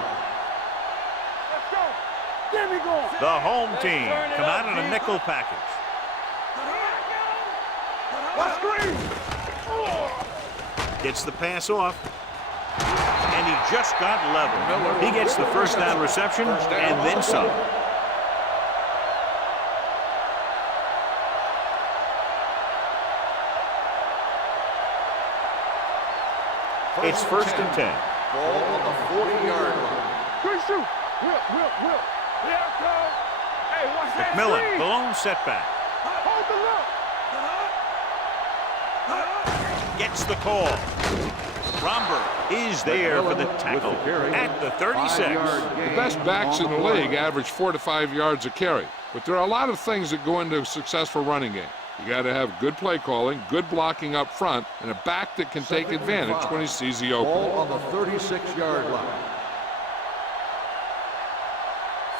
Let's go. Get me going. The home team come out in a nickel package. Let's screen. Gets the pass off. And he just got level. He gets the first down reception and then some. It's first and 10. Ball on the 40-yard line. Good shoot. Whip. Here it comes. Hey, watch that McMillan, screen. the lone setback. Hold the look. Gets the call. Romberg is there for the tackle at the 36. The best backs in the league average 4 to 5 yards a carry. But there are a lot of things that go into a successful running game. You got to have good play calling, good blocking up front, and a back that can take advantage when he sees the opening. Ball on the 36-yard line.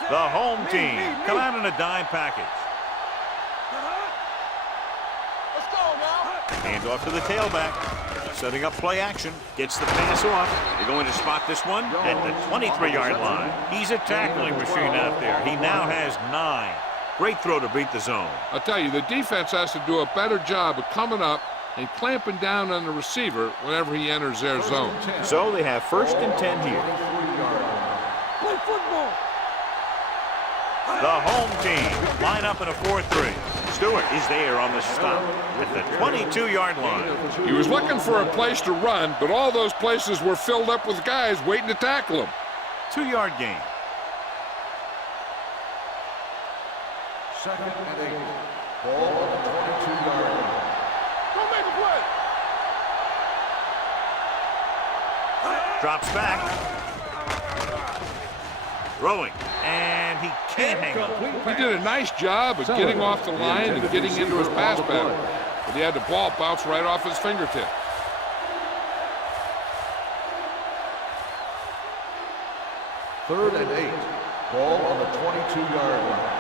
The home team come out in a dime package. Let's go now. Hand off to the tailback. Setting up play action. Gets the pass off. They're going to spot this one at the 23-yard line. He's a tackling machine out there. He now has 9. Great throw to beat the zone. I'll tell you, the defense has to do a better job of coming up and clamping down on the receiver whenever he enters their zone. So they have first and 10 here. Play football. The home team line up in a 4-3. Stewart is there on the stop at the 22-yard line. He was looking for a place to run, but all those places were filled up with guys waiting to tackle him. 2-yard gain. Second and 8. Ball on the 22-yard line. Don't make a play. Drops back. Throwing. And he can't hang on. He did a nice job of getting off the line and getting into his pass pattern, but he had the ball bounce right off his fingertip. Third and 8. Ball on the 22-yard line.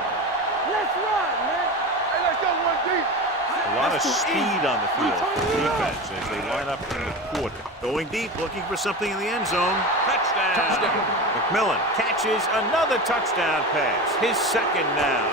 Let's run, man. Hey, let's go one deep. A lot of speed on the field for defense as they line up in the quarter. Going deep, looking for something in the end zone. Touchdown. McMillan catches another touchdown pass. His second now.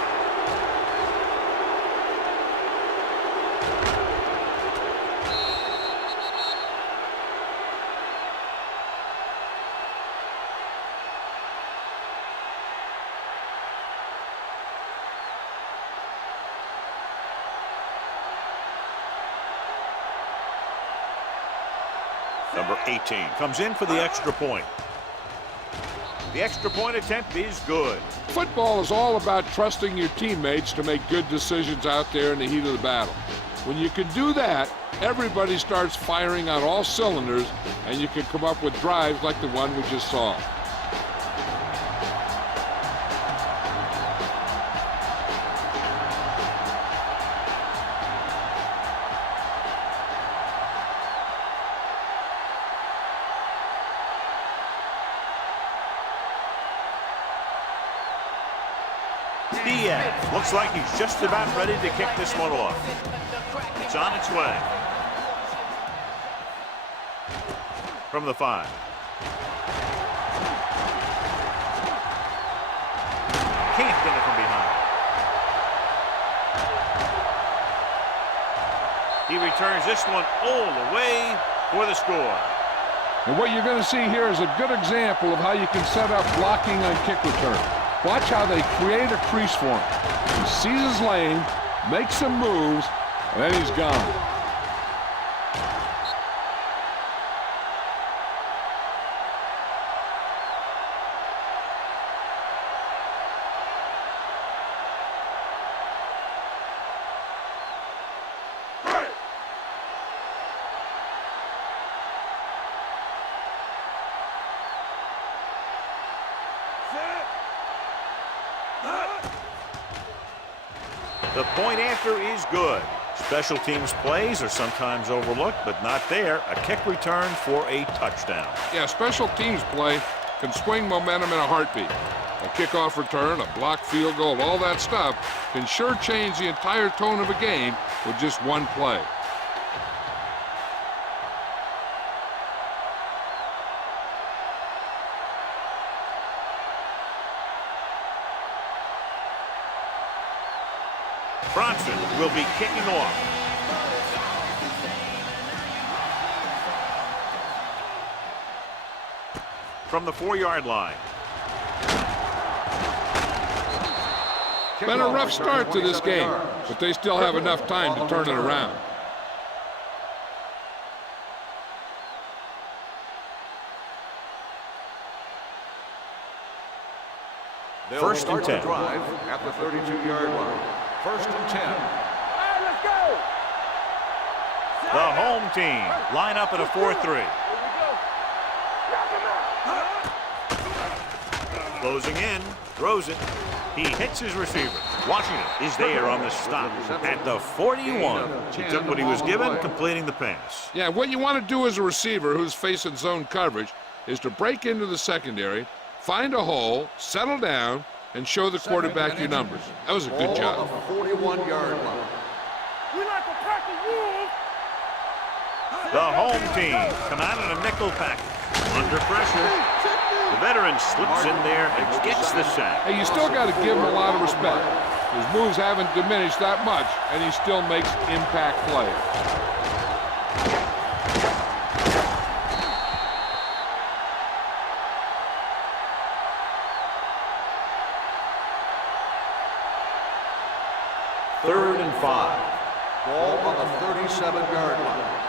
Number 18 comes in for the extra point. The extra point attempt is good. Football is all about trusting your teammates to make good decisions out there in the heat of the battle. When you can do that, everybody starts firing on all cylinders, and you can come up with drives like the one we just saw. Diaz looks like he's just about ready to kick this one off. It's on its way. From the 5. Can't get it from behind. He returns this one all the way for the score. And what you're going to see here is a good example of how you can set up blocking on kick return. Watch how they create a crease for him. He sees his lane, makes some moves, and then he's gone. The point after is good. Special teams plays are sometimes overlooked, but not there. A kick return for a touchdown. Yeah, special teams play can swing momentum in a heartbeat. A kickoff return, a blocked field goal, all that stuff can sure change the entire tone of a game with just one play. Bronson will be kicking off. From the 4-yard line. Been a rough start to this game, but they still have enough time to turn it around. First and 10. Drive at the 32-yard line. First and 10. Hey, let's go. The home team line up at a 4-3. Closing in, throws it. He hits his receiver. Washington is there on the stop at the 41. He took what he was given, completing the pass. Yeah, what you want to do as a receiver who's facing zone coverage is to break into the secondary, find a hole, settle down, and show the quarterback your numbers. That was a good job. 41-yard line. We like a pack of wolves. The home team come out in a nickel package. Under pressure, the veteran slips in there and gets the sack. Hey, you still got to give him a lot of respect. His moves haven't diminished that much, and he still makes impact plays. Third and 5. Ball on the 37-yard line.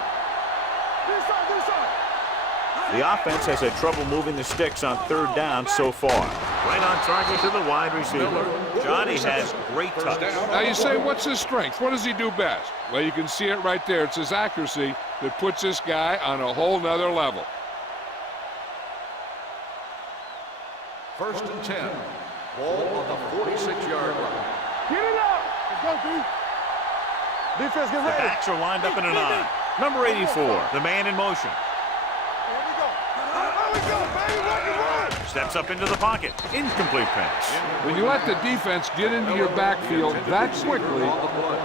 The offense has had trouble moving the sticks on third down so far. Right on target to the wide receiver. Johnny has great touch. Now you say, what's his strength? What does he do best? Well, you can see it right there. It's his accuracy that puts this guy on a whole nother level. First and 10. Ball on the 46-yard line. Get it up. Let's go, D. Defense, get The ready. backs are lined up in a 9. Number 84, the man in motion. Here we go. There we go, baby. Rock and roll. Steps up into the pocket. Incomplete pass. When you let the defense get into your backfield that quickly,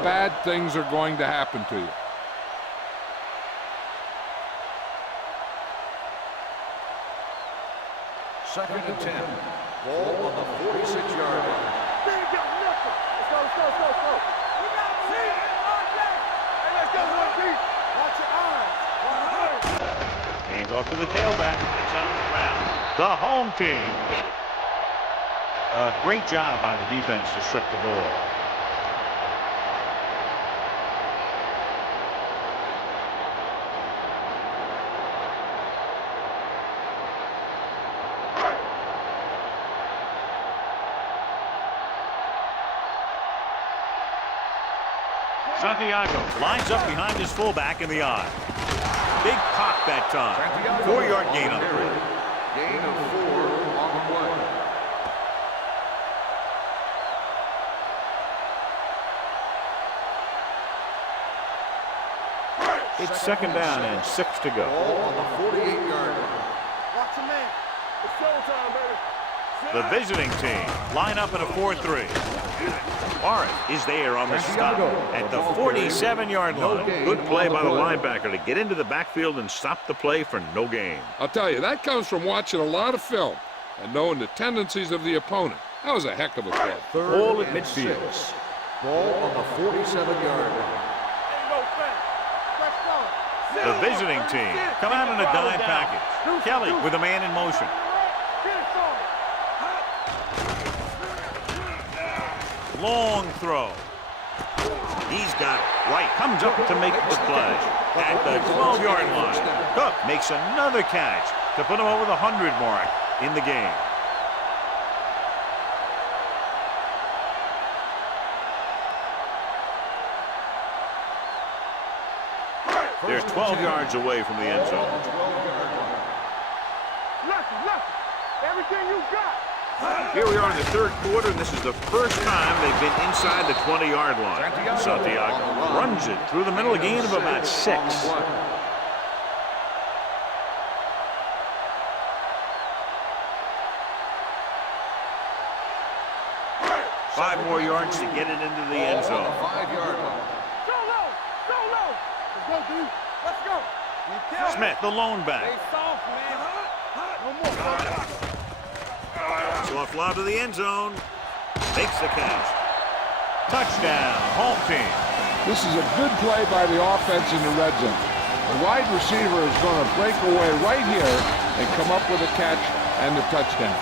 bad things are going to happen to you. Second and 10. Ball on the 46-yard line. They ain't got nothing. Let's go, let's go, let's go, let's go. We got to see it all day. Hey, let's go, one deep. Watch your eyes. Hands off to the tailback. It's on the ground. The home team. Great job by the defense to strip the ball. Santiago lines up behind his fullback in the eye. Big pop that time. 4-yard gain on the play. Gain of 4 on the play. It's second down and 6 to go. Ball on the 48-yard line. Watch your man. It's showtime, baby. The visiting team line up in a 4-3. Warren is there on the stop at the 47-yard line. Good play by the linebacker to get into the backfield and stop the play for no gain. I'll tell you, that comes from watching a lot of film and knowing the tendencies of the opponent. That was a heck of a play. Ball at midfield. 6. Ball on the 47-yard line. Ain't no fence. Let's go. The visiting team come out in a dime package. Kelly with a man in motion. Get it for me. Long throw. He's got it right. Comes up to make the play. At the 12-yard line, Cook makes another catch to put him over the 100 mark in the game. They're 12 yards away from the end zone. Lucky. Everything you got. Here we are in the third quarter, and this is the first time they've been inside the 20-yard line. Santiago runs it through the middle, a gain of about 6. 5 more yards to get it into the end zone. 5-yard line. Go low! Go low! Let's go, dude. Let's go. Smith, the lone Stay back. soft, man. No more. So off lob to the end zone. Makes the catch. Touchdown, home team. This is a good play by the offense in the red zone. The wide receiver is going to break away right here and come up with a catch and the touchdown.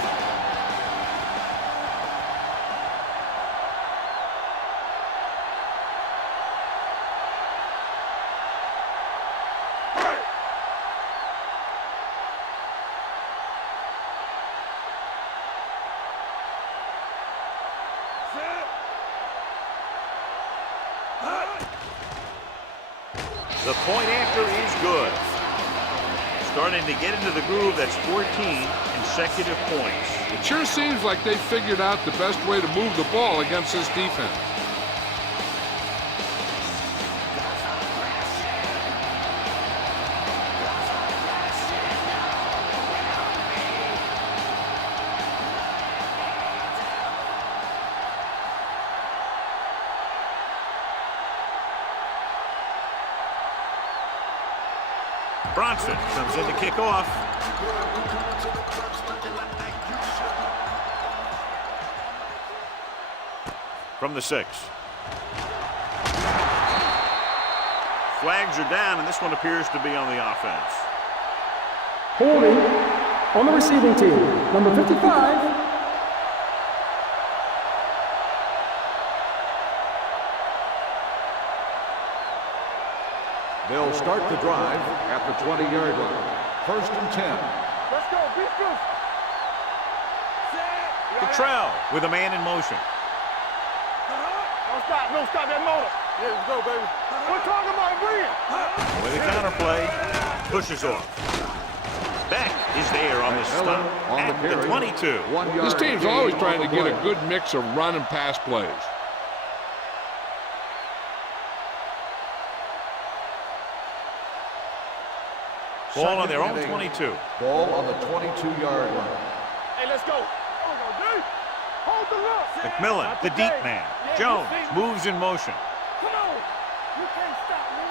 The point after is good. Starting to get into the groove. That's 14 consecutive points. It sure seems like they figured out the best way to move the ball against this defense. Bronson comes in to kick off. From the 6. Flags are down, and this one appears to be on the offense. Holding on the receiving team. Number 55. They'll start the drive at the 20-yard line. 1st and 10. Let's go. Beat this. Cottrell with a man in motion. Don't stop that motor. Yeah, let's go, baby. We're talking about bringing. With a counterplay, pushes off. Beck is there on the stop at the 22. 1 yard This team's gain always on trying the to get a play. good mix of run and pass plays. Ball on their own 2nd and 8. 22. Ball on the 22-yard line. Hey, let's go. There we go, dude. Hold the look. McMillan, the deep man. Jones moves in motion. Come on. You can't stop me.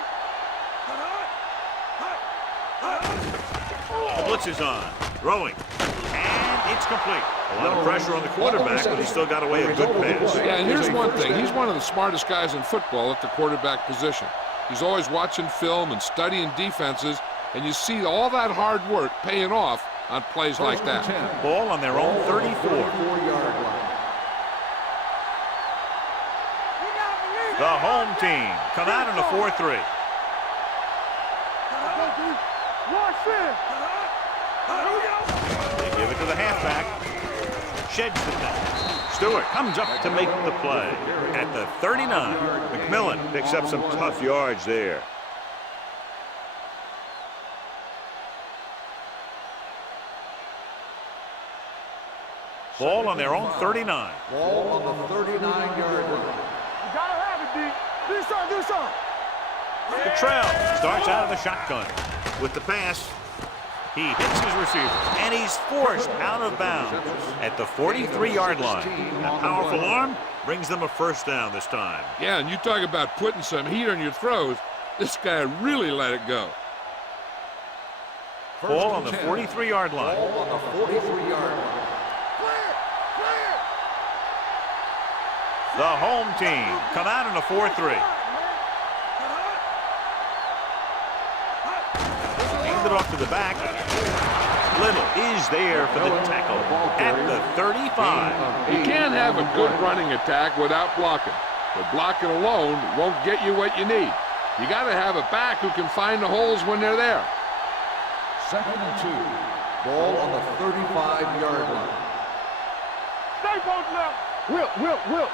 The blitz is on. Throwing. And it's complete. A lot of pressure on the quarterback, but he still got away a good pass. Yeah, and here's one thing. He's one of the smartest guys in football at the quarterback position. He's always watching film and studying defenses, and you see all that hard work paying off on plays like that. Ball on their own 34. 34-yard line. The home team come out in a 4-3. Watch it. They give it to the halfback. Sheds the pass. Stewart comes up to make the play. At the 39, McMillan picks up some tough yards there. Ball on their own 39. Ball on the 39-yard line. You gotta have it, D. Do something. Cottrell starts out of the shotgun. With the pass, he hits his receiver, and he's forced out of bounds at the 43-yard line. That powerful arm brings them a first down this time. Yeah, and you talk about putting some heat on your throws. This guy really let it go. Ball on the 43-yard line. Ball on the 43-yard line. The home team come out in a 4-3. Hand it off to the back. Little is there for the tackle at the 35. You can't have a good running attack without blocking. But blocking alone won't get you what you need. You got to have a back who can find the holes when they're there. 2nd and 2. Ball on the 35-yard line. Stay posted now. Will.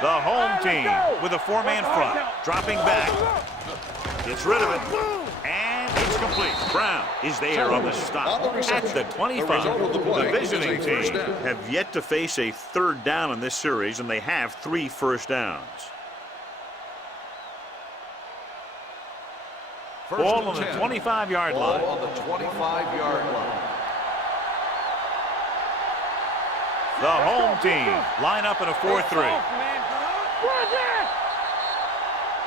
The home team with a 4-man front, dropping back. Gets rid of it. And it's complete. Brown is there on the stop at the 25. The visiting team have yet to face a third down in this series, and they have 3 first downs. Ball on the 25-yard line. Ball on the 25-yard line. The home team line up in a 4-3.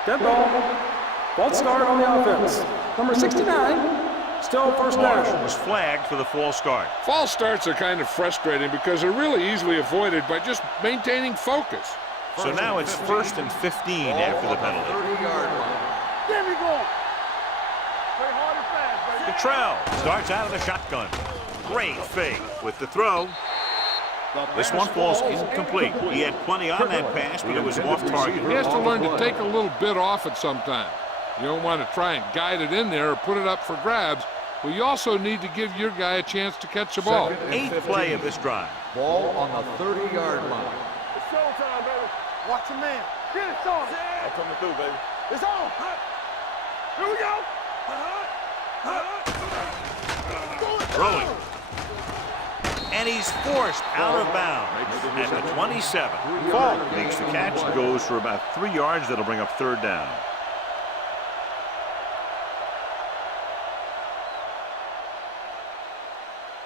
Dead ball. False start on the offense. Number 69, still first Marsh down. was flagged for the false start. False starts are kind of frustrating because they're really easily avoided by just maintaining focus. So now it's 1st and 15 after the penalty. 30-yard line. Get me going. Play hard and fast, baby. Cottrell starts out of the shotgun. Great fake with the throw. This one falls incomplete. He had plenty on that pass, but it was off target. He has to learn to take a little bit off it sometime. You don't want to try and guide it in there or put it up for grabs, but you also need to give your guy a chance to catch the ball. 8th play of this drive. Ball on the 30-yard line. It's showtime, baby. Watch your man. Get it, son. I'm coming through, baby. It's on. Here we go. Throwing. And he's forced out of bounds at the 27. Falk makes the catch, goes for about 3 yards. That'll bring up 3rd down.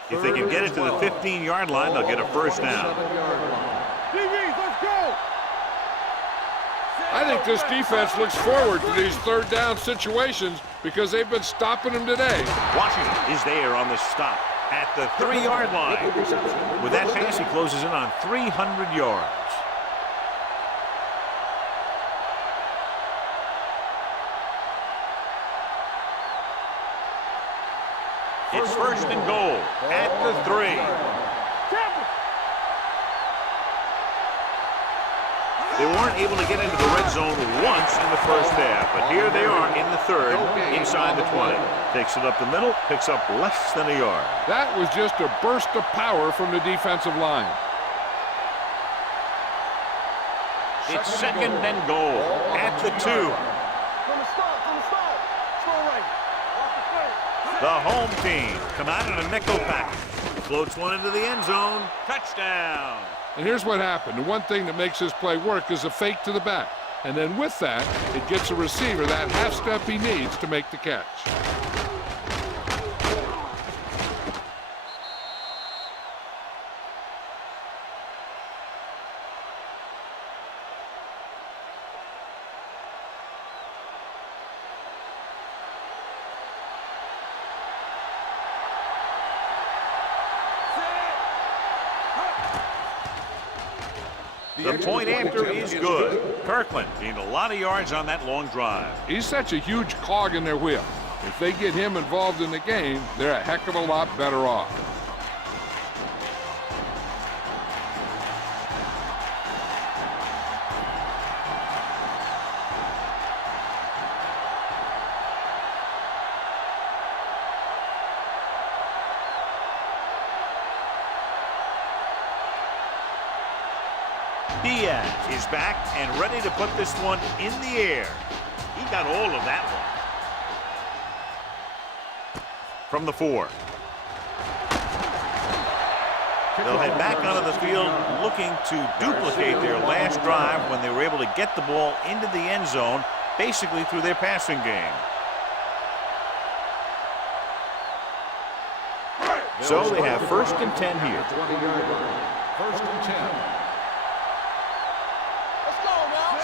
If they can get it to the 15-yard line, they'll get a first down. DBs, let's go. I think this defense looks forward to these 3rd down situations because they've been stopping them today. Washington is there on the stop at the 3-yard line. With that pass, he closes in on 300 yards. It's 1st and goal at the 3. They weren't able to get into the red zone once in the first half, but here they are in the 3rd, inside the 20. Takes it up the middle, picks up less than a yard. That was just a burst of power from the defensive line. It's 2nd and goal at the 2. From the start. Slow right. Watch the play. The home team come out in a nickel package. Floats one into the end zone. Touchdown. And here's what happened. The one thing that makes this play work is a fake to the back. And then with that, it gets a receiver that half step he needs to make the catch. The point after is good. Kirkland gained a lot of yards on that long drive. He's such a huge cog in their wheel. If they get him involved in the game, they're a heck of a lot better off. Diaz is back and ready to put this one in the air. He got all of that one. From the 4. They'll head back onto the field looking to duplicate their last drive when they were able to get the ball into the end zone, basically through their passing game. So they have 1st and 10 here. 20-yard line. 1st and 10.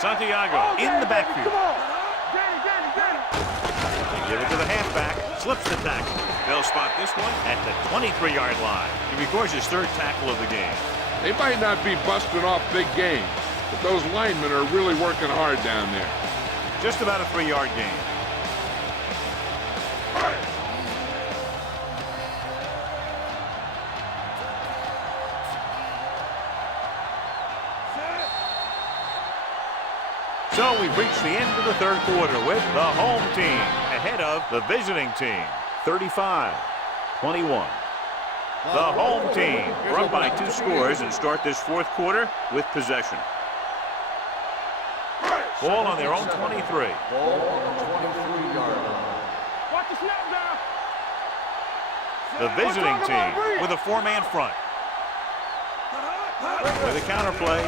Santiago in the backfield. Come on. Get it. They give it to the halfback. Slips the tackle. They'll spot this one at the 23-yard line. He records his 3rd tackle of the game. They might not be busting off big games, but those linemen are really working hard down there. Just about a 3-yard gain. So we've reached the end of the 3rd quarter with the home team ahead of the visiting team, 35-21. The home team are up by 2 scores and start this 4th quarter with possession. Ball on their own 23. Ball on the 23-yard line. Watch the snap. The visiting team with a four-man front. With a counterplay.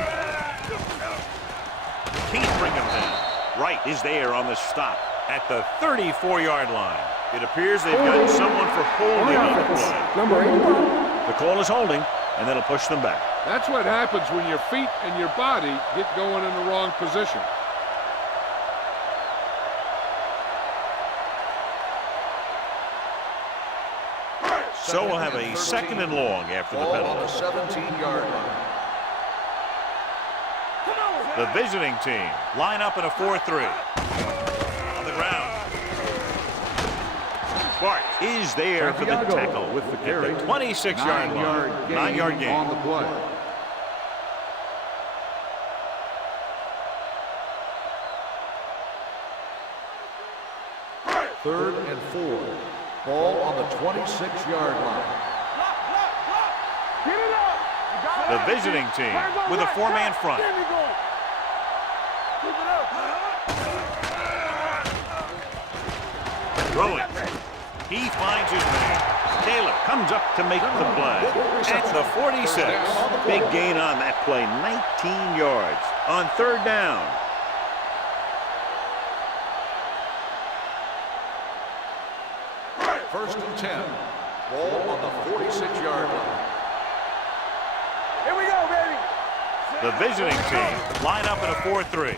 Can't bring him down. Wright is there on the stop at the 34-yard line. It appears they've gotten someone for holding on the play. Number 81. The call is holding, and that'll push them back. That's what happens when your feet and your body get going in the wrong position. So we'll have a second and long after the Ball on the penalty. 17-yard line. The visiting team line up in a 4-3. On the ground. Sparks is there for the tackle with the carry. at the 26-yard line. 9-yard gain. On the play. Third and 4. Ball on the 26-yard line. Get it up. You got it. The visiting team with a four-man front. Keep it going. Keep it up. Throwing. He finds his man. Taylor comes up to make the play. At the 46. Big gain on that play. 19 yards. On third down. First and 10. Ball on the 46-yard line. Here we go, baby. The visiting team line up in a 4-3.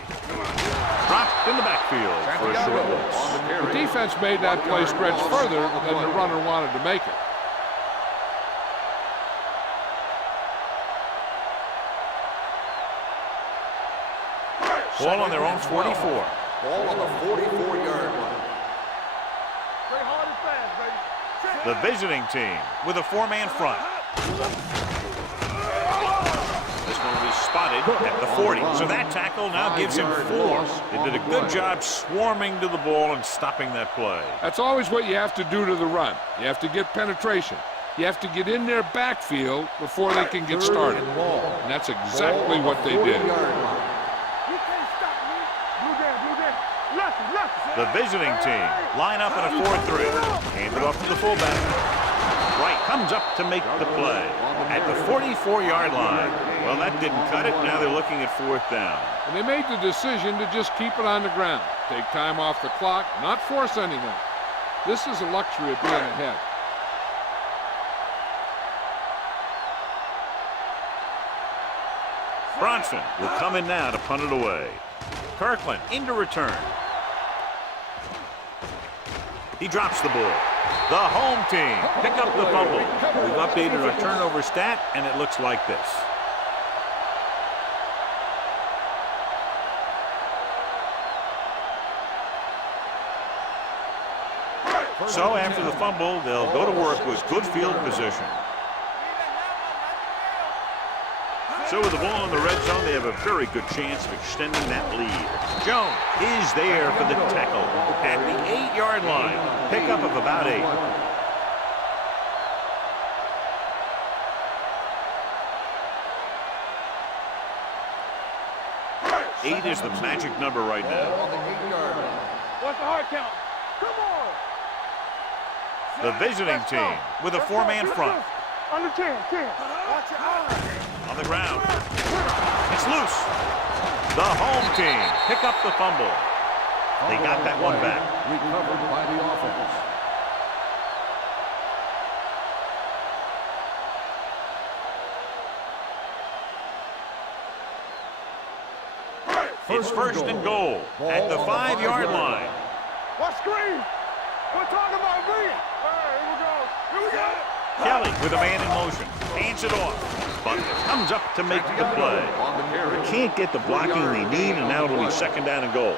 Dropped in the backfield for a short On loss. the carry. The defense made that play stretch further than the runner wanted to make it. Ball on their own 44. Ball on the 44-yard line. Play hard and fast, baby. The visiting team with a four-man front. This one will be spotted at the 40. So that tackle now gives him 4. They did a good job swarming to the ball and stopping that play. That's always what you have to do to the run. You have to get penetration. You have to get in their backfield before they can get started. And that's exactly what they did. You can't stop me. Blue down, blue down. Left, left. The visiting team line up in a 4-3. Hand it off to the fullback. Wright comes up to make the play at the 44-yard line. Well, that didn't cut it. Now they're looking at fourth down. And they made the decision to just keep it on the ground. Take time off the clock, not force anything. This is a luxury of being ahead. Bronson will come in now to punt it away. Kirkland into return. He drops the ball. The home team pick up the fumble. We've updated our turnover stat, and it looks like this. So after the fumble, they'll go to work with good field position. So with the ball in the red zone, they have a very good chance of extending that lead. Jones is there for the tackle at the 8-yard line. Pickup of about 8. 8 is the magic number right now. On the 8-yard line. What's the hard count? Come on. The visiting team with a four-man front. Under 10, 10. Watch your eyes. On the ground. It's loose. The home team pick up the fumble. They got that one back. Recovered by the offense. It's first and goal at the 5-yard line. What screen? We're talking about me. All right, here we go. Here we go. Kelly with a man in motion. Hands it off. But comes up to make the play. On the carry. They can't get the blocking they need, and now it'll be second down and goal.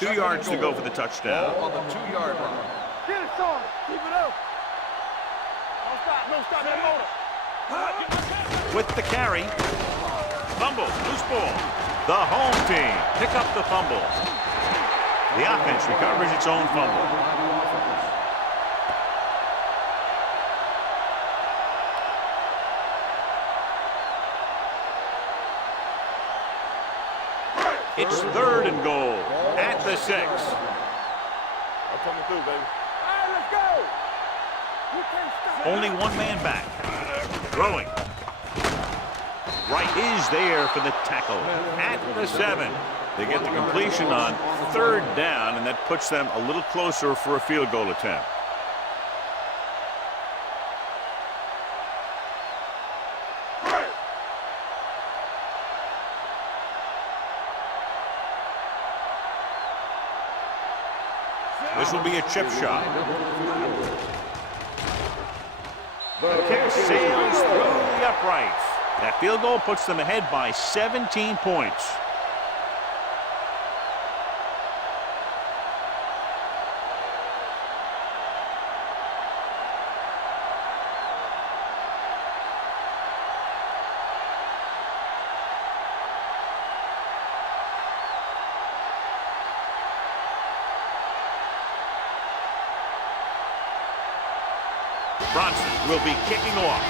Two yards to go for the touchdown. Ball on the 2-yard line. Get it, son. Keep it up. Don't stop. No, stop that motor. With the carry. Fumble. Loose ball. The home team pick up the fumble. The offense recovers its own fumble. It's 3rd and goal at the 6. I'm coming through, baby. All right, let's go. You can't stop. Only one man back. Throwing. Right is there for the tackle at the 7. They get the completion on 3rd down, and that puts them a little closer for a field goal attempt. This will be a chip shot. The kick sails through the uprights. That field goal puts them ahead by 17 points. Bronson will be kicking off.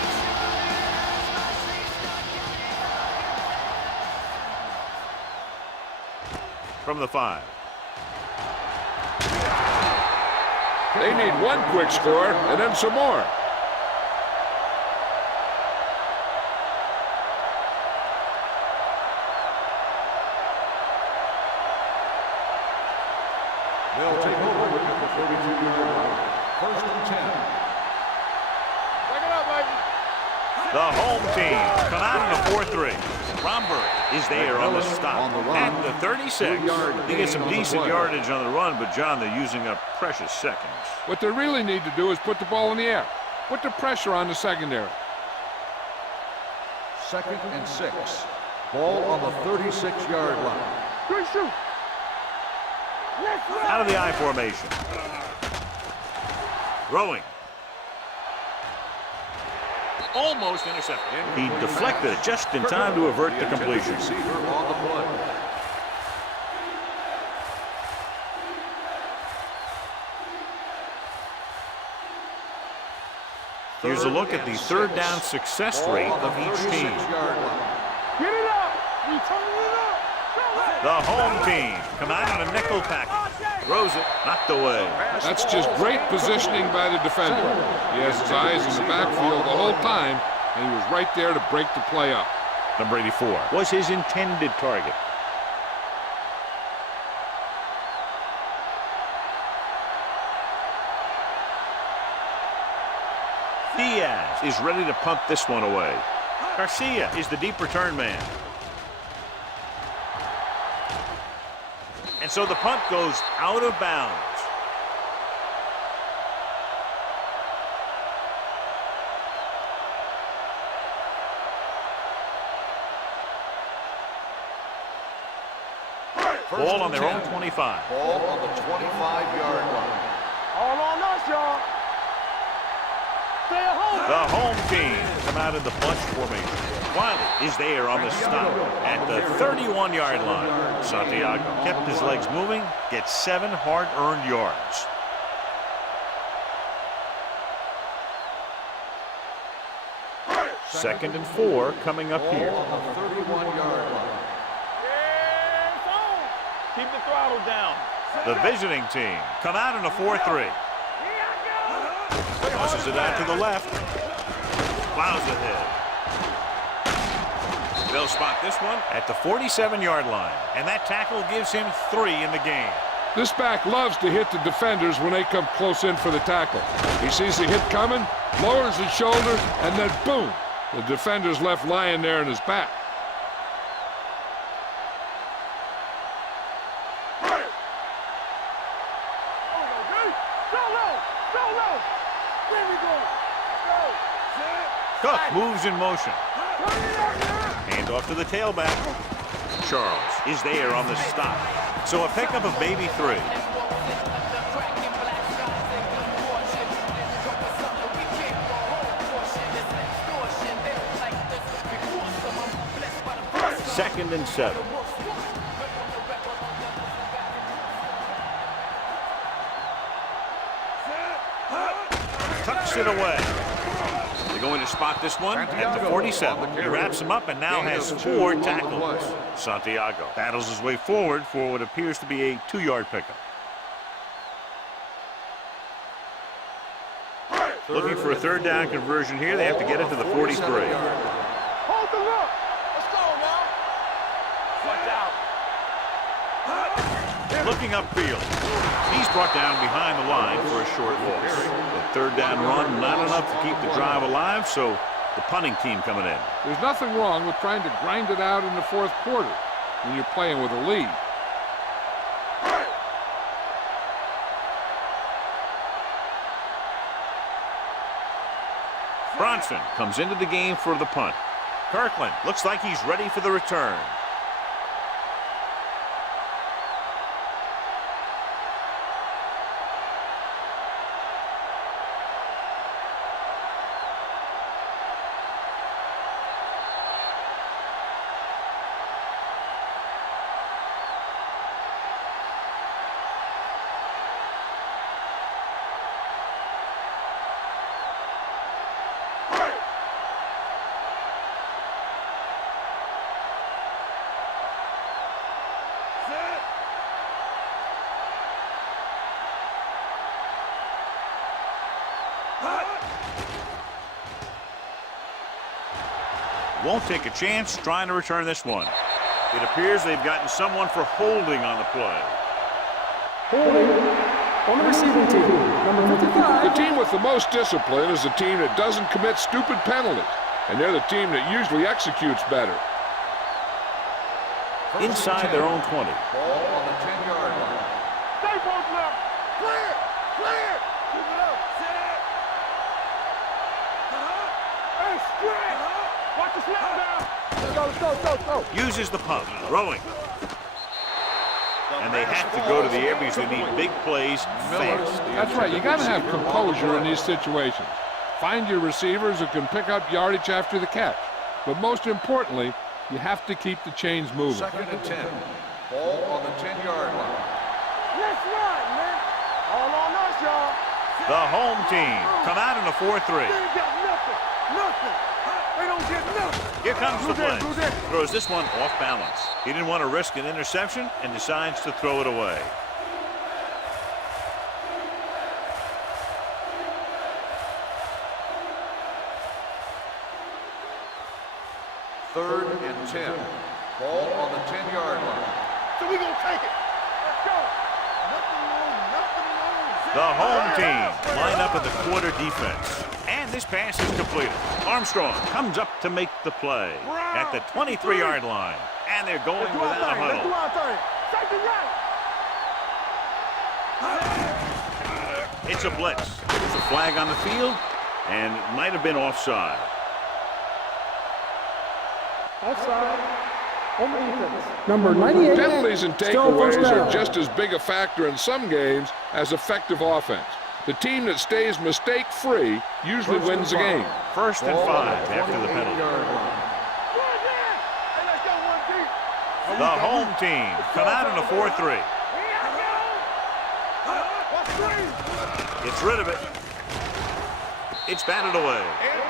From the 5. They need one quick score and then some more. They'll take over at the 32-yard line. 1st and 10. The home team come out in a 4-3. Romberg is there on the stop at the 36. They get some decent yardage on the run, but, John, they're using up precious seconds. What they really need to do is put the ball in the air. Put the pressure on the secondary. 2nd and 6. Ball on the 36-yard line. Good shoot. Let's go. Out of the I formation. Throwing. Almost intercepted. He deflected it just in time to avert the completion. Receiver on the play. Here's a look at the 3rd down success rate of each team. Get it up. We turning it up. The home team come out on a nickel package. Throws it, knocked away. That's just great positioning by the defender. He has his eyes in the backfield the whole time, and he was right there to break the play up. Number 84 was his intended target. Diaz is ready to punt this one away. Garcia is the deep return man. And so the punt goes out of bounds. Ball on their own 25. Ball on the 25-yard line. All on us, y'all. Stay at home. The home team come out in the bunch formation. Wiley is there on the stop at the 31-yard line. Santiago kept his legs moving, gets 7 hard-earned yards. Second and 4 coming up here. Ball on the 31-yard line. Yeah, it's on. Keep the throttle down. The visiting team come out in a 4-3. Here I go. Tosses it out to the left. Plows ahead. They'll spot this one at the 47-yard line. And that tackle gives him 3 in the game. This back loves to hit the defenders when they come close in for the tackle. He sees the hit coming, lowers his shoulders, and then boom, the defender's left lying there in his back. Cook moves in motion. Hand off to the tailback. Charles is there on the stop. So a pickup of maybe 3. Second and 7. Tucks it away. They going to spot this one at the 47. He wraps him up and now has 4 tackles. Santiago battles his way forward for what appears to be a 2-yard pickup. Looking for a 3rd down conversion here. They have to get it to the 43. Hold the look. Let's go now. Watch out. Looking upfield. He's brought down behind the line for a short loss. The 3rd down run, not enough to keep the drive alive, so the punting team coming in. There's nothing wrong with trying to grind it out in the 4th quarter when you're playing with a lead. Bronson comes into the game for the punt. Kirkland looks like he's ready for the return. Won't take a chance trying to return this one. It appears they've gotten someone for holding on the play. Holding on the receiving team. Number 55. The team with the most discipline is the team that doesn't commit stupid penalties, and they're the team that usually executes better. Inside their own 20. Ball on the 10-yard line. Stay both left. Clear. Clear. Keep it up. Set. Hey, straight. Watch the snap down. Let's go. Uses the pump, throwing. And they have to go to the air because they need big plays fast. That's right. You got to have composure in these situations. Find your receivers who can pick up yardage after the catch. But most importantly, you have to keep the chains moving. 2nd and 10. Ball on the 10-yard line. Let's run, man. All on us, y'all. The home team come out in a 4-3. They ain't got nothing. Nothing. They don't get nothing. Here comes the blitz. Who's that? Throws this one off balance. He didn't want to risk an interception and decides to throw it away. Third and 10. Ball on the 10-yard line. So we gonna take it. Let's go. Nothing wrong. The home team line up in the quarter defense. And this pass is completed. Armstrong comes up to make the play at the 23-yard line. And they're going without a Let's do huddle. our thing. Safety right. It's a blitz. There's a flag on the field, and it might have been offside. Offside. On the defense. Number 98. Penalties and Still first takeaways down. are just as big a factor in some games as effective offense. The team that stays mistake-free usually wins the game. 1st and 5 after the penalty. Hey, let's go one deep. The home team come out in a 4-3. Gets rid of it. It's batted away.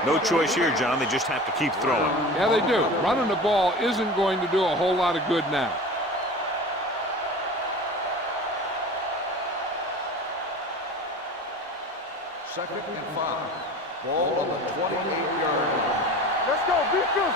No choice here, John. They just have to keep throwing. Yeah, they do. Running the ball isn't going to do a whole lot of good now. Second and 5. Ball on the 28-yard line. Let's go. Beat this.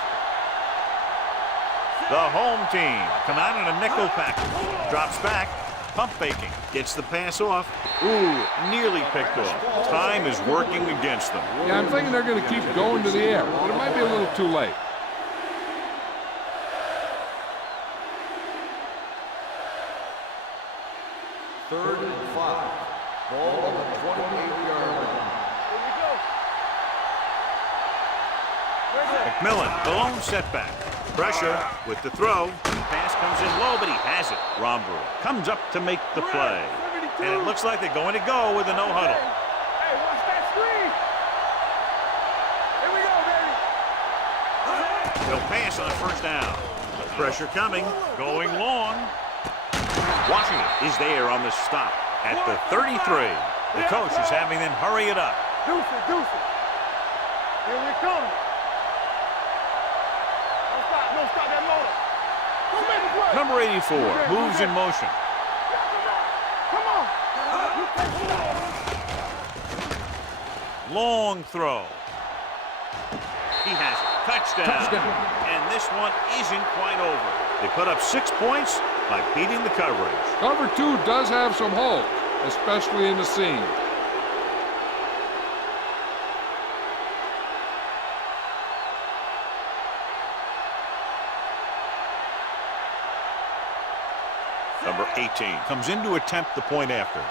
The home team come out in a nickel package. Drops back. Pump faking. Gets the pass off. Ooh, nearly picked off. Time is working against them. Yeah, I'm thinking they're going to keep going to the air, but it might be a little too late. Third and 5. Ball on the 28-yard line. McMillan, the lone setback. Pressure with the throw. The pass comes in low, but he has it. Romberg comes up to make the play. And it looks like they're going to go with a no huddle. Hey, watch that screen. Here we go, baby. They'll pass on 1st down. Pressure coming, going long. Washington is there on the stop at the 33. The coach is having them hurry it up. Deuce it. Here we come. Don't stop that motor. Don't make a play. Number 84 moves in motion. Come on. Long throw. He has it. Touchdown. And this one isn't quite over. They put up 6 points by beating the coverage. Cover 2 does have some holes, especially in the seam. Number 18 comes in to attempt the point after.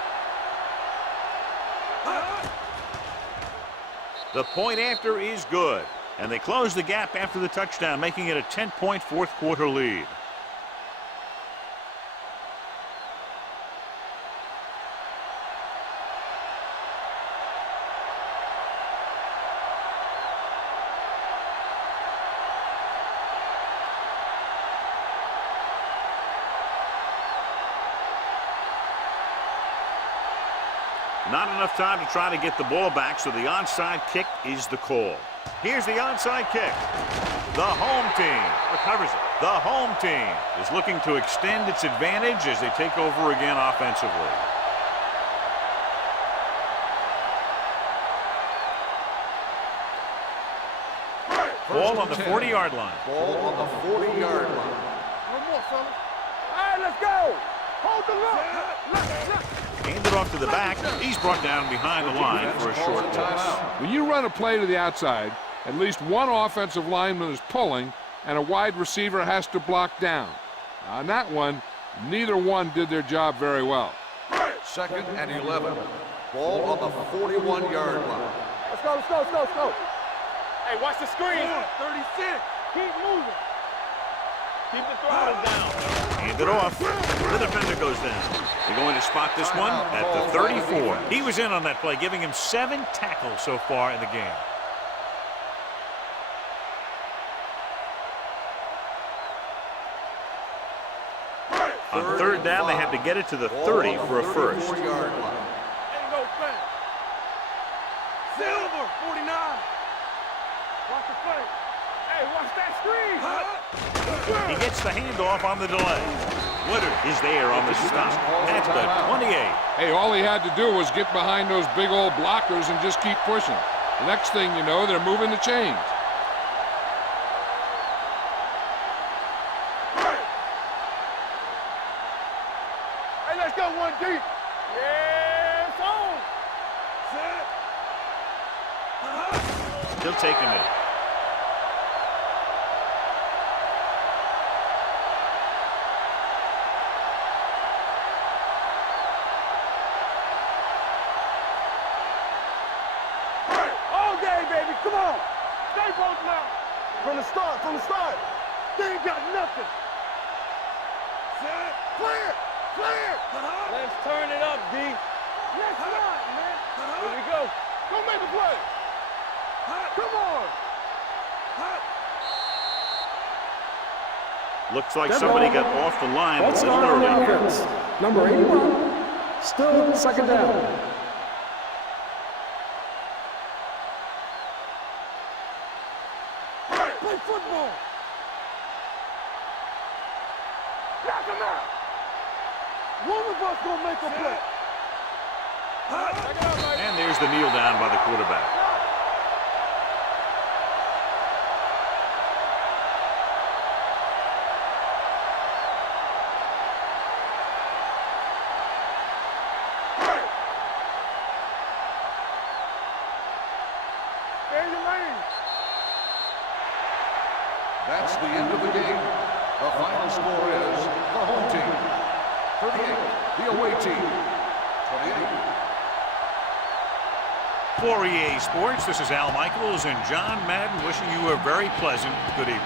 The point after is good. And they close the gap after the touchdown, making it a 10-point fourth quarter lead. Not enough time to try to get the ball back, so the onside kick is the call. Here's the onside kick. The home team recovers it. The home team is looking to extend its advantage as they take over again offensively. Ball on the 40-yard line. Ball on the 40-yard line. No more, fellas. All right, let's go. Hold the look. Handed off to the back. He's brought down behind the line for a short loss. When you run a play to the outside, at least one offensive lineman is pulling, and a wide receiver has to block down. On that one, neither one did their job very well. 2nd and 11. Ball on the 41-yard line. Let's go. Hey, watch the screen. 36. Keep moving. Keep the throttle down. Hand it off. The defender goes down. They're going to spot this one at the 34. He was in on that play, giving him 7 tackles so far in the game. On 3rd down, they had to get it to the 30 for a first. Ain't no thing. Silver, 49. Watch the play. Hey, watch that screen. He gets the handoff on the delay. Woodard is there on the stop at the 28. Hey, all he had to do was get behind those big old blockers and just keep pushing. The next thing you know, they're moving the chains. Hey, let's go one deep. Yeah, it's on. Set. He'll take a minute. Come on. Stay both now. From the start. They ain't got nothing. Set. Clear. Let's turn it up, D. Let's run, man. Here we go. Go make a play. Come on. Looks like somebody got off the line a Let's little start on the early. offense. Number 81, still 2nd down. Play football. Knock him out. One of us gonna make a play. And there's the kneel down by the quarterback. Stay in your lane. That's the end of the game. The final score is the home team 38, the away team 28. For EA Sports, this is Al Michaels and John Madden wishing you a very pleasant good evening.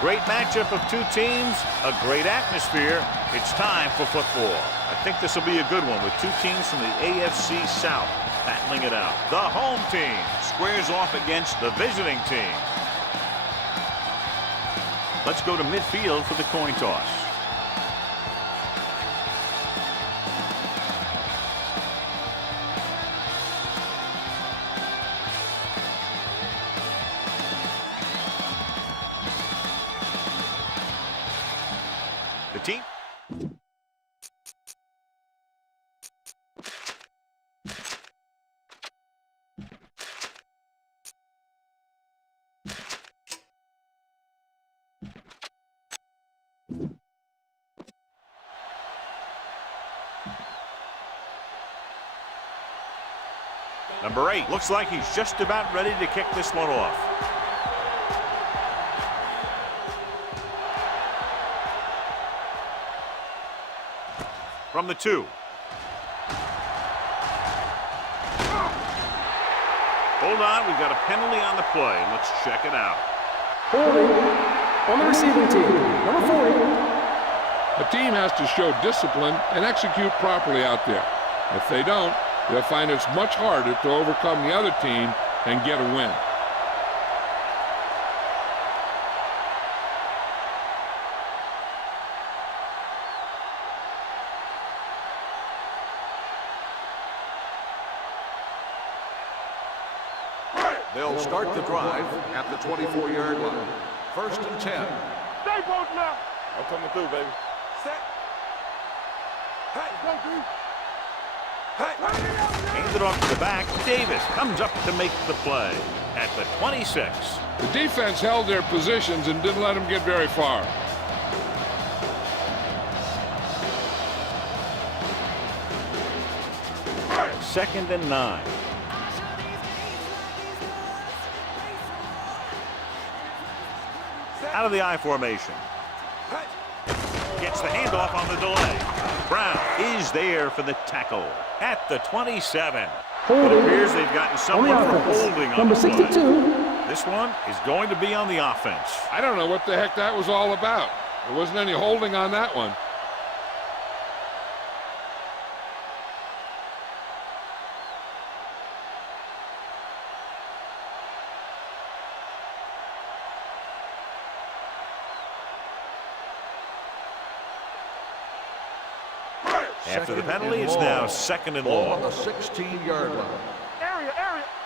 Great matchup of two teams, a great atmosphere. It's time for football. I think this will be a good one with two teams from the AFC South battling it out. The home team squares off against the visiting team. Let's go to midfield for the coin toss. The team. Number 8 looks like he's just about ready to kick this one off. From the 2. Hold on, we've got a penalty on the play. Let's check it out. Holding on the receiving team. Number 40. A team has to show discipline and execute properly out there. If they don't, they'll find it's much harder to overcome the other team and get a win. They'll start the drive at the 24-yard line. 1st and 10. Stay both now. I'm coming through, baby. Set. Hey, go, dude. Handed off to the back. Davis comes up to make the play at the 26. The defense held their positions and didn't let them get very far. Second and 9. Out of the I formation. Gets the handoff on the delay. Brown is there for the tackle at the 27. It appears they've gotten someone for holding on Number the play. 62. This one is going to be on the offense. I don't know what the heck that was all about. There wasn't any holding on that one. After the penalty, it's now 2nd and long. On the 16-yard line. Area.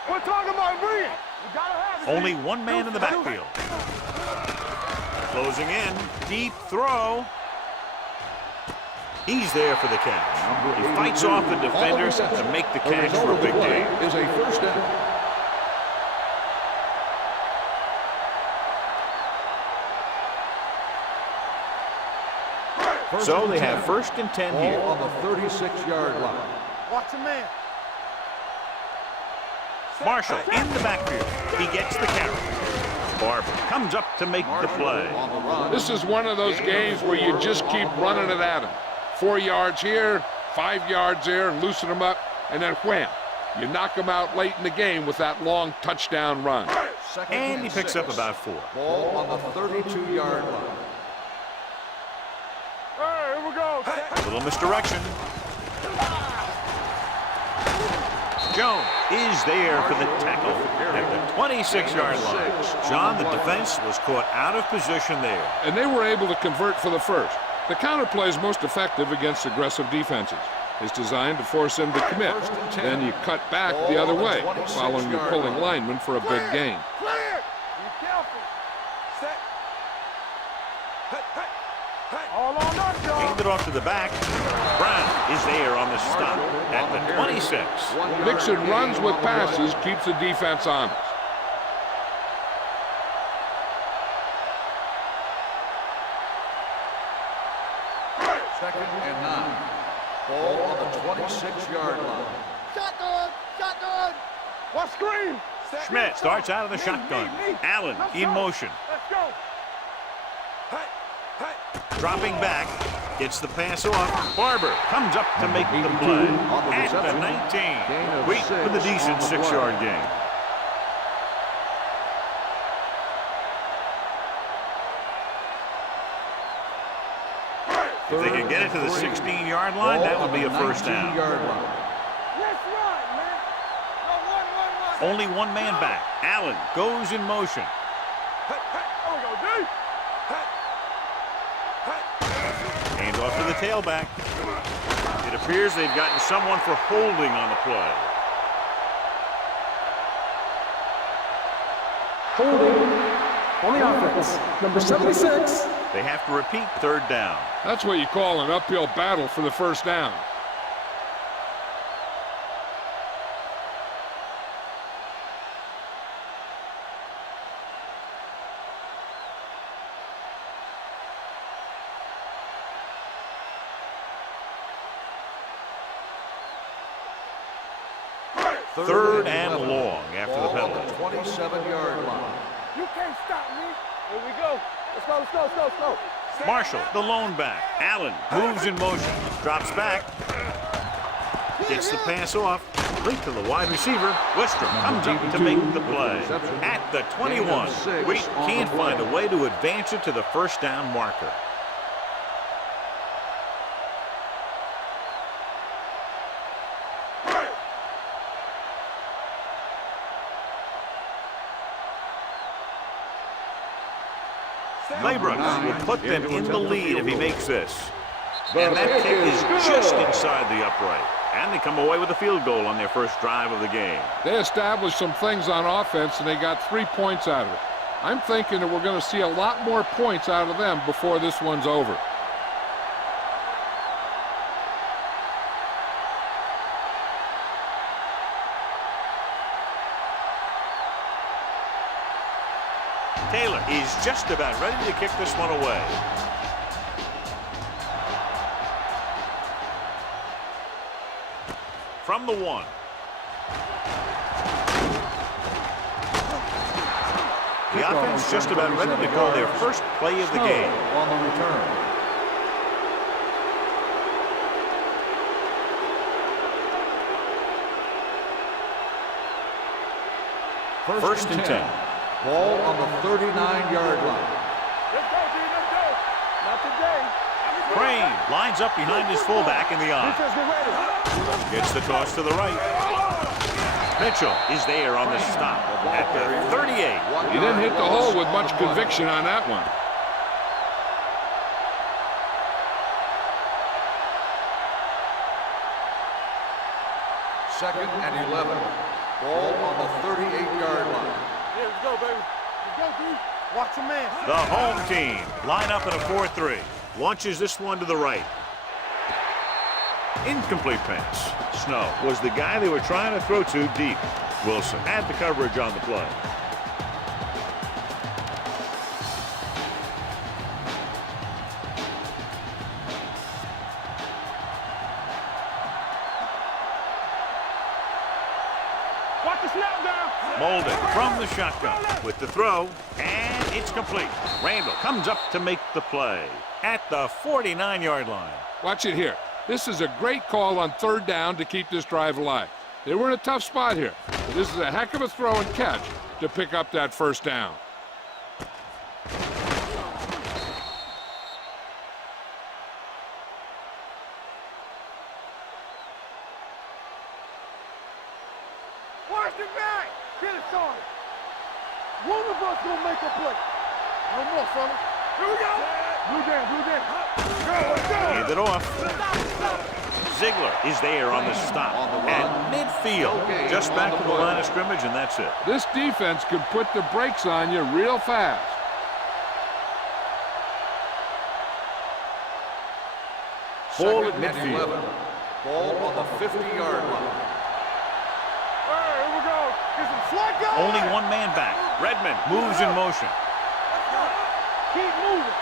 We're talking about read. You gotta have it. Only one man in the backfield. Closing in. Deep throw. He's there for the catch. He fights off the defender to make the catch for a big gain. Is a 1st down. So they have 1st and 10 here. On the 36-yard line. Watch your man. Marshall in the backfield. He gets the carry. Barber comes up to make the play. On the run. This is one of those games where you just keep running it at them. 4 yards here, 5 yards there, and loosen them up, and then wham. You knock them out late in the game with that long touchdown run. And he picks up about 4. Ball on the 32-yard line. Hey, here we go. A little misdirection. Jones is there for the tackle at the 26-yard line. John, the defense was caught out of position there. And they were able to convert for the first. The counterplay is most effective against aggressive defenses. It's designed to force them to commit. Then you cut back the other way, following your pulling lineman for a big gain. Clear. Be careful. Set. All on us, y'all. Handed off to the back. Brown is there on the stop at the 26. Mixing runs with passes keeps the defense honest. Second and 9. Ball on the 26-yard line. Shotgun. What screen? Schmidt starts out of the shotgun. Allen in motion. Let's go. Dropping back. Gets the pass off. Barber comes up to make the play at the 19. Wait for the decent 6-yard gain. If they can get it to the 16-yard line, that would be a first down. Let's run, man. Go, one. Only one man back. Allen goes in motion. There we go, D. Hands off to the tailback. It appears they've gotten someone for holding on the play. Holding on the offense. Number 76. They have to repeat third down. That's what you call an uphill battle for the first down. Third and long after the penalty. 27-yard line. You can't stop me. Here we go. Let's go. Marshall, the lone back. Allen moves in motion. Drops back. Gets the pass off. Link to the wide receiver. Westrom comes up to make the play. At the 21. We can't find a way to advance it to the first down marker. Leopards will put them in the lead if he makes this. And that kick is just inside the upright. And they come away with a field goal on their first drive of the game. They established some things on offense, and they got 3 points out of it. I'm thinking that we're going to see a lot more points out of them before this one's over. Taylor is just about ready to kick this one away. From the 1. The offense just about ready to call their first play of the game. On the return. First and 10. Ball on the 39-yard line. Let's go, D. Let's go. Not today. Crane lines up behind his fullback in the eye. Defense, get ready. Gets the toss to the right. Mitchell is there on the stop at the 38. He didn't hit the hole with much conviction on that one. Second and 11. Ball on the 38-yard line. Yeah, let's go, baby. Let's go, D. Watch your man. The home team line up in a 4-3. Launches this one to the right. Incomplete pass. Snow was the guy they were trying to throw to deep. Wilson had the coverage on the play. Watch the snap down. Molden from the shotgun with the throw, and it's complete. Randall comes up to make the play at the 49-yard line. Watch it here. This is a great call on third down to keep this drive alive. They were in a tough spot here, but this is a heck of a throw and catch to pick up that first down. Watch the back. Get it started. One of us gonna make a play. No more, fellas. Here we go. Blue down. Go, let's go. Hand it off. Ziegler is there on the stop at midfield. Just back to the line of scrimmage, and that's it. This defense could put the brakes on you real fast. Ball at Second and midfield. 11. Ball on the 50-yard line. Hey, here we go. Get some slack going. Only one man back. Redmond moves in motion. Keep moving.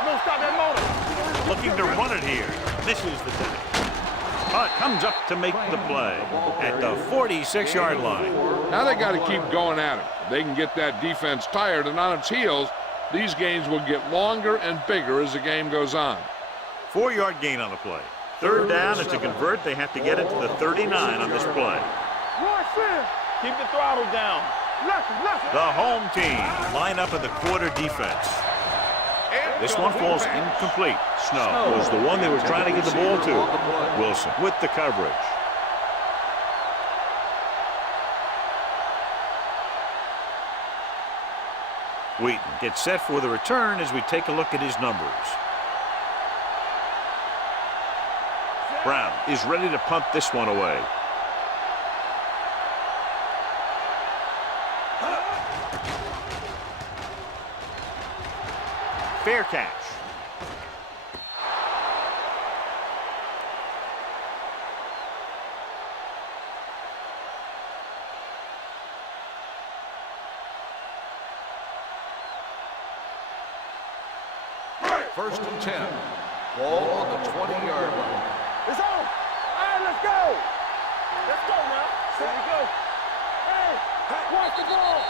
Don't stop that motor. Looking to run it here. Misses the tackle. But comes up to make the play at the 46-yard line. Now they got to keep going at it. If they can get that defense tired and on its heels, these games will get longer and bigger as the game goes on. 4-yard gain on the play. Third down, and to convert, they have to get it to the 39 on this play. Watch this. Keep the throttle down. Left. The home team line up in the quarter defense. And This one falls incomplete. Snow was the one they were trying to get the ball to. Wilson with the coverage. Wheaton gets set for the return as we take a look at his numbers. Brown is ready to punt this one away. Fair catch. First and 10. Ball on the 20-yard line. It's on. All right, let's go. Let's go now. There we go. Hey, watch the ball.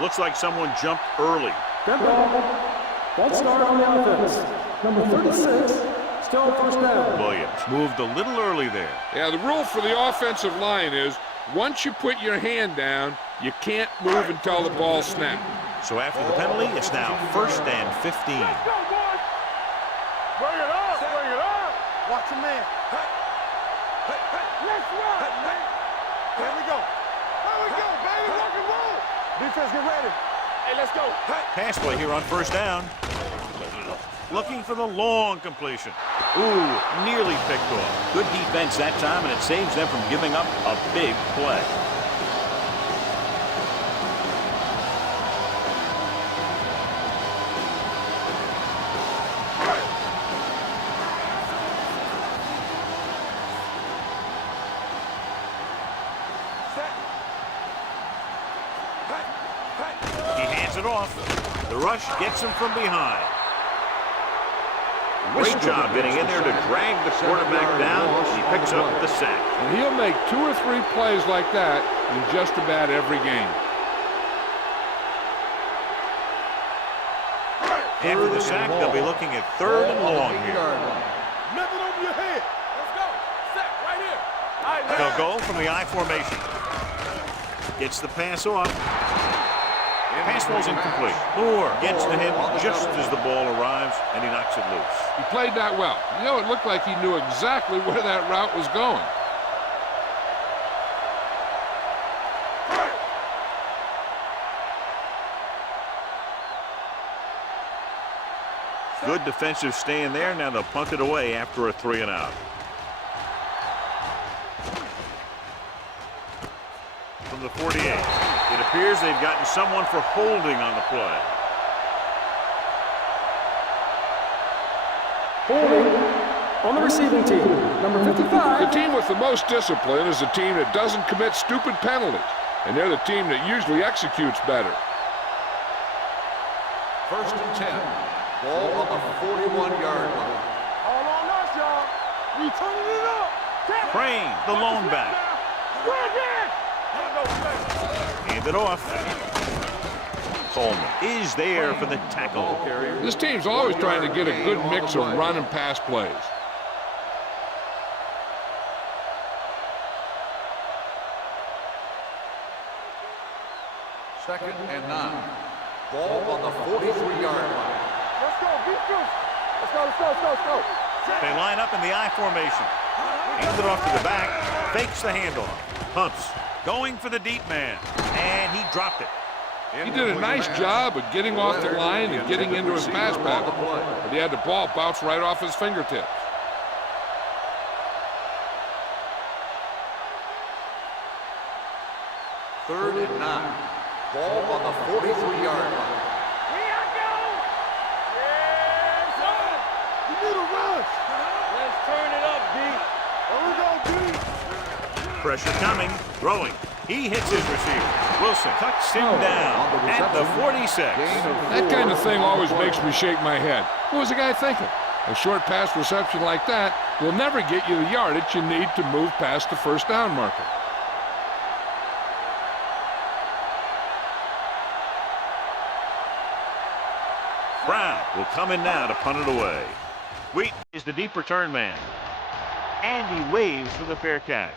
Looks like someone jumped early. Dead ball. False start on the offense. Number 36, still first down. Williams moved a little early there. Yeah, the rule for the offensive line is once you put your hand down, you can't move until the ball snaps. So after the penalty, it's now 1st and 15. Let's go, boys. Bring it up. Bring it up. Watch your man. Let's run, man. Here we go. Here we go, baby. Rock and roll. Defense, get ready. Hey, let's go. Pass play here on 1st down. Looking for the long completion. Ooh, nearly picked off. Good defense that time, and it saves them from giving up a big play. It off. The rush gets him from behind. Great job getting in there to drag the quarterback down. He picks up the sack. And he'll make 2 or 3 plays like that in just about every game. After the sack, they'll be looking at 3rd and long here. Nothing over your head. Let's go. Set right here. All right, They'll go from the I formation. Gets the pass off. Pass falls incomplete. Moore gets to him just as the ball arrives, and he knocks it loose. He played that well. You know, it looked like he knew exactly where that route was going. Good defensive stand there. Now they'll punt it away after a 3 and out. From the 48. It appears they've gotten someone for holding on the play. Holding on the receiving team. Number 55. The team with the most discipline is a team that doesn't commit stupid penalties. And they're the team that usually executes better. 1st and 10. Ball on the 41-yard line. All on us, y'all. We turning it up. Crane, the lone back. Hand it off. Coleman is there for the tackle. This team's always trying to get a good mix of run and pass plays. Second and 9. Ball on the 43-yard line. Let's go, beat Roost. Let's go, let's go, let's go, let's go. They line up in the I formation. Hands it off to the back. Fakes the handoff. Pumps. Going for the deep man. And he dropped it. He did a nice job of getting off the line and getting into his pass pattern. But he had the ball bounce right off his fingertips. Third and 9. Ball on the 43-yard line. Here I go. Yes, sir. You need a rush. Let's turn it up, D. Here we go, D. Pressure coming. Throwing. He hits his receiver. Wilson cuts him down at the 46. That kind of thing always makes me shake my head. What was the guy thinking? A short pass reception like that will never get you the yardage you need to move past the 1st down marker. Brown will come in now to punt it away. Wheaton is the deep return man. And he waves for the fair catch.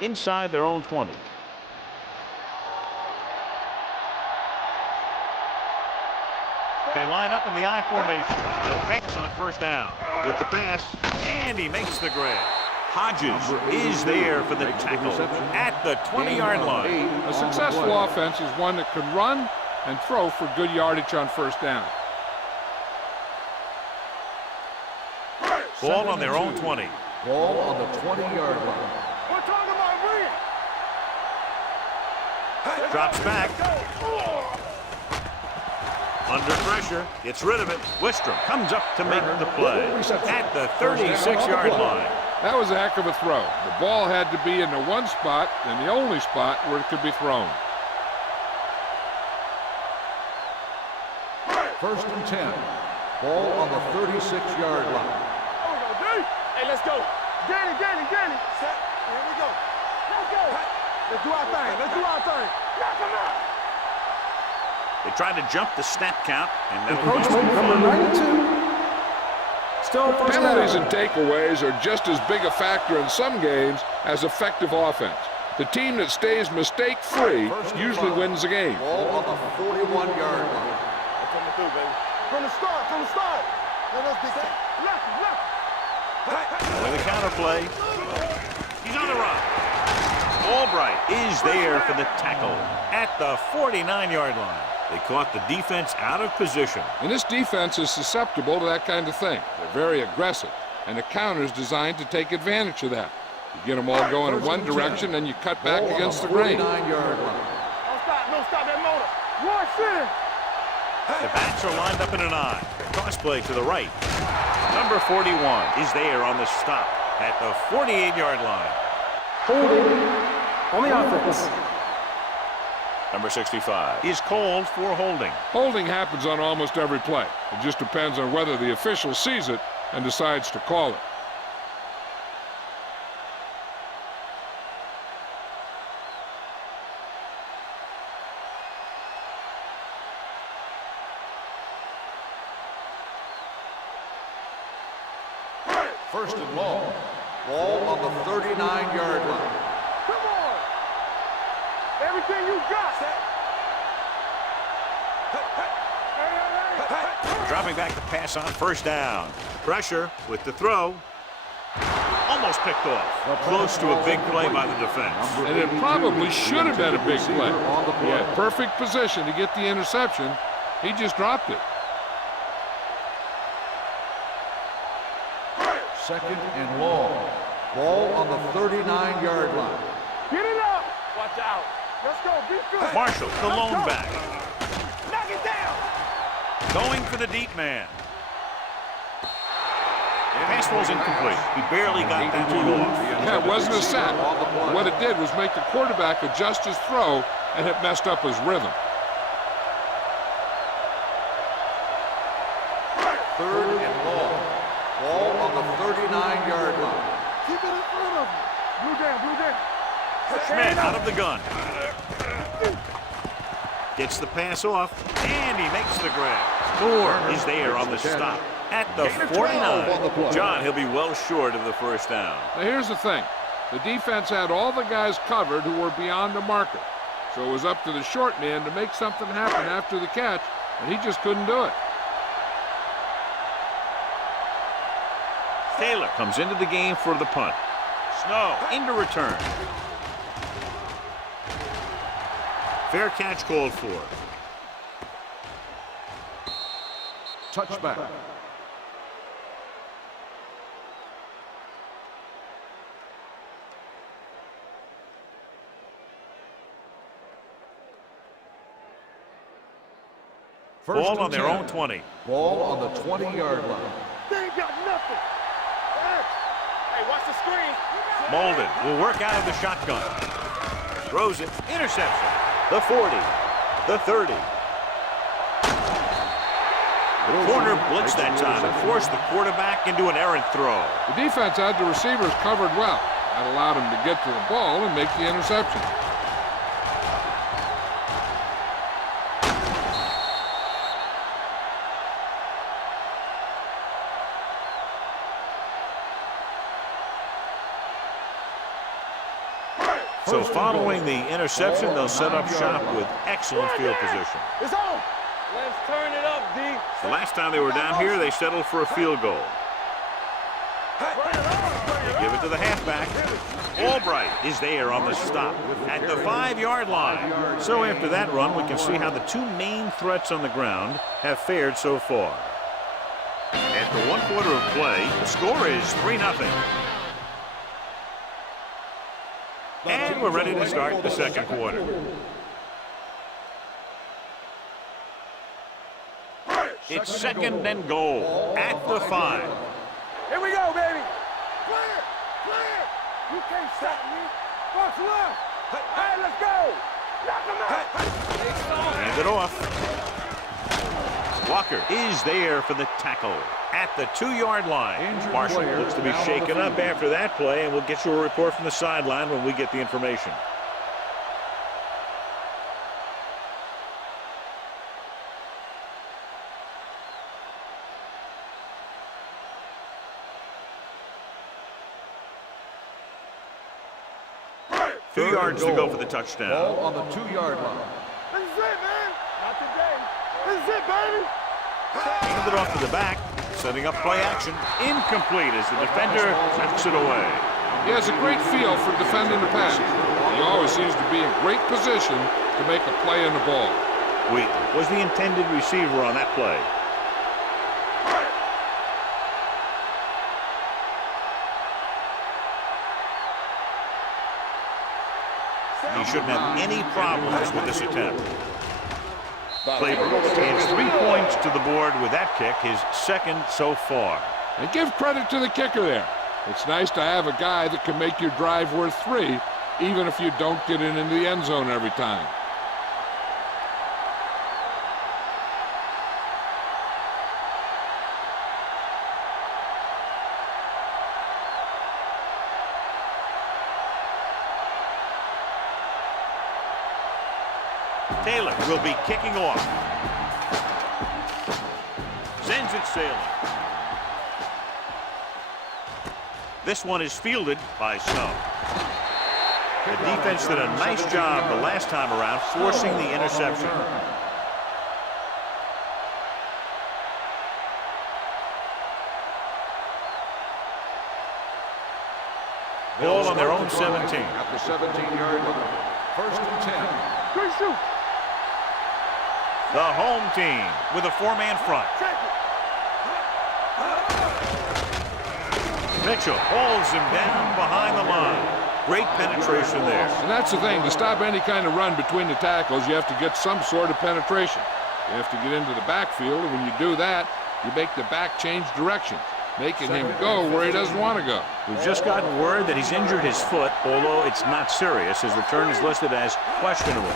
inside their own 20. They line up in the I formation. They'll pass on first down. With the pass, and he makes the grab. Hodges is there for the tackle at the 20-yard line. A successful offense is one that can run and throw for good yardage on first down. Ball on their own 20. Ball on the 20-yard line. We're talking about bring it. Drops back. Under pressure, gets rid of it. Wistrom comes up to make the play at the 36-yard line. That was a heck of a throw. The ball had to be in the one spot and the only spot where it could be thrown. First and 10. Ball on the 36-yard line. Hey, let's go. Get it. Set. Here we go. Let's go. Let's do our thing. Knock him out. They try to jump the snap count, and that'll Encroachment number 92. Still first Penalties down. and takeaways are just as big a factor in some games as effective offense. The team that stays mistake-free usually wins the game. Ball on the 41-yard line. Coming through, baby. From the start. Let us be left. with a counter play. He's on the run. Albright is there for the tackle at the 49-yard line. They caught the defense out of position. And this defense is susceptible to that kind of thing. They're very aggressive, and the counter is designed to take advantage of that. You get them all going in one direction, and you cut back against the grain. 49-yard line. Don't stop that motor. Rush in. The backs are lined up in an I. Cross play to the right. Number 41 is there on the stop at the 48-yard line. Holding on the offense. Number 65 is called for holding. Holding happens on almost every play. It just depends on whether the official sees it and decides to call it. First and long. Ball on the 39-yard line. Come on. Everything you got. Dropping back to pass on first down. Pressure with the throw. Almost picked off. Close to a big play by the defense. And it probably should have been a big play. He had perfect position to get the interception. He just dropped it. Second and long. Ball on the 39-yard line. Get it up. Watch out. Let's go. Be good. Marshall, the lone back. Knock it down. Going for the deep man. Pass was incomplete. He barely got that one off. Yeah, it wasn't a sack. What it did was make the quarterback adjust his throw, and it messed up his rhythm. Third and long. Ball on the 39-yard line. Keep it in front of you. Blue down. Schmidt out of the gun. Gets the pass off, and he makes the grab. Moore is there on the stop at the 49. John, he'll be well short of the first down. Now, here's the thing. The defense had all the guys covered who were beyond the marker. So it was up to the short man to make something happen after the catch, and he just couldn't do it. Taylor comes into the game for the punt. Snow into return. Fair catch called for. Touchback. Ball on their own 20. Ball on the 20-yard line. They ain't got nothing. Hey, watch the screen. Molden will work out of the shotgun. Throws it. Interception. The 40. The 30. The corner blitzed that time and forced the quarterback into an errant throw. The defense had the receivers covered well. That allowed him to get to the ball and make the interception. So following the interception, they'll set up shop with excellent field position. It's on. Let's turn it up, D. The last time they were down here, they settled for a field goal. They give it to the halfback. Albright is there on the stop at the 5-yard line. So after that run, we can see how the two main threats on the ground have fared so far. After 1 quarter of play, the score is 3-0. And we're ready to start the second quarter. It's second and goal at the 5. Here we go, baby. Clear. Clear. You can't stop me. Box left. Hey, let's go. Knock him out. Hand it off. Walker is there for the tackle at the 2-yard line. Marshall looks to be shaken up after that play, and we'll get you a report from the sideline when we get the information. Two yards to go for the touchdown. Ball on the 2-yard line. This is it, man. Not today. This is it, baby. Hand it off to the back, setting up play action. Incomplete as the defender knocks it away. He has a great feel for defending the pass. He always seems to be in great position to make a play in the ball. Wheaton was the intended receiver on that play. He shouldn't have any problems with this attempt. Claiborne adds 3 points to the board with that kick, his second so far. And give credit to the kicker there. It's nice to have a guy that can make your drive worth 3, even if you don't get it into the end zone every time. Taylor will be kicking off. Sends it sailing. This one is fielded by Snow. The defense did a nice job the last time around, forcing the interception. Ball on their own 17. At the 17-yard line. First and 10. Good shoot. The home team with a 4-man front. Mitchell holds him down behind the line. Great penetration there. And that's the thing. To stop any kind of run between the tackles, you have to get some sort of penetration. You have to get into the backfield, and when you do that, you make the back change directions, making him go where he doesn't want to go. We've just gotten word that he's injured his foot, although it's not serious. His return is listed as questionable.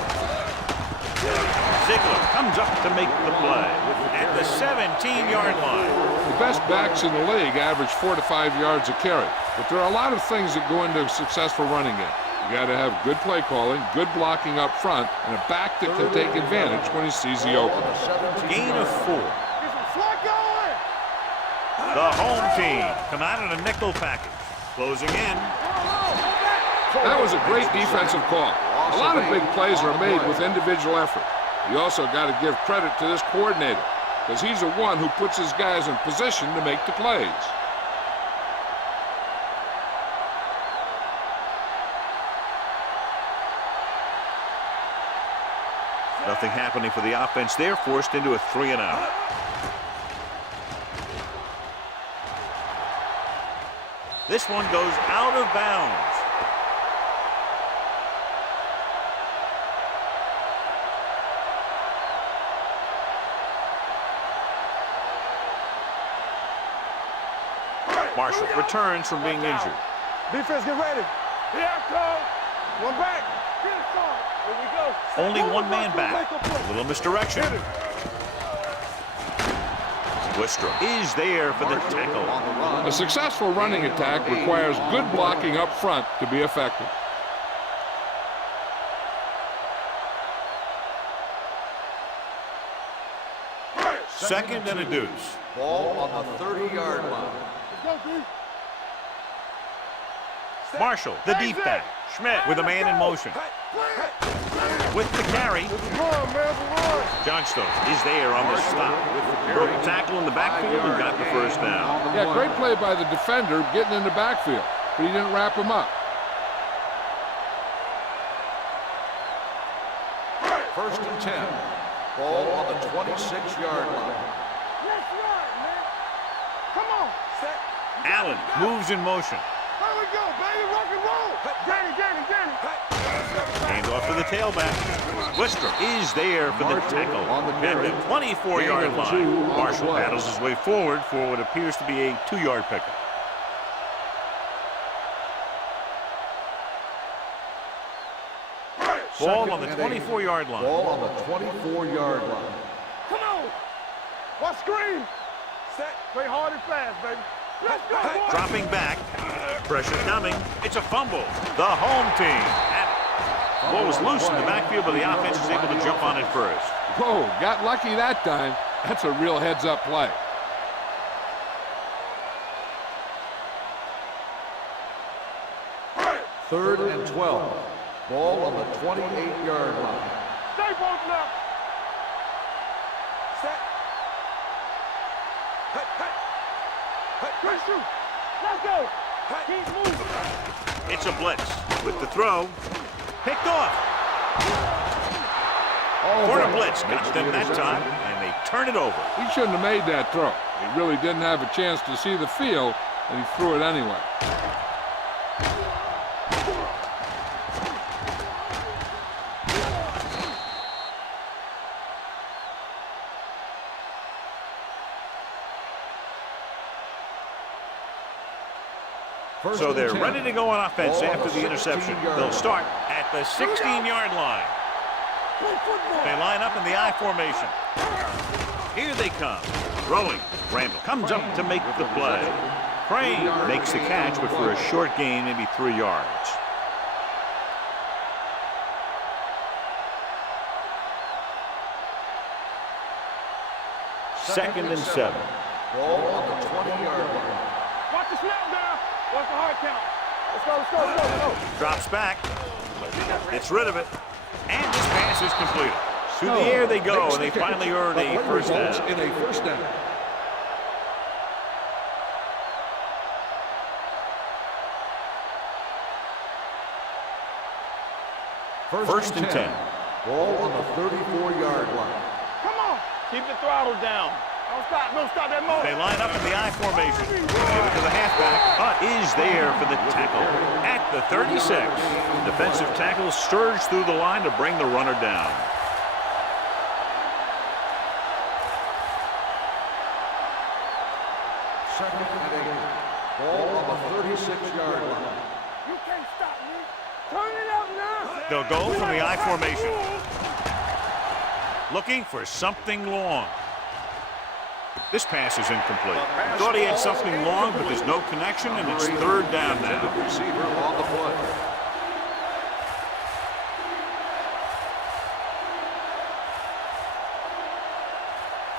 Ziegler comes up to make the play at the 17-yard line. The best backs in the league average 4 to 5 yards a carry, but there are a lot of things that go into a successful running game. You got to have good play calling, good blocking up front, and a back that can take advantage when he sees the opening. Gain of 4. The home team come out in a nickel package. Closing in. That was a great defensive call. A lot of big plays are made with individual effort. You also got to give credit to this coordinator, because he's the one who puts his guys in position to make the plays. Nothing happening for the offense there, forced into a 3-and-out. This one goes out of bounds. Marshall returns from being injured. Defense, get ready. Here I come. One back. Here we go. Only one man back. A little misdirection. Wistrom is there for the tackle. A successful running attack requires good blocking up front to be effective. Second and a deuce. Ball on the 30-yard line. Go, D. Marshall, the deep back. Schmidt with a man in motion. With the carry. Johnstone is there on the stop. Broke a tackle in the backfield and got the first down. Yeah, great play by the defender getting in the backfield, but he didn't wrap him up. First and 10. Ball on the 26-yard line. Let's run, man. Come on. Set. Allen moves in motion. Here we go, baby. Rock and roll. Danny. Hands off to the tailback. Wistrop is there for the tackle at the 24-yard line. Marshall paddles his way forward for what appears to be a 2-yard pickup. Ball on the 24-yard line. Ball on the 24-yard line. Come on. Watch screen. Set. Play hard and fast, baby. Let's go, boy. Dropping back. Pressure coming. It's a fumble. The home team. Ball was loose in the backfield, but the offense is able to jump on it first. Whoa, got lucky that time. That's a real heads-up play. Third and 12. Ball on the 28-yard line. Stay both left. Set. Good shoot. Let's go. Keep moving. It's a blitz with the throw. Picked off. Corner blitz got them that time, and they turn it over. He shouldn't have made that throw. He really didn't have a chance to see the field, and he threw it anyway. So they're ready to go on offense after the interception. They'll start at the 16-yard line. They line up in the I formation. Here they come. Throwing. Randall comes up to make the play. Crane makes the catch, but for a short gain, maybe 3 yards. Second and 7. Ball on the 20-yard line. Watch the snap down. Watch the hard count. Let's go. Drops back. Gets rid of it. And this pass is completed. Through the air they go, and they finally earn a first down. In a first down. First and 10. Ball on the 34-yard line. Come on. Keep the throttle down. Don't stop that motion. They line up in the I formation. Give it to the halfback. Hunt is there for the tackle at the 36. Defensive tackle surged through the line to bring the runner down. Second and 8. Ball on the 36-yard line. You can't stop me. Turn it up now. They'll go from the I formation. Looking for something long. This pass is incomplete. Thought he had something long, but there's no connection, and it's third down now. Receiver on the play.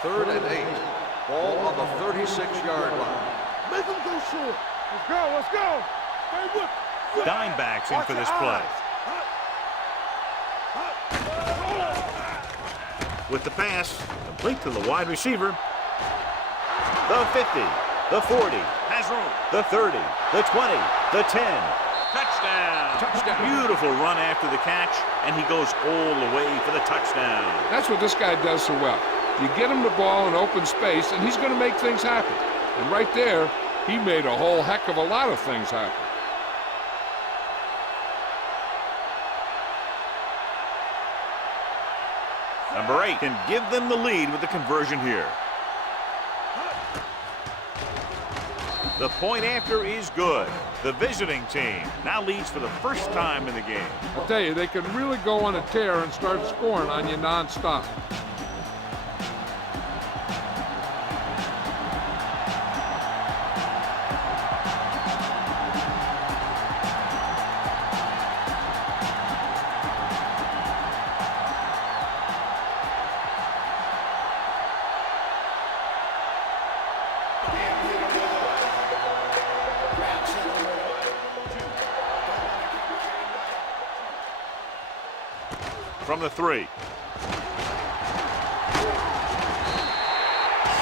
Third and 8. Ball on the 36-yard line. Make him go short. Let's go. Stay with. Dime backs in for this play. With the pass, complete to the wide receiver. The 50, the 40, has room. The 30, the 20, the 10. Touchdown. Beautiful run after the catch, and he goes all the way for the touchdown. That's what this guy does so well. You get him the ball in open space, and he's going to make things happen. And right there, he made a whole heck of a lot of things happen. Number 8 can give them the lead with the conversion here. The point after is good. The visiting team now leads for the first time in the game. I'll tell you, they can really go on a tear and start scoring on you nonstop. from the 3.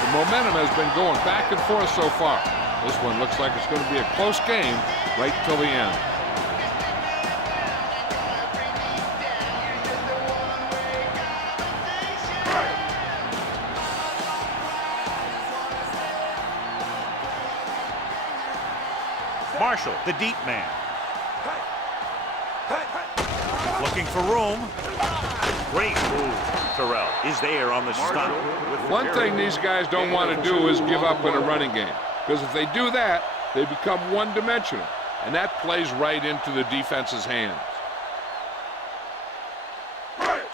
The momentum has been going back and forth so far. This one looks like it's going to be a close game right till the end. Marshall, the deep man. Looking for room. Great move. Terrell is there on the stop. One thing these guys don't want to do is give up in a running game. Because if they do that, they become one-dimensional. And that plays right into the defense's hands.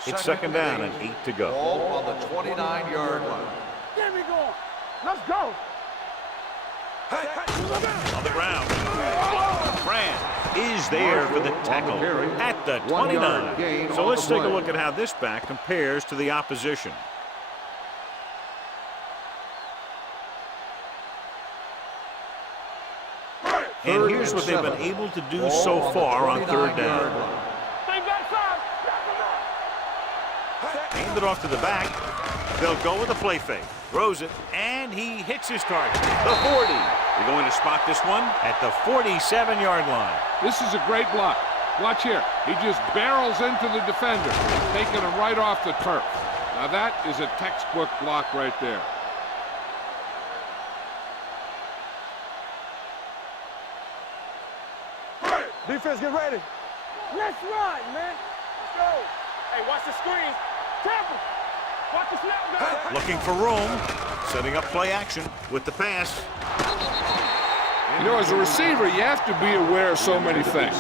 It's second down and 8 to go. Ball on the 29-yard line. Get me going. Let's go. On the ground. Fran is there for the tackle at the 29. So let's take a look at how this back compares to the opposition. And here's what they've been able to do so far on third down. Hand it off to the back. They'll go with a play fake. Throws it, and he hits his target. The 40. They're going to spot this one at the 47-yard line. This is a great block. Watch here. He just barrels into the defender, taking him right off the turf. Now that is a textbook block right there. Defense, get ready. Let's run, man. Let's go. Hey, watch the screen. Temple. Watch the snap, guys. Looking for room. Setting up play action with the pass. You know, as a receiver, you have to be aware of so many things.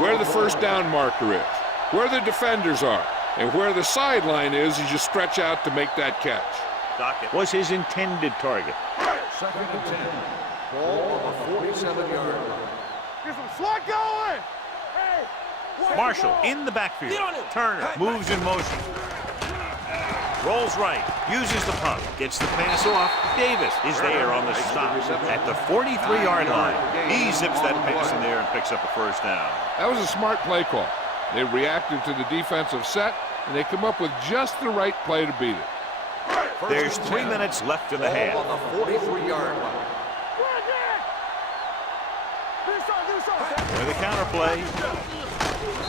Where the first down marker is, where the defenders are, and where the sideline is as you stretch out to make that catch. Dockett was his intended target. Second and 10. Ball on the 47-yard line. Get some slot going. Hey. Marshall in the backfield. Turner moves in motion. Rolls right, uses the pump, gets the pass off. Davis is there on the stop at the 43-yard line. He zips that pass in there and picks up a first down. That was a smart play call. They reacted to the defensive set, and they come up with just the right play to beat it. There's 3 minutes left in the half. On the 43-yard line. With the counterplay,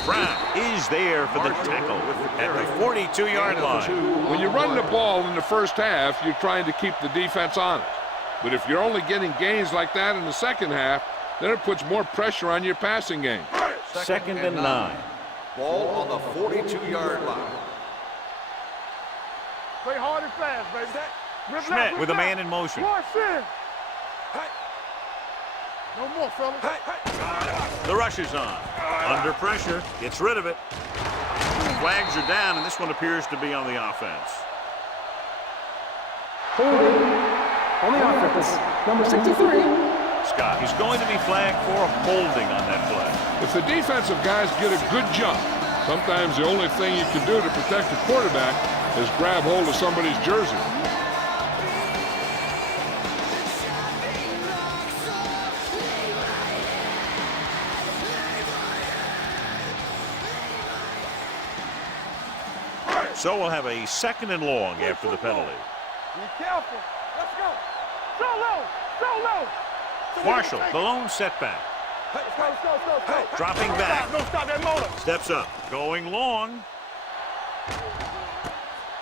Brown is there for the tackle at the 42-yard line. When you run the ball in the first half, you're trying to keep the defense honest. But if you're only getting gains like that in the second half, then it puts more pressure on your passing game. Second and 9. Ball on the 42-yard line. Play hard and fast, baby. Schmidt with a man in motion. Watch in. No more, fellas. The rush is on. Under pressure, gets rid of it. Flags are down, and this one appears to be on the offense. Holding on the offense. Number 63. Scott, he's going to be flagged for holding on that play. If the defensive guys get a good jump, sometimes the only thing you can do to protect the quarterback is grab hold of somebody's jersey. So we'll have a second and long after the penalty. Be careful. Let's go. So low. So low. Marshall, the lone setback. Let's go, let's go, let's go, let's go. Dropping back. Don't stop that motor. Steps up. Going long.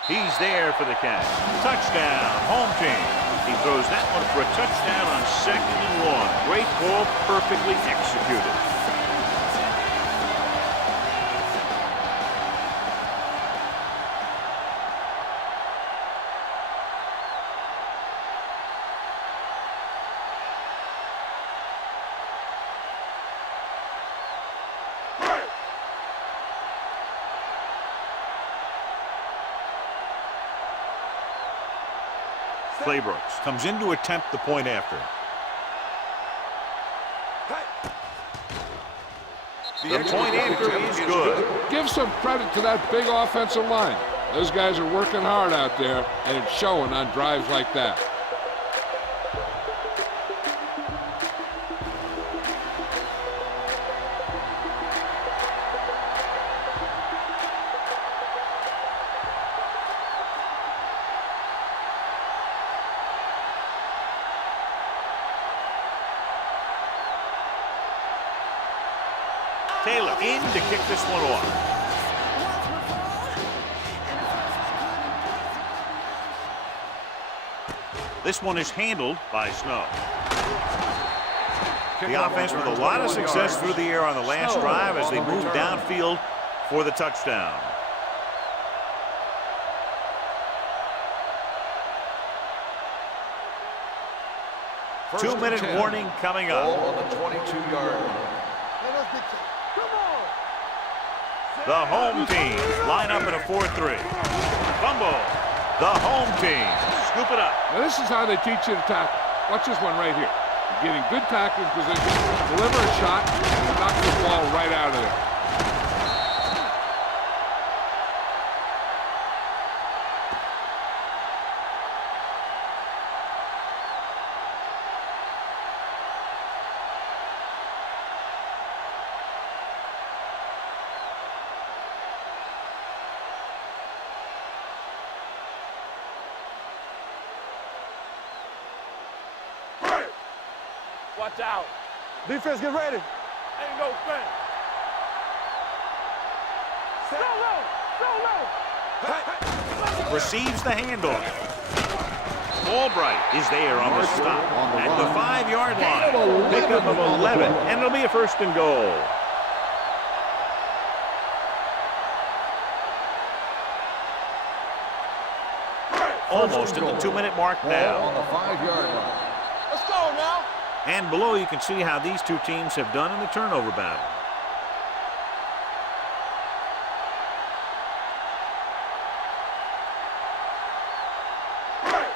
He's there for the catch. Touchdown, home team. He throws that one for a touchdown on second and long. Great ball, perfectly executed. Claybrook comes in to attempt the point after. The point after is good. Give some credit to that big offensive line. Those guys are working hard out there, and it's showing on drives like that. Taylor in to kick this one off. This one is handled by Snow. The offense with a lot of success through the air on the last drive as they move downfield for the touchdown. Two-minute warning coming up. Ball on the 22-yard line. Come on. The home team line up in a 4-3. Fumble. The home team scoop it up. Now this is how they teach you to tackle. Watch this one right here. You're getting good tackling position, deliver a shot, and knock the ball right out of there. Watch out. Defense, get ready. Ain't no thing. Go low. Receives the handoff. Albright is there on the stop at the 5-yard line. Pickup of 11, and it'll be a 1st and goal. Almost at the 2-minute mark Ball now. on the 5-yard line. Let's go now. And below you can see how these two teams have done in the turnover battle.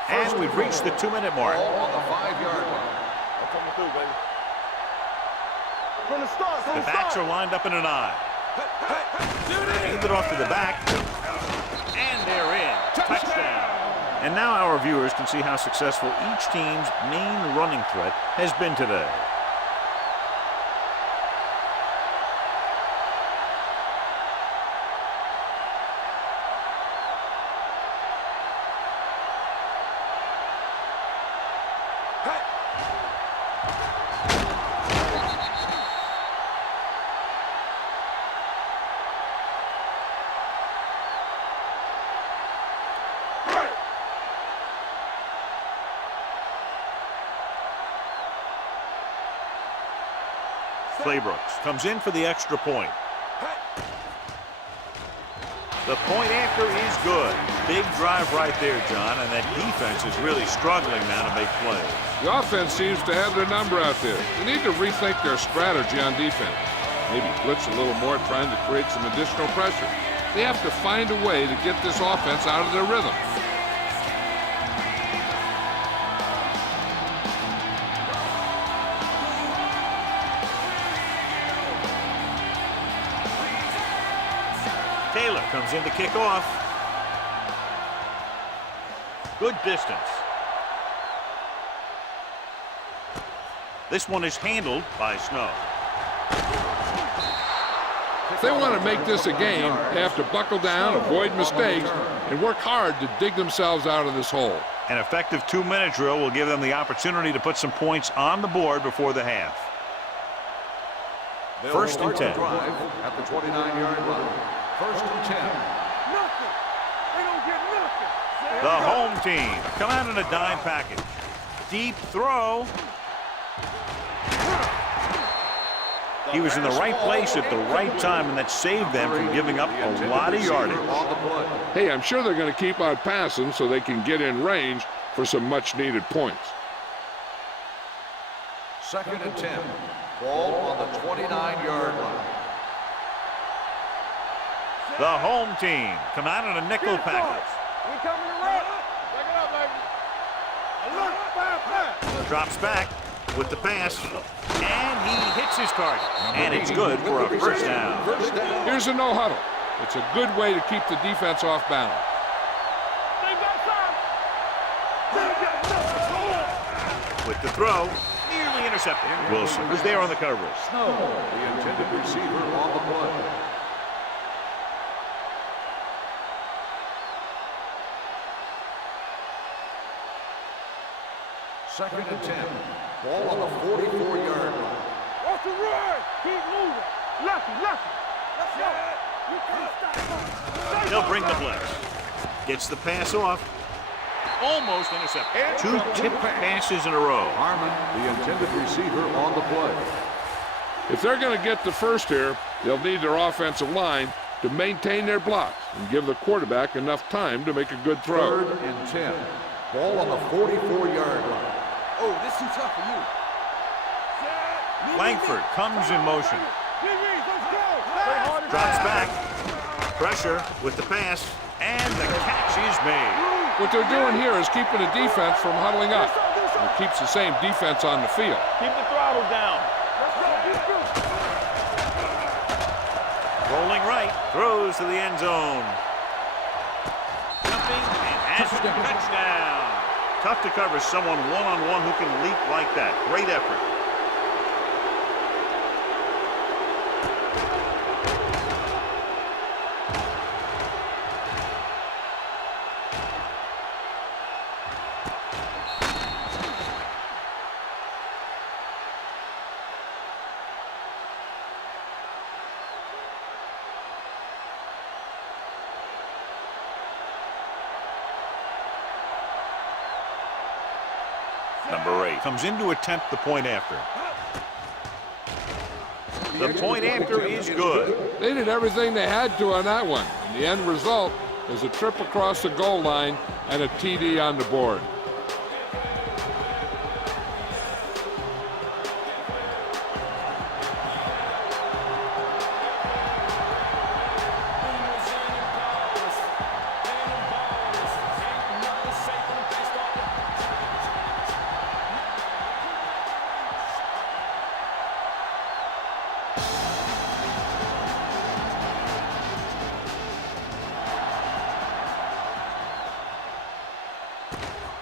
And we've reached the 2-minute mark. Ball on the 5-yard line. I'm coming through, baby. From the start. The backs are lined up in an eye. Hand it off to the back. And they're in. Touchdown. And now our viewers can see how successful each team's main running threat has been today. Brooks comes in for the extra point. The point after is good. Big drive right there, John, and that defense is really struggling now to make plays. The offense seems to have their number out there. They need to rethink their strategy on defense. Maybe blitz a little more, trying to create some additional pressure. They have to find a way to get this offense out of their rhythm. Taylor comes in to kick off. Good distance. This one is handled by Snow. If they want to make this a game, they have to buckle down, avoid mistakes, and work hard to dig themselves out of this hole. An effective 2-minute drill will give them the opportunity to put some points on the board before the half. First and 10. Drive at the 29-yard line. First and 10. Nothing. They don't get nothing. The home team come out in a dime package. Deep throw. He was in the right place at the right time, and that saved them from giving up a lot of yardage. Hey, I'm sure they're going to keep on passing so they can get in range for some much-needed points. Second and 10. Ball on the 29-yard line. The home team come out in a nickel package. We coming to run. Back it up, baby. Alert, fire. Drops back with the pass, and he hits his target. And it's good for a first down. Here's a no-huddle. It's a good way to keep the defense off balance. With the throw, nearly intercepted. Wilson was there on the coverage. Snow, the intended receiver on the play. Second and 10. Ball on the 44-yard line. Watch the run. Keep moving. Lucky. Let's go. You can't stop. They'll bring the blitz. Gets the pass off. Almost intercepted. 2 tipped passes in a row. Harmon, the intended receiver, on the play. If they're going to get the first here, they'll need their offensive line to maintain their blocks and give the quarterback enough time to make a good throw. 3rd and 10. Ball on the 44-yard line. Oh, this too tough for you. Langford comes in motion. Let's go. Drops back. Pressure with the pass. And the catch is made. What they're doing here is keeping the defense from huddling up. It keeps the same defense on the field. Keep the throttle down. Rolling right. Throws to the end zone. Jumping and has a touchdown. Tough to cover someone one-on-one who can leap like that. Great effort. Number 8 comes in to attempt the point after. The point after is good. They did everything they had to on that one. And the end result is a trip across the goal line and a TD on the board.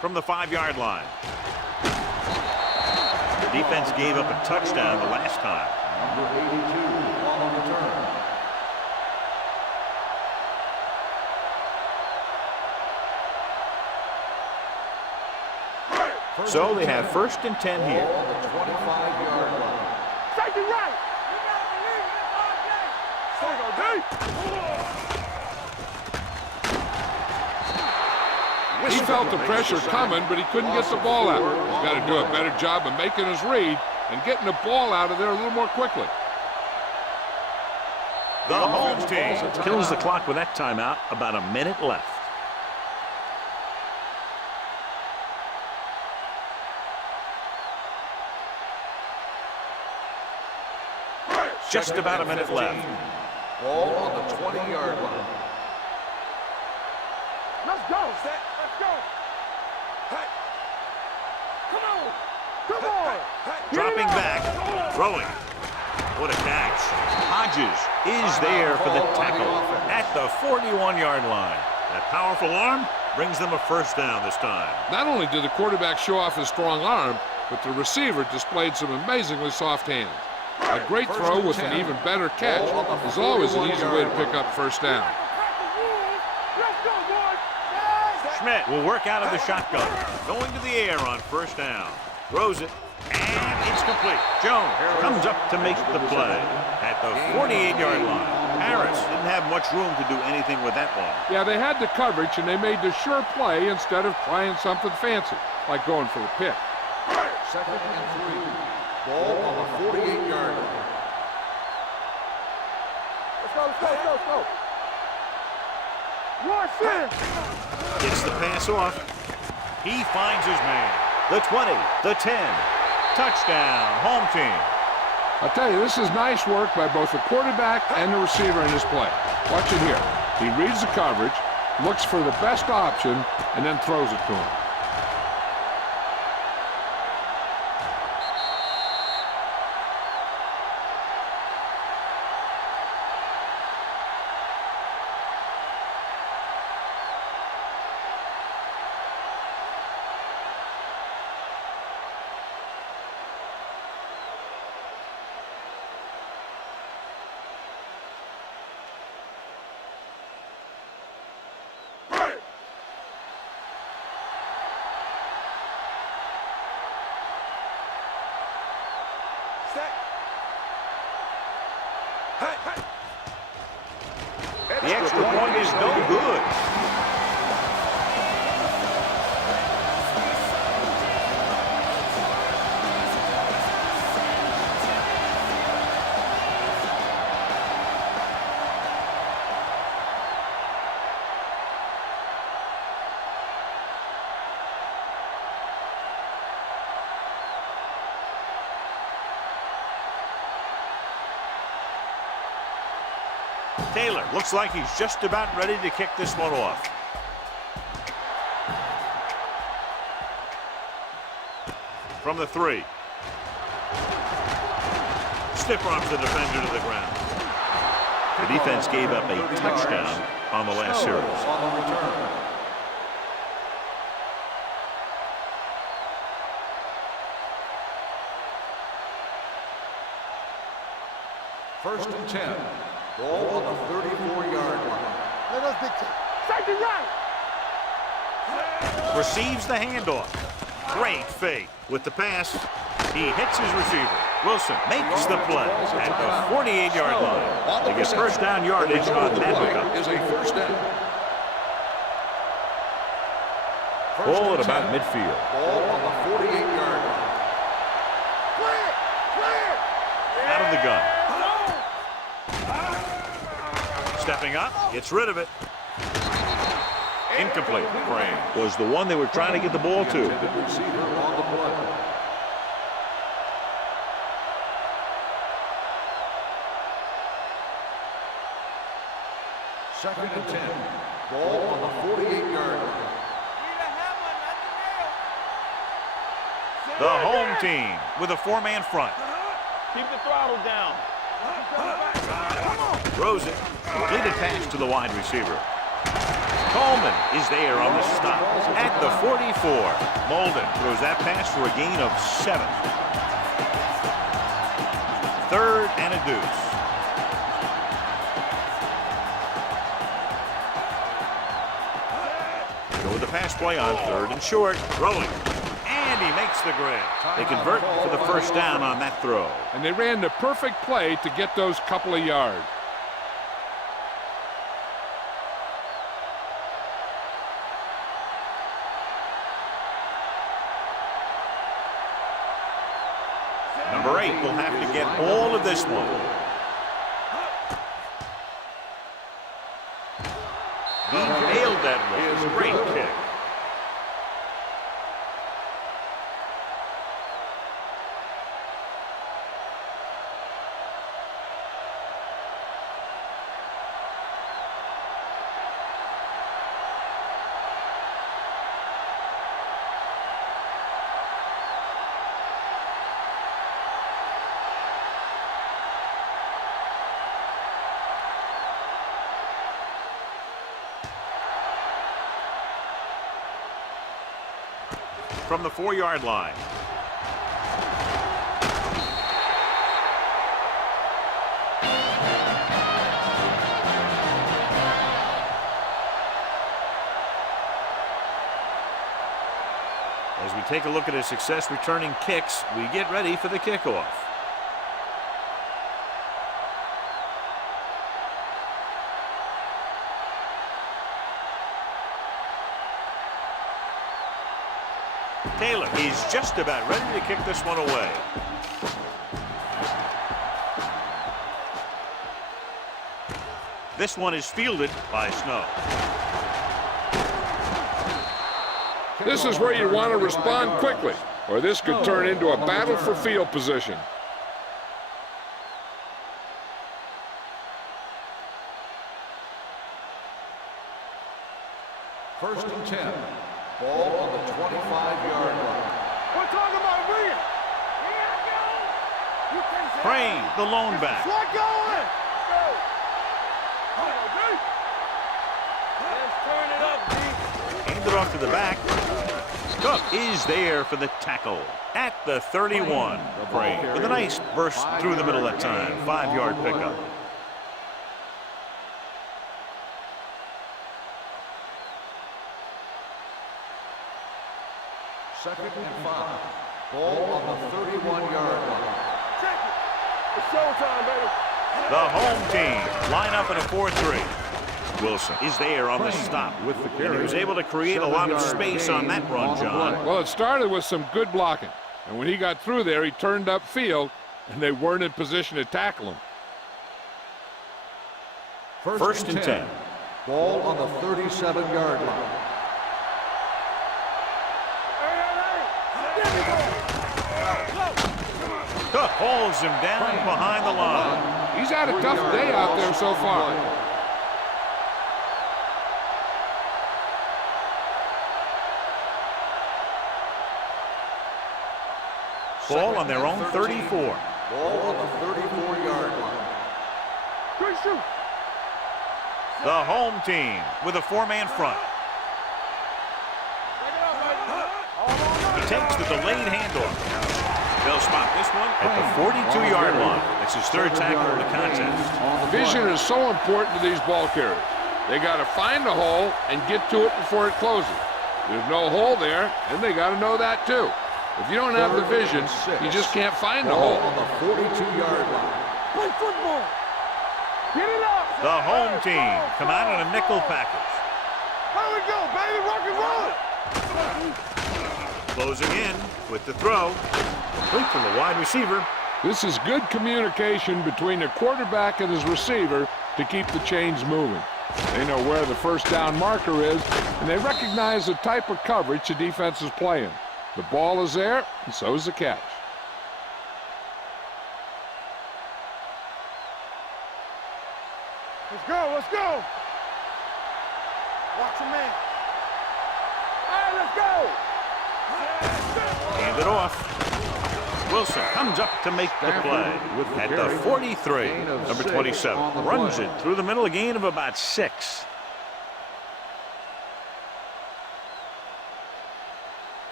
From the 5-yard line. The defense gave up a touchdown the last time. Number 82, on the return. So they have 1st and 10 here. Ball on the 25-yard line. Safety right. He felt the pressure coming, but he couldn't get the ball out. He's got to do a better job of making his read and getting the ball out of there a little more quickly. The home team kills the clock with that timeout. About a minute left. Just about a minute left. Ball on the 20-yard line. Let's go. Let's go. Hey. Come on. Dropping back, throwing. What a catch. Hodges is there for the tackle at the 41-yard line. That powerful arm brings them a 1st down this time. Not only did the quarterback show off his strong arm, but the receiver displayed some amazingly soft hands. A great throw with an even better catch is always an easy way to pick up 1st down. Let's go, boys. Schmidt will work out of the shotgun. Going to the air on 1st down. Throws it, and it's complete. Jones comes up to make the play at the 48-yard line. Harris didn't have much room to do anything with that one. Yeah, they had the coverage, and they made the sure play instead of trying something fancy, like going for the pick. 2nd and 3. Ball on the 48-yard line. Let's go. Rush in. Gets the pass off. He finds his man. The 20, the 10. Touchdown, home team. I'll tell you, this is nice work by both the quarterback and the receiver in this play. Watch it here. He reads the coverage, looks for the best option, and then throws it to him. The extra point is no good. Taylor looks like he's just about ready to kick this one off. From the 3. Stiff arms the defender to the ground. The defense gave up a touchdown on the last series. On the return. First and 10. Ball on the 34-yard line. Let us dictate. Safety right. Receives the handoff. Great fake. With the pass, he hits his receiver. Wilson makes the play at the 48-yard line. They get first down yardage on that hookup. Is a first down. Ball at about midfield. Ball on the 48-yard line. Clear. Clear. Out of the gun. Stepping up, gets rid of it. Incomplete. Frame was the one they were trying to get the ball to. Intended receiver on the play. Second and 10. Ball on the 48-yard line. The home team with a 4-man front. Keep the throttle down. Throws it. Completed pass to the wide receiver. Coleman is there on the stop at the 44. Molden throws that pass for a gain of 7. 3rd and a deuce. Go with the pass play on 3rd and short. Throwing. And he makes the grab. They convert for the first down on that throw. And they ran the perfect play to get those couple of yards. Number 8 will have to get all of this one. He nailed that one. Great kick. From the 4-yard line. As we take a look at his success returning kicks, we get ready for the kickoff. Taylor is just about ready to kick this one away. This one is fielded by Snow. This is where you want to respond quickly, or this could turn into a battle for field position. First and 10. Ball on the 25-yard line. We're talking about bringing. Crane, the lone back. What going? Let's turn it up, D. Handed off to the back. Cook is there for the tackle at the 31. Crane with a nice burst through the middle that time. 5-yard pickup. Second and 5. Ball on the 31-yard line. Check it. It's showtime, baby. The home team line up in a 4-3. Wilson is there on the stop. With the And carry. he was able to create a lot of space on that run, John. Well, it started with some good blocking. And when he got through there, he turned upfield, and they weren't in position to tackle him. First and 10. Ball on the 37-yard line. Cook holds him down behind the line. He's had a tough day out there so far. Ball on their own 34. Ball on the 34-yard line. Good shoot. The home team with a 4-man front. He takes the delayed handoff. They'll spot this one at the 42-yard line. It's his third tackle of the contest. Vision is so important to these ball carriers. They got to find a hole and get to it before it closes. There's no hole there, and they got to know that too. If you don't have the vision, you just can't find the hole. On the 42-yard line. Play football. Get it up. The home team come out in a nickel package. Here we go, baby. Rock and roll. Closing in with the throw. Complete to the wide receiver. This is good communication between the quarterback and his receiver to keep the chains moving. They know where the first down marker is, and they recognize the type of coverage the defense is playing. The ball is there, and so is the catch. Let's go. Let's go. Watch your man. All right, let's go. Hand it off. Wilson comes up to make the play at the 43. Number 27 runs it through the middle, a gain of about 6.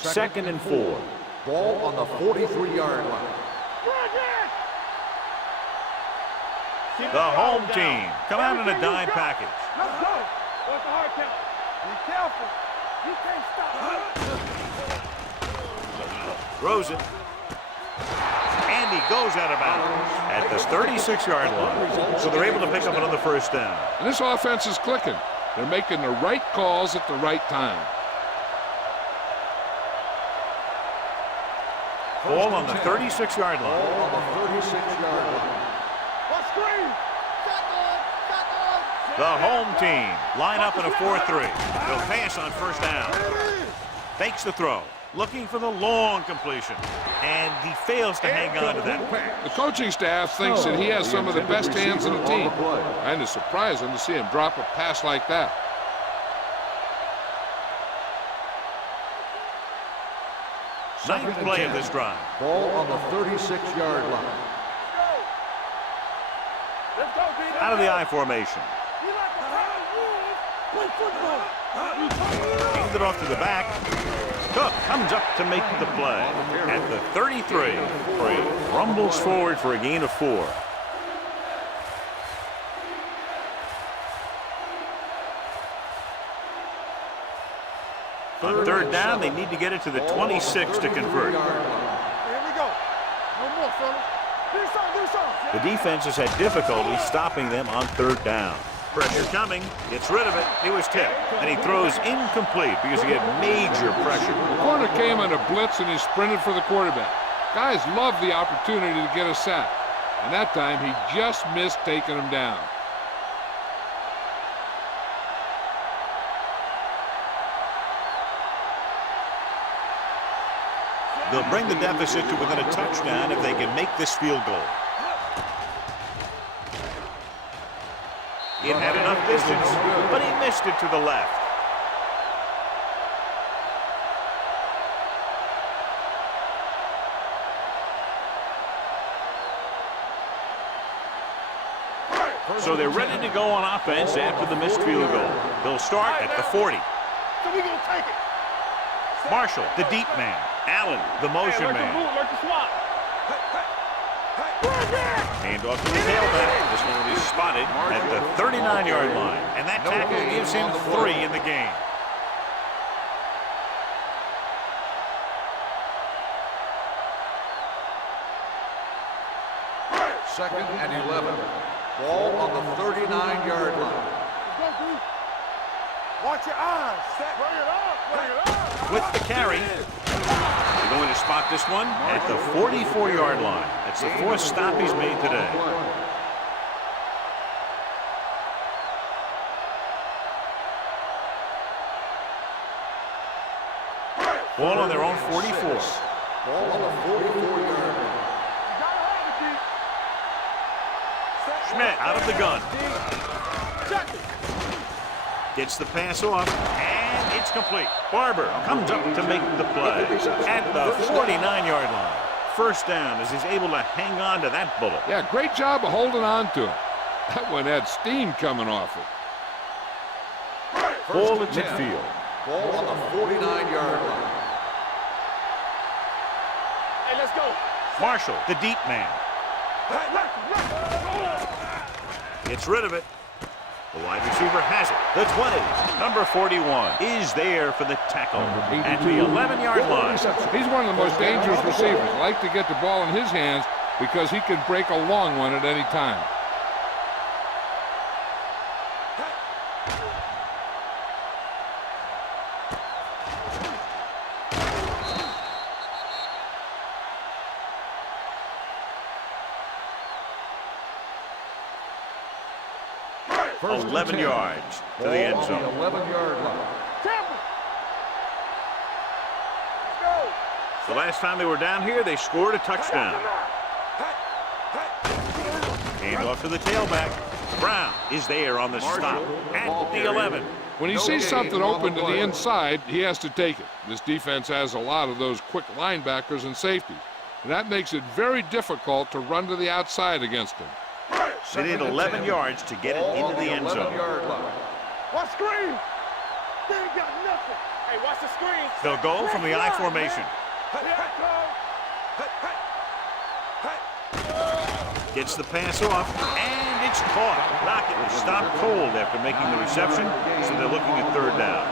Second and 4. Ball on the 43-yard line. The home team come out in a dime package. Let's go. What's the hard count? Be careful. You can't stop. Throws it. And he goes out of bounds at the 36-yard line. So they're able to pick up another first down. And this offense is clicking. They're making the right calls at the right time. Ball on the 36-yard line. Ball on the 36-yard line. What screen? The home team line up in a 4-3. They'll pass on first down. Fakes the throw. Looking for the long completion. And he fails to hang on to that. The coaching staff thinks that he has some of the best hands in the team. And it's surprising to see him drop a pass like that. Ninth play of this drive. Ball on the 36-yard line. Let's go, B. Out of the I formation. You like the play football. Hands it off to the back. Cook comes up to make the play at the 33. Rumbles forward for a gain of 4. On third down, they need to get it to the 26 to convert. Here we go. No more, fellas. Do something. The defense has had difficulty stopping them on third down. Pressure coming, gets rid of it. He was tipped, and he throws incomplete because he had major pressure. The corner came on a blitz, and he sprinted for the quarterback. Guys love the opportunity to get a sack. And that time, he just missed taking him down. They'll bring the deficit to within a touchdown if they can make this field goal. It had enough distance, but he missed it to the left. So they're ready to go on offense after the missed field goal. They'll start at the 40. So we gonna take it. Marshall, the deep man. Allen, the motion man. Hand off to the tailback. This one will be spotted at the 39-yard line. And that tackle gives him 3 in the game. Second and 11. Ball on the 39-yard line. Go, dude. Watch your eyes. Bring it up. Bring it up. With the carry. They're going to spot this one at the 44-yard line. That's the fourth stop he's made today. Ball on their own 44. Ball on the 44-yard line. Schmidt out of the gun. Gets the pass off, and it's complete. Barber comes up to make the play at the 49-yard line. First down as he's able to hang on to that bullet. Yeah, great job of holding on to him. That one had steam coming off it. Ball at midfield. Ball on the 49-yard line. Hey, let's go. Marshall, the deep man. Gets rid of it. The wide receiver has it. The 20, number 41, is there for the tackle at the 11-yard line. He's one of the most dangerous receivers. I like to get the ball in his hands because he can break a long one at any time. First 11 yards to the end zone. 11-yard line. The last time they were down here, they scored a touchdown. Hand off to the tailback. Brown is there on the stop at the 11. When he sees something open to the inside, he has to take it. This defense has a lot of those quick linebackers and safeties, and that makes it very difficult to run to the outside against him. They need 11 yards to get it into the end zone. Watch screen. They ain't got nothing. Hey, watch the screen. They'll go from the I formation. Gets the pass off, and it's caught. Lockett was stopped cold after making the reception, so they're looking at third down.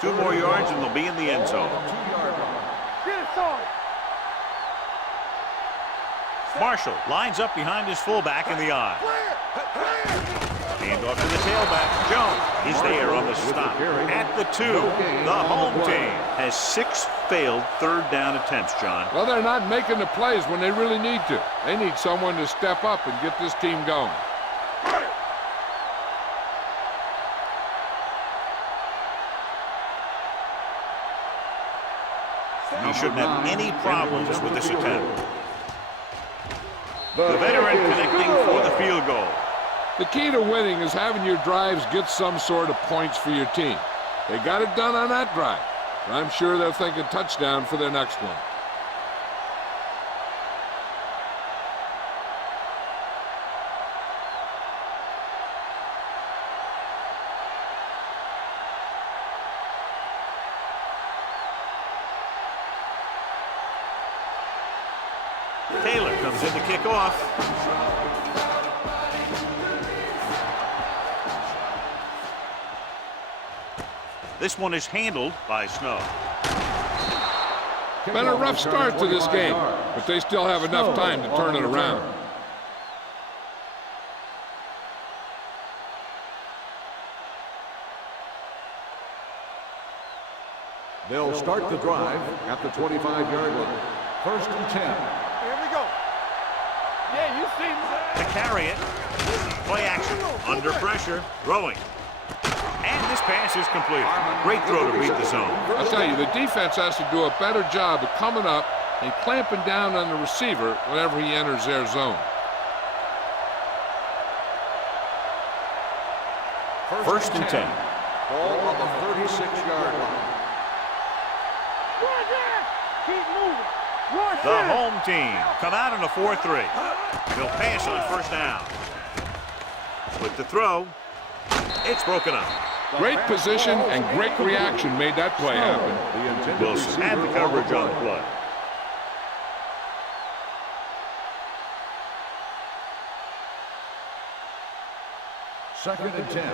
Two more yards, and they'll be in the end zone. Get it, son. Marshall lines up behind his fullback in the I. Hand off to the tailback. Jones is there on the stop at the 2. The home team has 6 failed third down attempts, John. Well, they're not making the plays when they really need to. They need someone to step up and get this team going. He shouldn't have any problems with this attempt. The veteran connecting for the field goal. The key to winning is having your drives get some sort of points for your team. They got it done on that drive. I'm sure they're thinking touchdown for their next one. Taylor comes in to kick off. This one is handled by Snow. Been a rough start to this game, but they still have enough time to turn it around. They'll start the drive at the 25-yard line. First and 10. Here we go. Yeah, you see that. To carry it. Play action. Under pressure. Throwing. And this pass is completed. Great throw to beat the zone. I'll tell you, the defense has to do a better job of coming up and clamping down on the receiver whenever he enters their zone. First and 10. Ball on the 36-yard line. Keep moving. The home team come out in a 4-3. They'll pass on first down. With the throw, it's broken up. Great position and great reaction made that play happen. Wilson had the coverage on the play. Second and 10.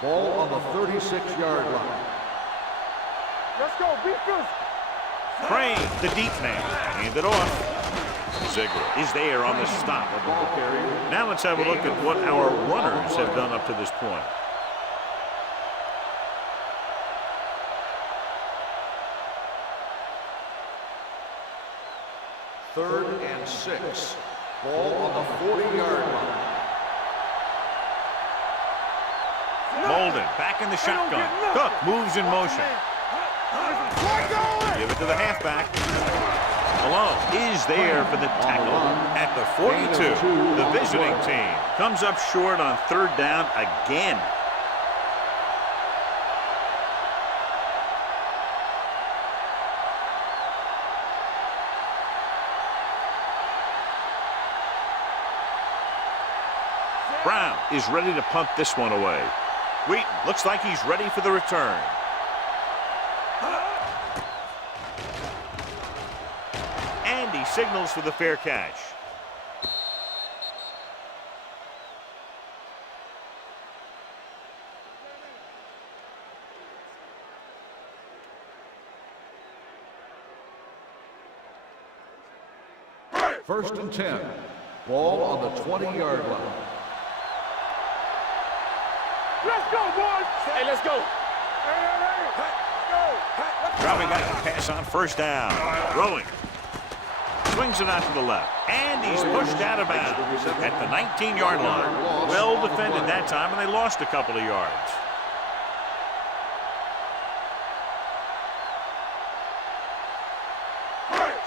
Ball on the 36-yard line. Let's go. Be physical. Crane, the deep man, hand it off. Ziegler is there on the stop. Now let's have a look at what our runners have done up to this point. Third and 6. Ball on the 40-yard line. Molden back in the shotgun. Cook moves in motion. Give it to the halfback. Malone is there for the tackle at the 42. The visiting team comes up short on third down again. Brown is ready to punt this one away. Wheaton looks like he's ready for the return. And he signals for the fair catch. First and 10. Ball on the 20-yard line. Let's go, boys. Hey, let's go. Dropping back to pass on first down. Throwing. Swings it out to the left. And he's pushed out of bounds at the 19-yard line. Well defended that time, and they lost a couple of yards.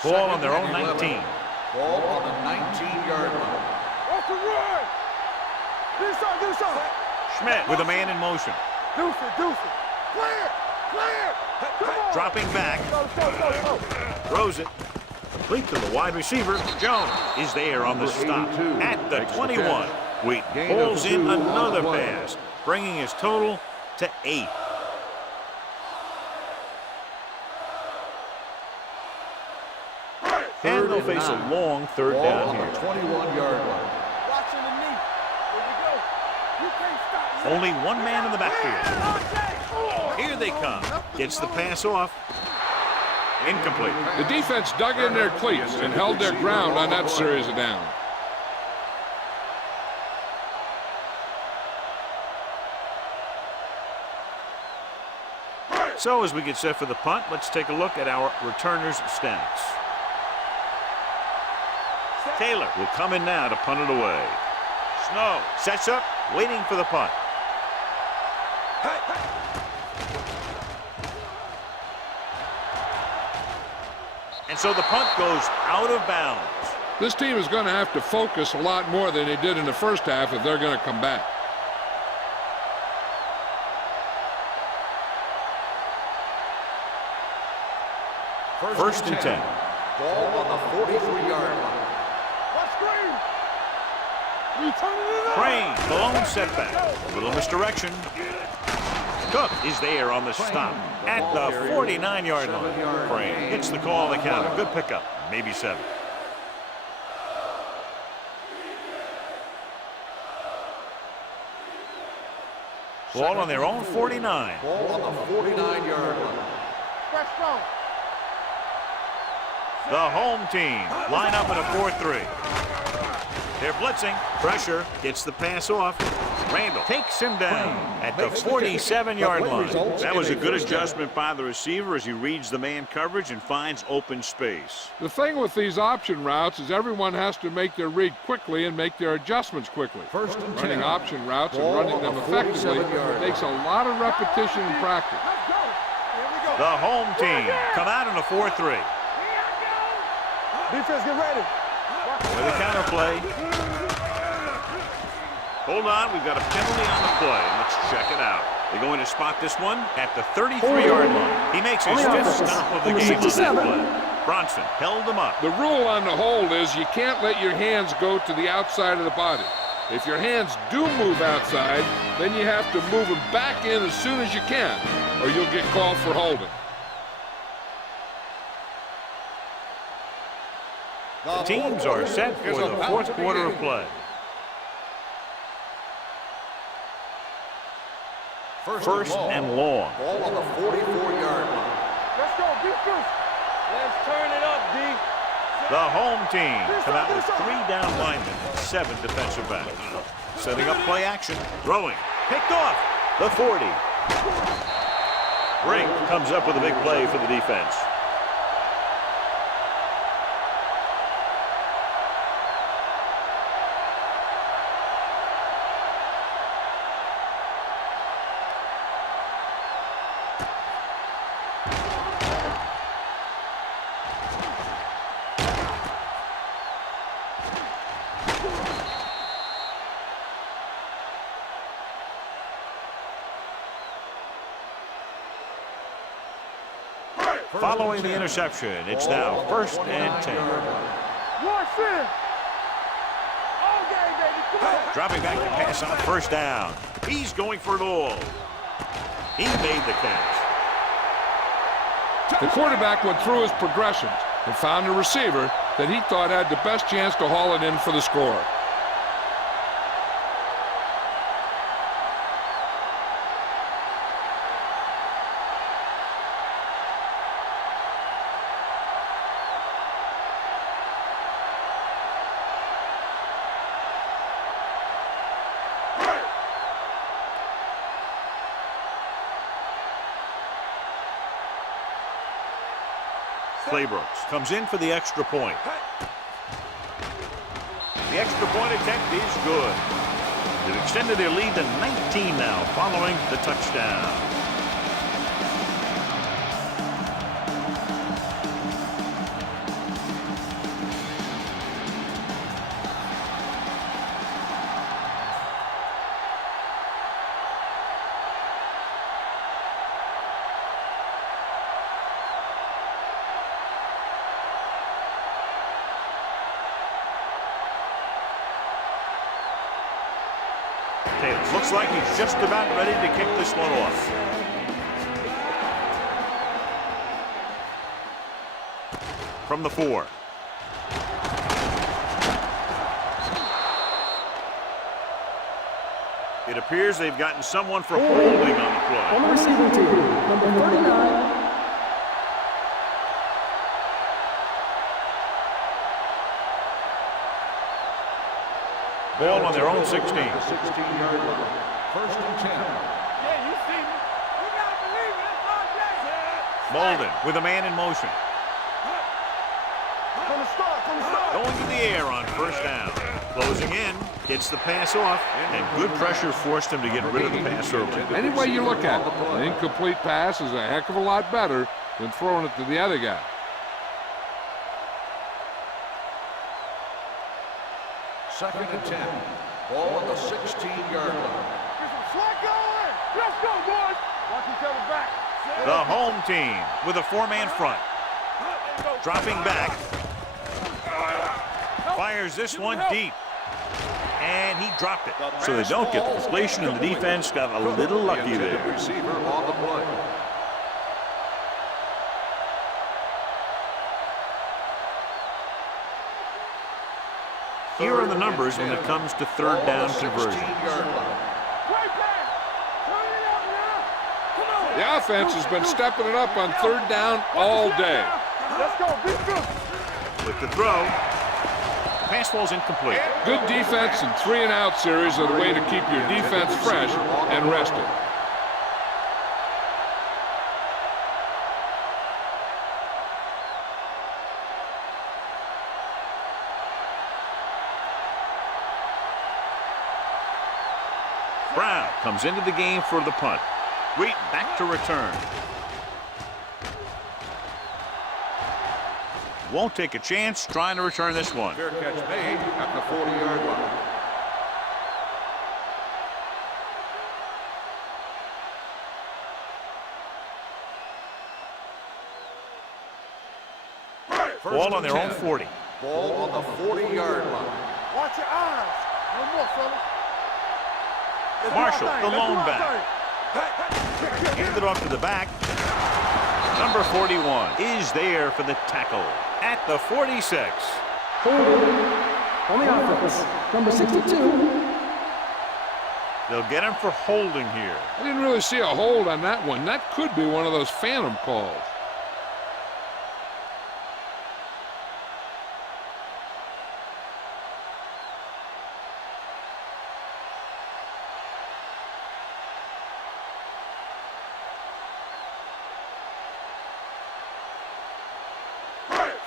Ball on their own 19. Ball on the 19-yard line. Off the run. Do something. Schmidt with a man in motion. Deuce it. Clear. Come on. Dropping back. Go. Throws it. Complete to the wide receiver. Jones is there on the stop at the 21. Wheaton pulls in another pass, bringing his total to 8. And they'll face a long third down here. 21-yard line. Watching the knee. Here we go. You can't stop me. Only one man in the backfield. Here they come. Gets the pass off. Incomplete. The defense dug in their cleats and held their ground on that series of downs. So as we get set for the punt, let's take a look at our returners' stats. Taylor will come in now to punt it away. Snow sets up, waiting for the punt. And so the punt goes out of bounds. This team is going to have to focus a lot more than they did in the first half if they're going to come back. First and 10. Ball on the 43-yard line. Watch screen. We turning it up. Crane, the lone setback. A little misdirection. Cook is there on the stop at the 49-yard line. Crane hits the call on the counter. Good pickup. Maybe 7. Ball on their own 49. Ball on the 49-yard line. Fresh strong. The home team line up in a 4-3. They're blitzing. Pressure. Gets the pass off. Randall takes him down at the 47-yard line. That was a good adjustment by the receiver as he reads the man coverage and finds open space. The thing with these option routes is everyone has to make their read quickly and make their adjustments quickly. First and 10. Running option routes and running them effectively takes a lot of repetition and practice. Let's go. Here we go. The home team come out in a 4-3. Defense, get ready. With a counter play. Hold on, we've got a penalty on the play. Let's check it out. They're going to spot this one at the 33-yard line. He makes his 5th stop of the game on that play. Bronson held him up. The rule on the hold is you can't let your hands go to the outside of the body. If your hands do move outside, then you have to move them back in as soon as you can, or you'll get called for holding. The teams are set for the 4th quarter of play. First and long. Ball on the 44-yard line. The home team come out with 3 down linemen, 7 defensive backs. Setting up play action, throwing, picked off, the 40. Brink comes up with a big play for the defense. Following the interception, it's now 1st and 10. Dropping back to pass on 1st down. He's going for it all. He made the catch. The quarterback went through his progressions and found a receiver that he thought had the best chance to haul it in for the score. Brooks comes in for the extra point. The extra point attempt is good. They've extended their lead to 19 now following the touchdown. Looks like he's just about ready to kick this one off. From the 4. It appears they've gotten someone for holding on the play. On the receiving team, number 39. Ball on their own 16. 16-yard line. 1st and 10. Yeah, you see me. You gotta believe it. That's all day. Molden with a man in motion. From the start, from the start. Going to the air on 1st down. Closing in, gets the pass off, and good pressure forced him to get rid of the pass early. Any way you look at it, an incomplete pass is a heck of a lot better than throwing it to the other guy. Second and 10. Ball on the 16-yard line. Get some slack going. Let's go, boys. Watch each other back. The home team with a 4-man front. Dropping back. Fires this one deep. And he dropped it. So they don't get the completion, and the defense got a little lucky there. Receiver on the play. Here are the numbers when it comes to 3rd down conversion. The offense has been stepping it up on 3rd down all day. Let's go. Be good. With the throw, pass falls incomplete. Good defense and 3-and-out series are the way to keep your defense fresh and rested. Brown comes into the game for the punt. Wheat back to return. Won't take a chance trying to return this one. Fair catch made at the 40-yard line. Ball on their own 40. Ball on the 40-yard line. Watch your eyes. No more, fella. Marshall, the lone back. Handed off to the back. Number 41 is there for the tackle at the 46. Holding on the offense, number 62. They'll get him for holding here. I didn't really see a hold on that one. That could be one of those phantom calls.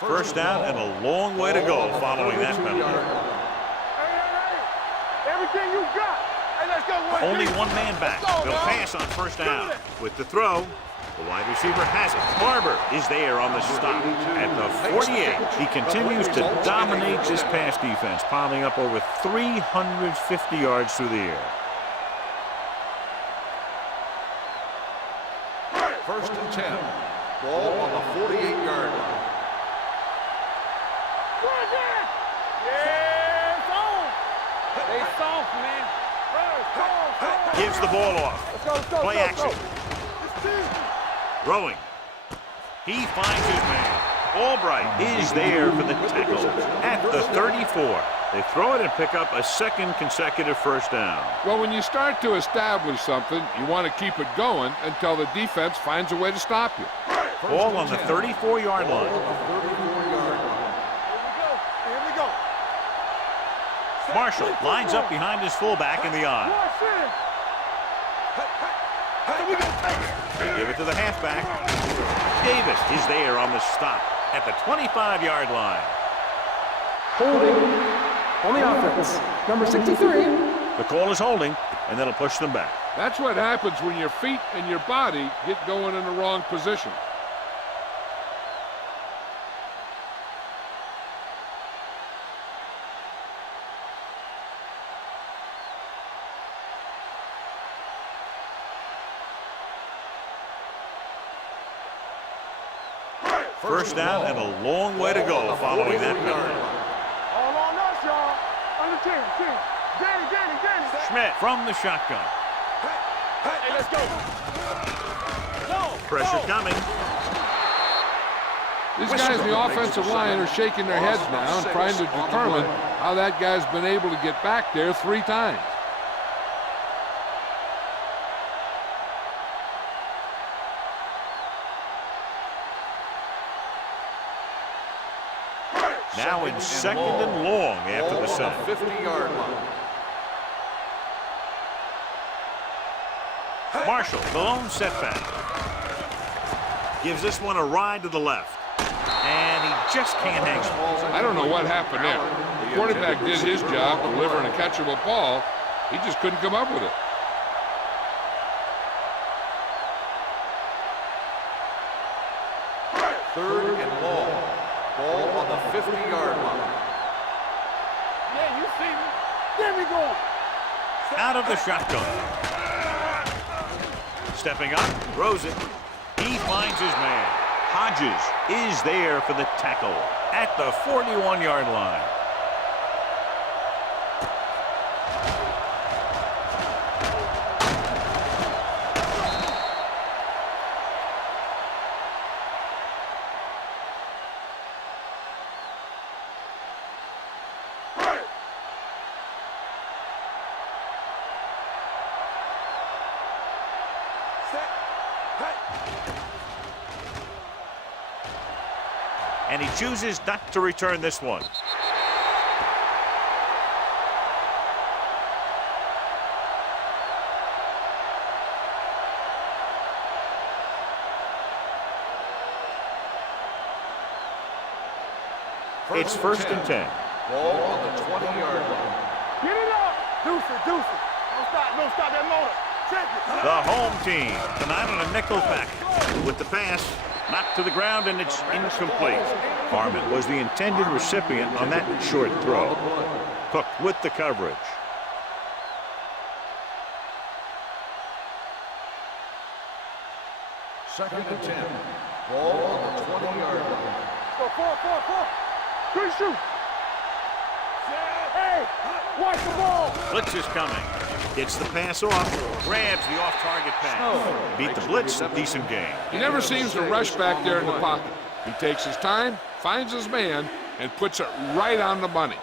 First down and a long way to go following that penalty. Everything you got. Hey, let's go. Only one man back. They'll pass on first down. With the throw, the wide receiver has it. Barber is there on the stop at the 48. He continues to dominate this pass defense, piling up over 350 yards through the air. First and 10. Ball on the 48-yard line. Yeah, it's on. They soft, man. Gives the ball off. Play action. Throwing. He finds his man. Albright is there for the tackle at the 34. They throw it and pick up a second consecutive first down. Well, when you start to establish something, you want to keep it going until the defense finds a way to stop you. Ball on the 34-yard line. Here we go. Marshall lines up behind his fullback in the eye. They give it to the halfback. Davis is there on the stop at the 25-yard line. Holding on the offense. Number 63. The call is holding, and that'll push them back. That's what happens when your feet and your body get going in the wrong position. First down and a long way to go following that penalty. All on us, y'all. Under 10. Danny. Schmidt from the shotgun. Hey, let's go. Pressure coming. These guys in the offensive line are shaking their heads now and trying to determine how that guy's been able to get back there 3 times. Now in second and long after the set. 50-yard line. Marshall, the lone setback. Gives this one a ride to the left. And he just can't hang on. I don't know what happened there. The quarterback did his job delivering a catchable ball. He just couldn't come up with it. Third and long. Ball on the 50-yard line. Yeah, you see me. There we go. Out of the shotgun. Stepping up, throws it. He finds his man. Hodges is there for the tackle at the 41-yard line. And he chooses not to return this one. It's first and 10. Ball on the 20-yard line. Get it up. Deuce it. Don't stop that motor. Check it. The home team tonight on a nickel pack with the pass. Knocked to the ground, and it's incomplete. Harmon was the intended recipient on that short throw. Cook with the coverage. Second and 10. Ball on the 20-yard line. Go, 4. Good shoot. Hey, watch the ball. Blitz is coming. Gets the pass off. Grabs the off-target pass. Beat the blitz. Decent game. He never seems to rush back there in the pocket. He takes his time, finds his man, and puts it right on the money.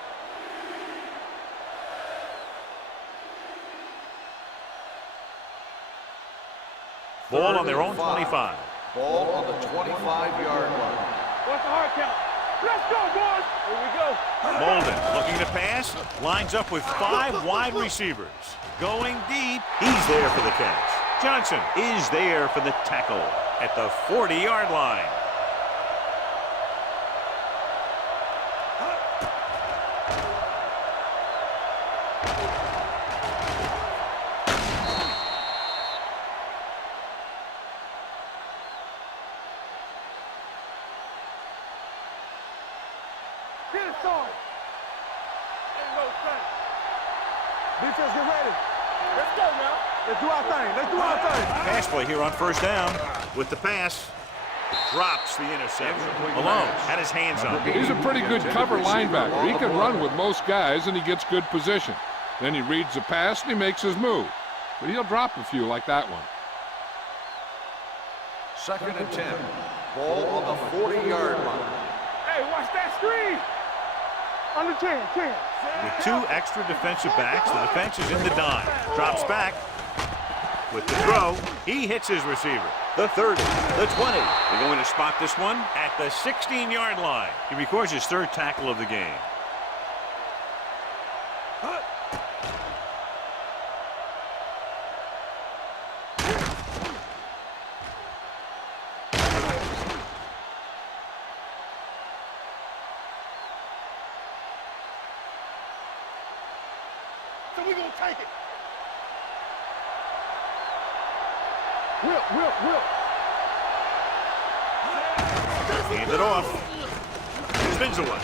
Ball on their own 25. Ball on the 25-yard line. What's the hard count? Let's go, boys. Here we go. Molden looking to pass. Lines up with 5 wide receivers. Going deep. He's there for the catch. Johnson is there for the tackle at the 40-yard line. Get it started. Defense, get ready. Let's go now. Let's do our thing. Let's do our thing. Pass play here on first down with the pass. Drops the interception. Malone had his hands on it. He's a pretty good cover linebacker. He can run with most guys, and he gets good position. Then he reads the pass, and he makes his move. But he'll drop a few like that one. 2nd and 10. Ball on the 40-yard line. Hey, watch that screen. Under 10, 10. With 2 extra defensive backs, the defense is in the dime. Drops back. With the throw, he hits his receiver. The 30, the 20. They're going to spot this one at the 16-yard line. He records his 3rd tackle of the game. So we're going to take it. Whip. Hand it off. Spins away.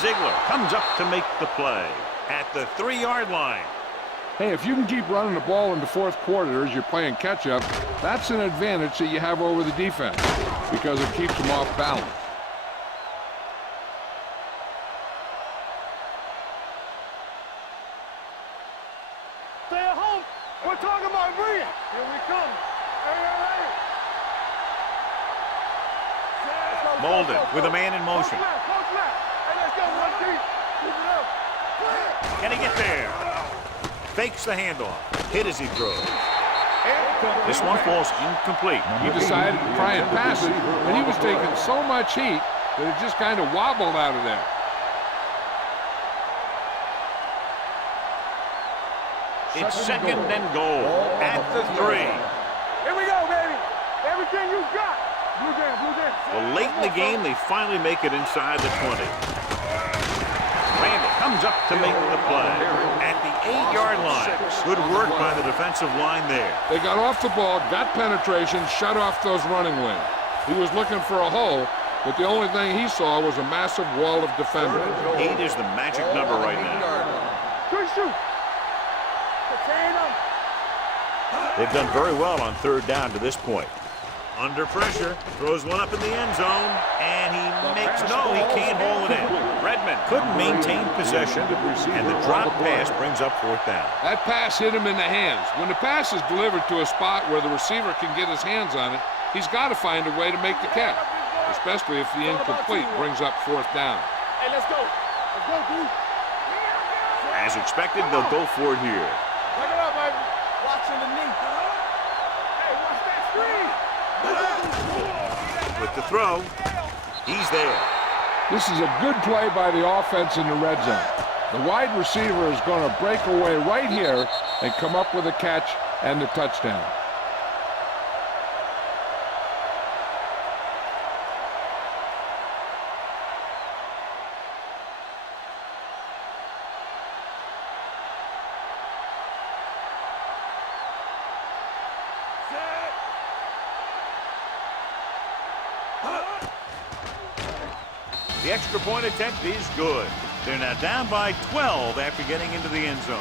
Ziegler comes up to make the play at the 3-yard line. Hey, if you can keep running the ball in the 4th quarter as you're playing catch-up, that's an advantage that you have over the defense because it keeps them off balance. Stay at home. We're talking about bringing. Here we come. Hey. Molden with a man in motion. Close left. Hey, let's go. 1 deep. Keep it up. Can he get there? Fakes the handoff. Hit as he throws. This one falls incomplete. He decided to try and pass it, and he was taking so much heat that it just kind of wobbled out of there. It's 2nd and goal at the 3. Here we go, baby. Everything you got. Blue down. Well, late in the game, they finally make it inside the 20. Randall comes up to make the play at the 8-yard line. Good work by the defensive line there. They got off the ball, got penetration, shut off those running lanes. He was looking for a hole, but the only thing he saw was a massive wall of defenders. 8 is the magic number right now. Good shoot. They've done very well on 3rd down to this point. Under pressure, throws one up in the end zone, and he can't hold it in. Redmond couldn't maintain possession, and the drop pass brings up 4th down. That pass hit him in the hands. When the pass is delivered to a spot where the receiver can get his hands on it, he's got to find a way to make the catch, especially if the incomplete brings up 4th down. Hey, let's go. Let's go, dude. As expected, they'll go for it here. Pick it up, baby. Watching the knee. Hey, watch that screen. With the throw, he's there. This is a good play by the offense in the red zone. The wide receiver is going to break away right here and come up with a catch and the touchdown. The extra point attempt is good. They're now down by 12 after getting into the end zone.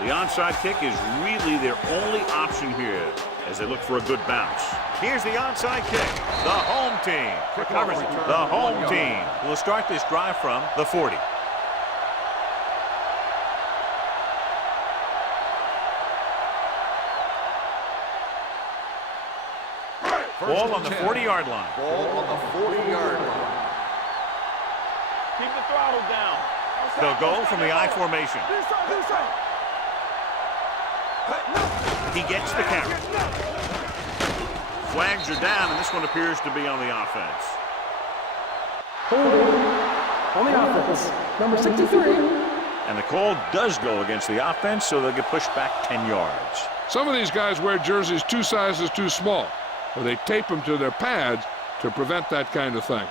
The onside kick is really their only option here as they look for a good bounce. Here's the onside kick. The home team recovers it. The home team will start this drive from the 40. Ball on the 40-yard line. Ball on the 40-yard line. Keep the throttle down. They'll go from the I formation. He gets the carry. Flags are down, and this one appears to be on the offense. Holding on the offense. Number 63, And the call does go against the offense, so they'll get pushed back 10 yards. Some of these guys wear jerseys 2 sizes too small, or they tape them to their pads to prevent that kind of thing.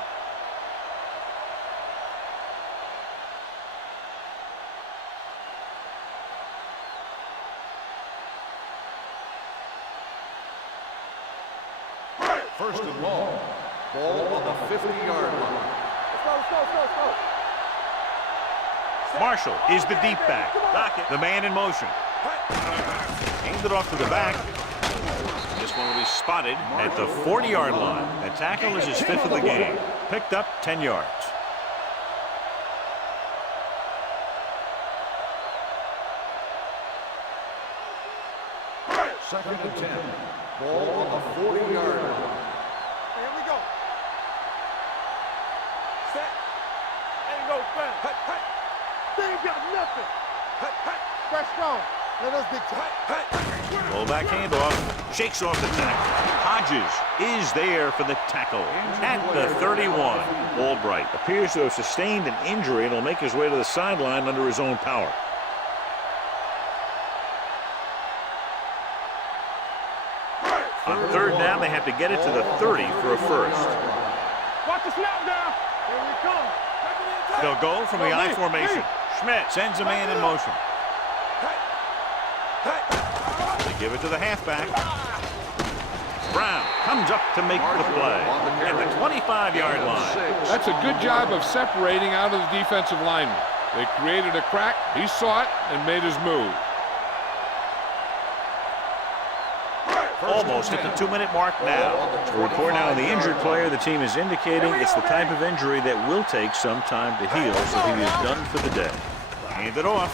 First and long. Ball on the 50-yard line. Let's go. Marshall is the deep back. The man in motion. Aimed it off to the back. This one will be spotted at the 40-yard line. The tackle is his 5th of the game. Picked up 10 yards. Second and 10. Ball on the 40-yard line. Here we go. Set. Ain't no fun. They ain't got nothing. Fresh strong. Let us be tight. Roll back handoff. Shakes off the tackle. Hodges is there for the tackle at the 31. Albright appears to have sustained an injury and will make his way to the sideline under his own power. On 3rd down, they have to get it to the 30 for a first. Watch the snap down. Here we come. They'll go from the I formation. Schmidt sends a man in motion. They give it to the halfback. Brown comes up to make the play at the 25-yard line. That's a good job of separating out of the defensive lineman. They created a crack, he saw it, and made his move. Almost at the 2-minute mark now. A report now on the injured player. The team is indicating it's the type of injury that will take some time to heal, so he is done for the day. Hand it off.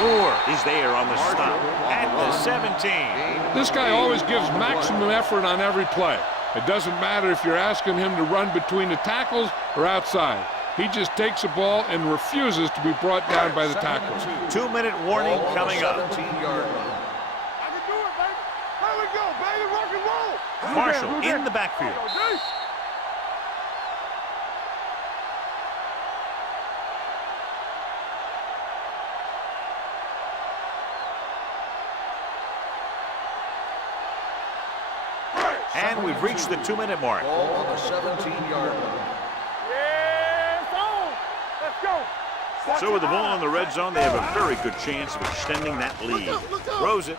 Moore is there on the stop at the 17. This guy always gives maximum effort on every play. It doesn't matter if you're asking him to run between the tackles or outside. He just takes the ball and refuses to be brought down by the tackles. 2-minute warning coming up. Marshall in the backfield. And we've reached the 2-minute mark. Ball on the 17-yard line. Yeah, it's on. Let's go. So with the ball in the red zone, they have a very good chance of extending that lead. Throws it,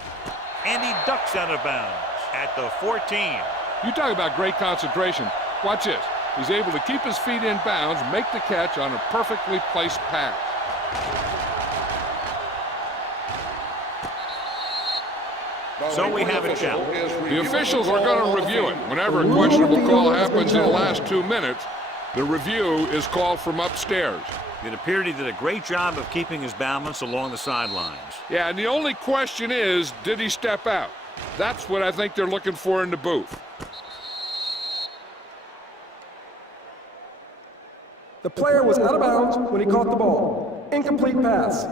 and he ducks out of bounds at the 14. You talk about great concentration. Watch this. He's able to keep his feet in bounds, make the catch on a perfectly placed pass. So we have a challenge. The officials are going to review it. Whenever a questionable call happens in the last 2 minutes, the review is called from upstairs. It appeared he did a great job of keeping his balance along the sidelines. Yeah, and the only question is, did he step out? That's what I think they're looking for in the booth. The player was out of bounds when he caught the ball. Incomplete pass.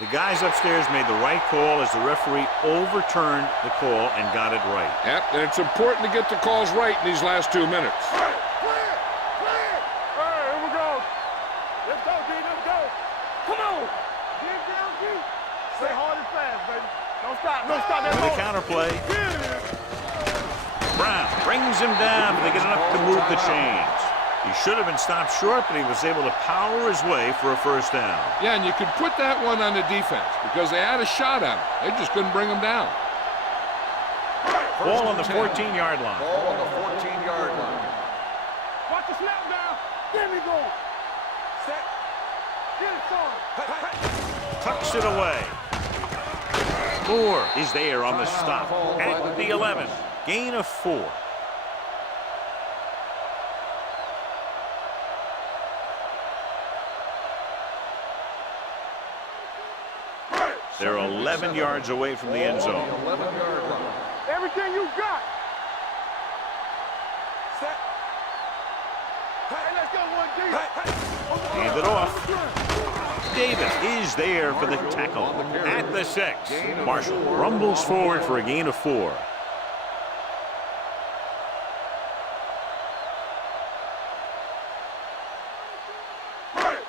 The guys upstairs made the right call as the referee overturned the call and got it right. Yep, and it's important to get the calls right in these last 2 minutes. Clear. Here we go. Let's go, D. Let's go. Come on. Get down, D. Stay hard and fast, baby. Don't stop. Don't stop that With ball. a counterplay, Brown brings him down, but they get enough to move the chains. He should have been stopped short, but he was able to power his way for a first down. Yeah, and you could put that one on the defense because they had a shot at him. They just couldn't bring him down. Ball on the 14-yard line. Ball on the 14-yard line. Watch the snap down. There we go. Set. Get it, son. Tucks it away. Moore is there on the stop at the 11. Gain of 4. They're 11 yards away from the end zone. 11-yard line. Everything you got. Set. Hey, let's go, 1D. Hand it off. Davis is there for the tackle at the 6. Marshall rumbles forward for a gain of 4.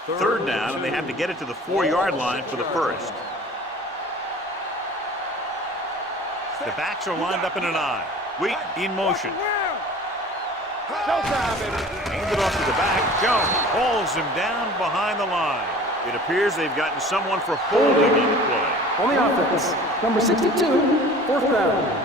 Third down, and they have to get it to the 4-yard line for the first. The backs are lined up in an I. Wheat in motion. Showtime, baby. Hand it off to the back. Jones holds him down behind the line. It appears they've gotten someone for holding on the play. On the offense, number 62, fourth down.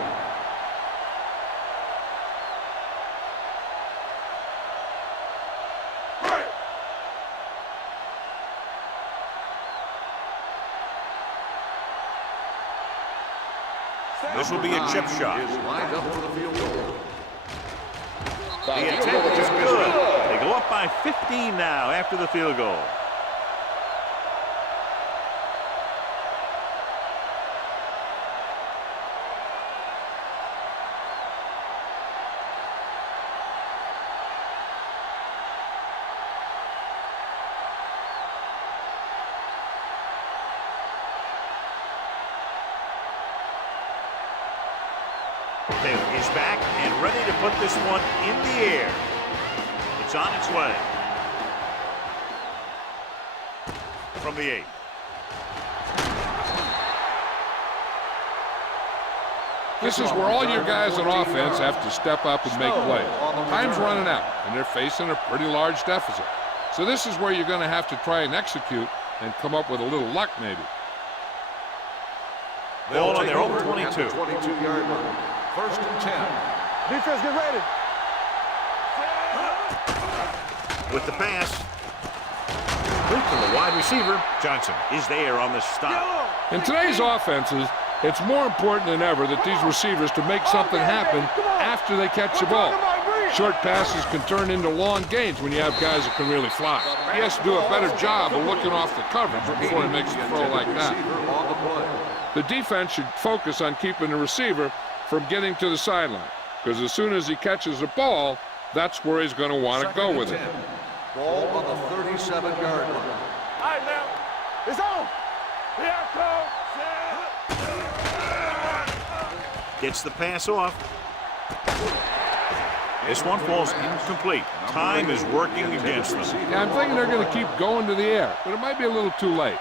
This will be a chip shot. Is lined up for the field goal. The attempt is good. They go up by 15 now after the field goal. Taylor is back and ready to put this one in the air. It's on its way. From the 8. This is where all your guys on offense have to step up and make plays. Time's running out, and they're facing a pretty large deficit. So this is where you're going to have to try and execute and come up with a little luck maybe. Ball on their own 22. 22-yard line. First and 10. Defense, get ready. With the pass. Complete to the wide receiver. Johnson is there on the stop. In today's offenses, it's more important than ever that these receivers to make something happen after they catch the ball. Short passes can turn into long gains when you have guys that can really fly. He has to do a better job of looking off the coverage before he makes a throw like that. The defense should focus on keeping the receiver from getting to the sideline, because as soon as he catches the ball, that's where he's going to want to go with it. Ball on the 37-yard line. All right, now. It's on. Here I come. Gets the pass off. This one falls incomplete. Time is working against them. Yeah, I'm thinking they're going to keep going to the air, but it might be a little too late.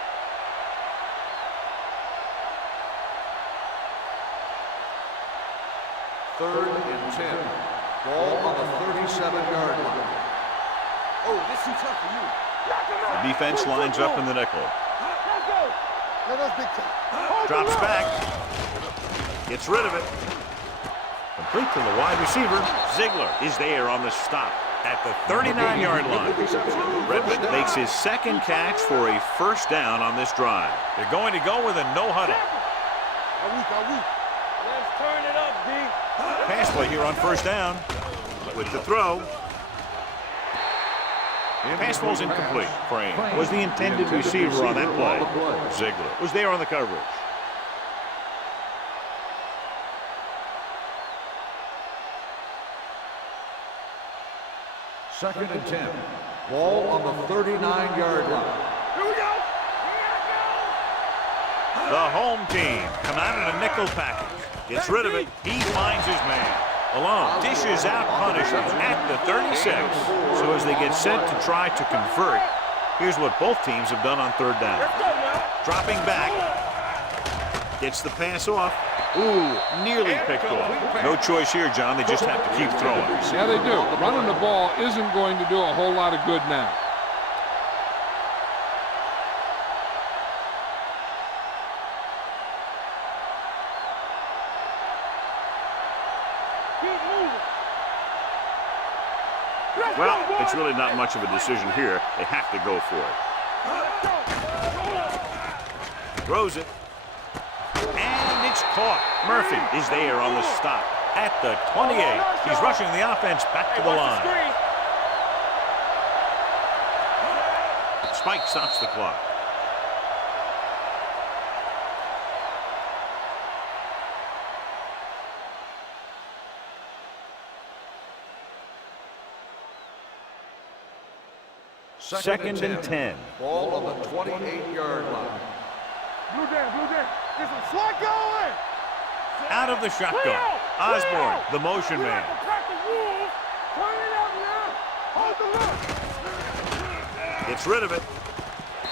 Third and 10. Ball on the 37-yard line. Oh, this too tough for you. The defense lines up in the nickel. Let's go. That's big time. Drops back. Gets rid of it. Complete to the wide receiver. Ziegler is there on the stop at the 39-yard line. Redmond makes his second catch for a first down on this drive. They're going to go with a no huddle. Let's turn it up, D. Pass play here on first down. With the throw. Pass ball's incomplete. Frame was the intended receiver on that play. Ziegler was there on the coverage. Second and 10. Ball on the 39-yard line. Here we go. The home team come out in a nickel package. Gets rid of it. He finds his man. Alone dishes out punishment at the 36. So as they get set to try to convert, here's what both teams have done on third down. Dropping back. Gets the pass off. Ooh, nearly picked off. No choice here, John. They just have to keep throwing. Yeah, they do. Running the ball isn't going to do a whole lot of good now. Well, it's really not much of a decision here. They have to go for it. Throws it. And it's caught. Murphy is there on the stop at the 28. He's rushing the offense back to the line. Spike stops the clock. Second and 10. Ball on the 28-yard line. Blue down. Get some slack going. Out of the shotgun. Osborne, the motion man. Turn it up now. Hold the look. Gets rid of it.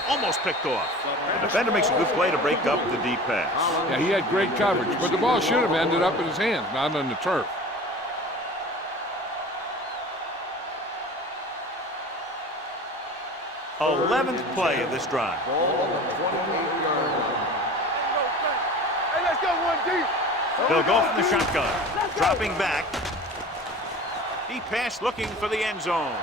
almost picked off. The defender makes a good play to break up the deep pass. Yeah, he had great coverage, but the ball should have ended up in his hands, not on the turf. th play of this drive. Hey, let's go one deep. They'll go from the shotgun. Dropping back. Deep pass looking for the end zone.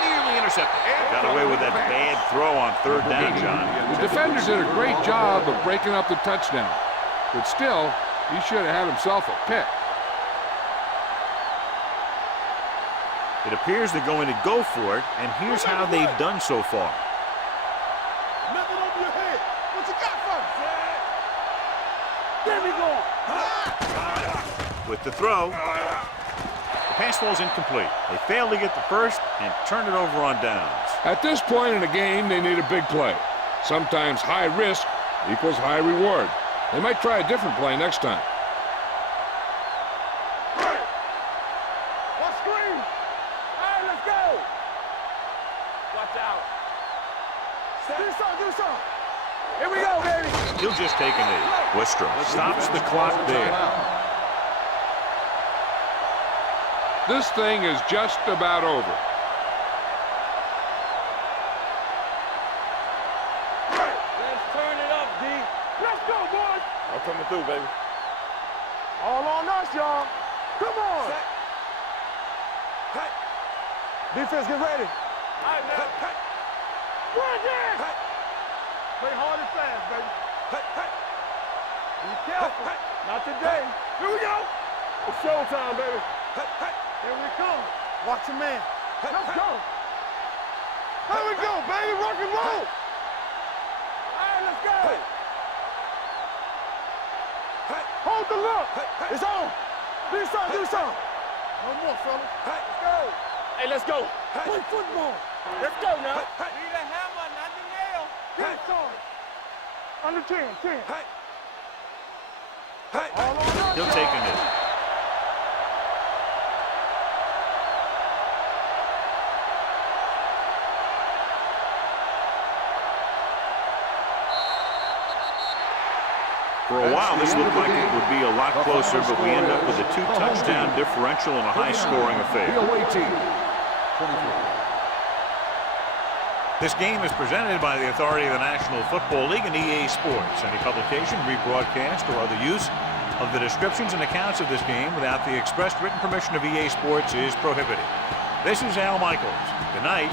Nearly intercepted. Got away with that bad throw on 3rd down, John. The defender did a great job of breaking up the touchdown, but still, he should have had himself a pick. It appears they're going to go for it, and here's how they've done so far. Nothing over your head. What you got for us? There we go. With the throw, the pass falls incomplete. They fail to get the first and turn it over on downs. At this point in the game, they need a big play. Sometimes high risk equals high reward. They might try a different play next time. What screen? All right, let's go. Watch out. Do some. Here we go, baby. He'll just take a knee. Wistrom stops the clock there. This thing is just about over. Let's turn it up, D. Let's go, boys. I'm coming through, baby. All on us, y'all. Come on. Defense, get ready. All right, now. Run there. Play hard and fast, baby. Be careful. Not today. Here we go. It's showtime, baby. Here we come. Watch your man. Let's go. There we go, baby. Rock and roll. All right, let's go. Hold the look. It's on. Do something. No more, fellas. Let's go. Hey, let's go. Play football. Let's go now. Need a hammer, not the nail. Get started. Under 10. All on us, He'll take a knee. For a while, this looked like it would be a lot closer, but we end up with a 2-touchdown differential and a high-scoring affair. The away team. This game is presented by the authority of the National Football League and EA Sports. Any publication, rebroadcast, or other use of the descriptions and accounts of this game without the expressed written permission of EA Sports is prohibited. This is Al Michaels. Good night.